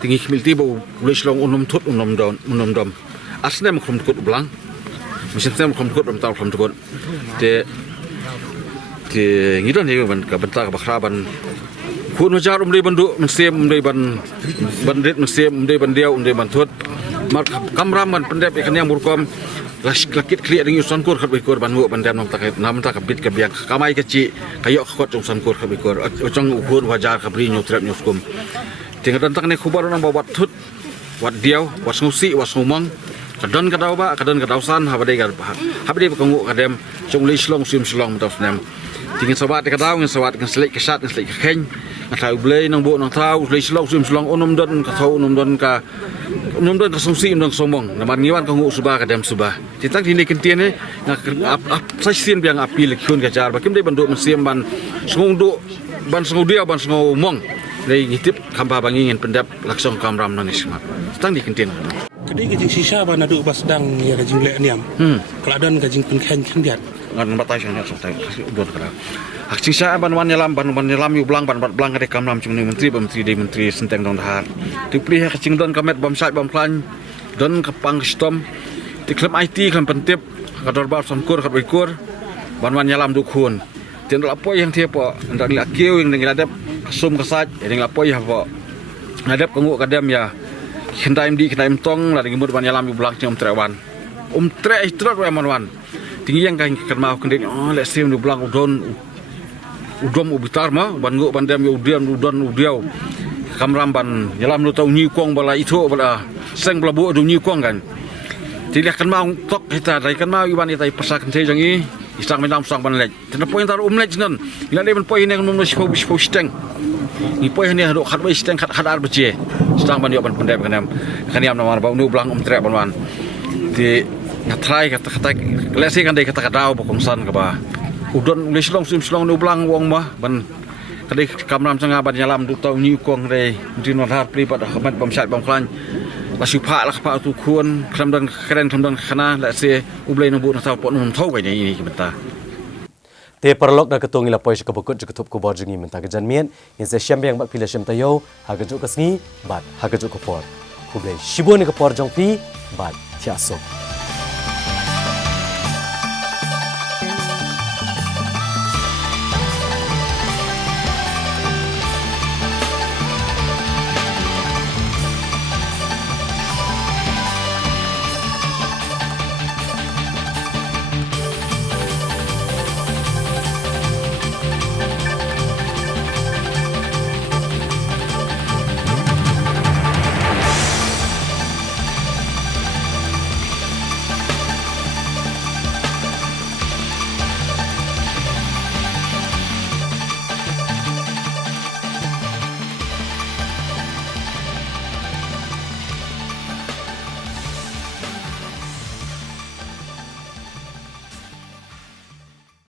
tinggi khmilti bo holei slong unum thut unum dom asne m khum kut blang mesin tem khum kut bam taw khum kut te ngidan he ban ka benta ka bakhrau ban kun wajar umdai bandu mensem umdai ban bandit mensem umdai bandiau umdai bantut mar kamram ban pendep ikan yang burkom lakit kriak dengan usan kur khabai kur ban ngu bandam nam tak bit ka biang kamai kecil kayok khot usan kur khabai kur ucang ukur wajar khabri nyutrap nyuskum tinggal tentang ne khubar nang bawat tut wat diau was ngusi was ngumang kadon kadau ba kadon kadausan habade pengu kadem chung li slong sim slong mataus nem tinggal sabat kadau ngan sabat ngan selik kesat ngan selik keng atau blay nang bu nang tahu blay selong sim selong unum don ka tahu unum don ka sumsi unum somong naman ngiwan ka ngu subah kadam subah titang dini kentian ne ap sasin biang api lekun ka jar bakim dei bandu mesiem ban sngong du ban sngong dia ban sngong mong dei ngitip kamba bangingin pendap laksong kamram nanis mat titang di kentian kadai gajing sisa ban adu basdang ya gajing le niam keladan gajing penkhen kendiat ngan batai sang nak sampai udon kada aksi sa ban nyalam yu blang ban blang kada kamram chung menteri senteng dong dahar dipri ha kacing don kamet bom sat bom plan don kapang stom di klub IT klub pentip kador bar samkur khat bikur ban nyalam dukun tin lapo yang tie po ndak la kieu yang dengan adap sum kasat yang lapo ya po adap kangu kadam ya kendaim di kendaim tong la dengan ban nyalam yu blang chung trewan trek istrat wa manwan tinggi yang kan mau kendek let's see nu blang udom ubitar ma ban ngu bandam yu udon udiau kamram ban nyalam lu tau nyi kong bala itu bala seng bala bu du nyi kong kan Tidak kan mau tok kita dari kan mau iban kita pasakan saya jangi isang minam sang banlek. Tena poin taruh umlek nan. Ila dia poin yang nomor sepuluh steng. Ni poin ni hadok hadway steng hadar beci. Sang ban yoban pendep kanam namar bau nu belang trek banwan. Di ngatrai kata lesi kan dia kata kadau bokongsan ke ba. Udon ulis long nu belang wong mah ban kadai kamram sanga ban nyalam du tau ni kong re din war pri pada khamat bam syat bam klan. Masih pak lah pak tu kuan kemudian keren kemudian kena let's say ublay nabu nasal pot num thau kayaknya ini kita. Te perlok na ketung ila pois kabukut ketup ku borjingi menta ke janmien in se syambang bak pila syam tayo hagajuk kasngi bat hagajuk kopor. Ublay shibon ke por jongpi bat tiasok.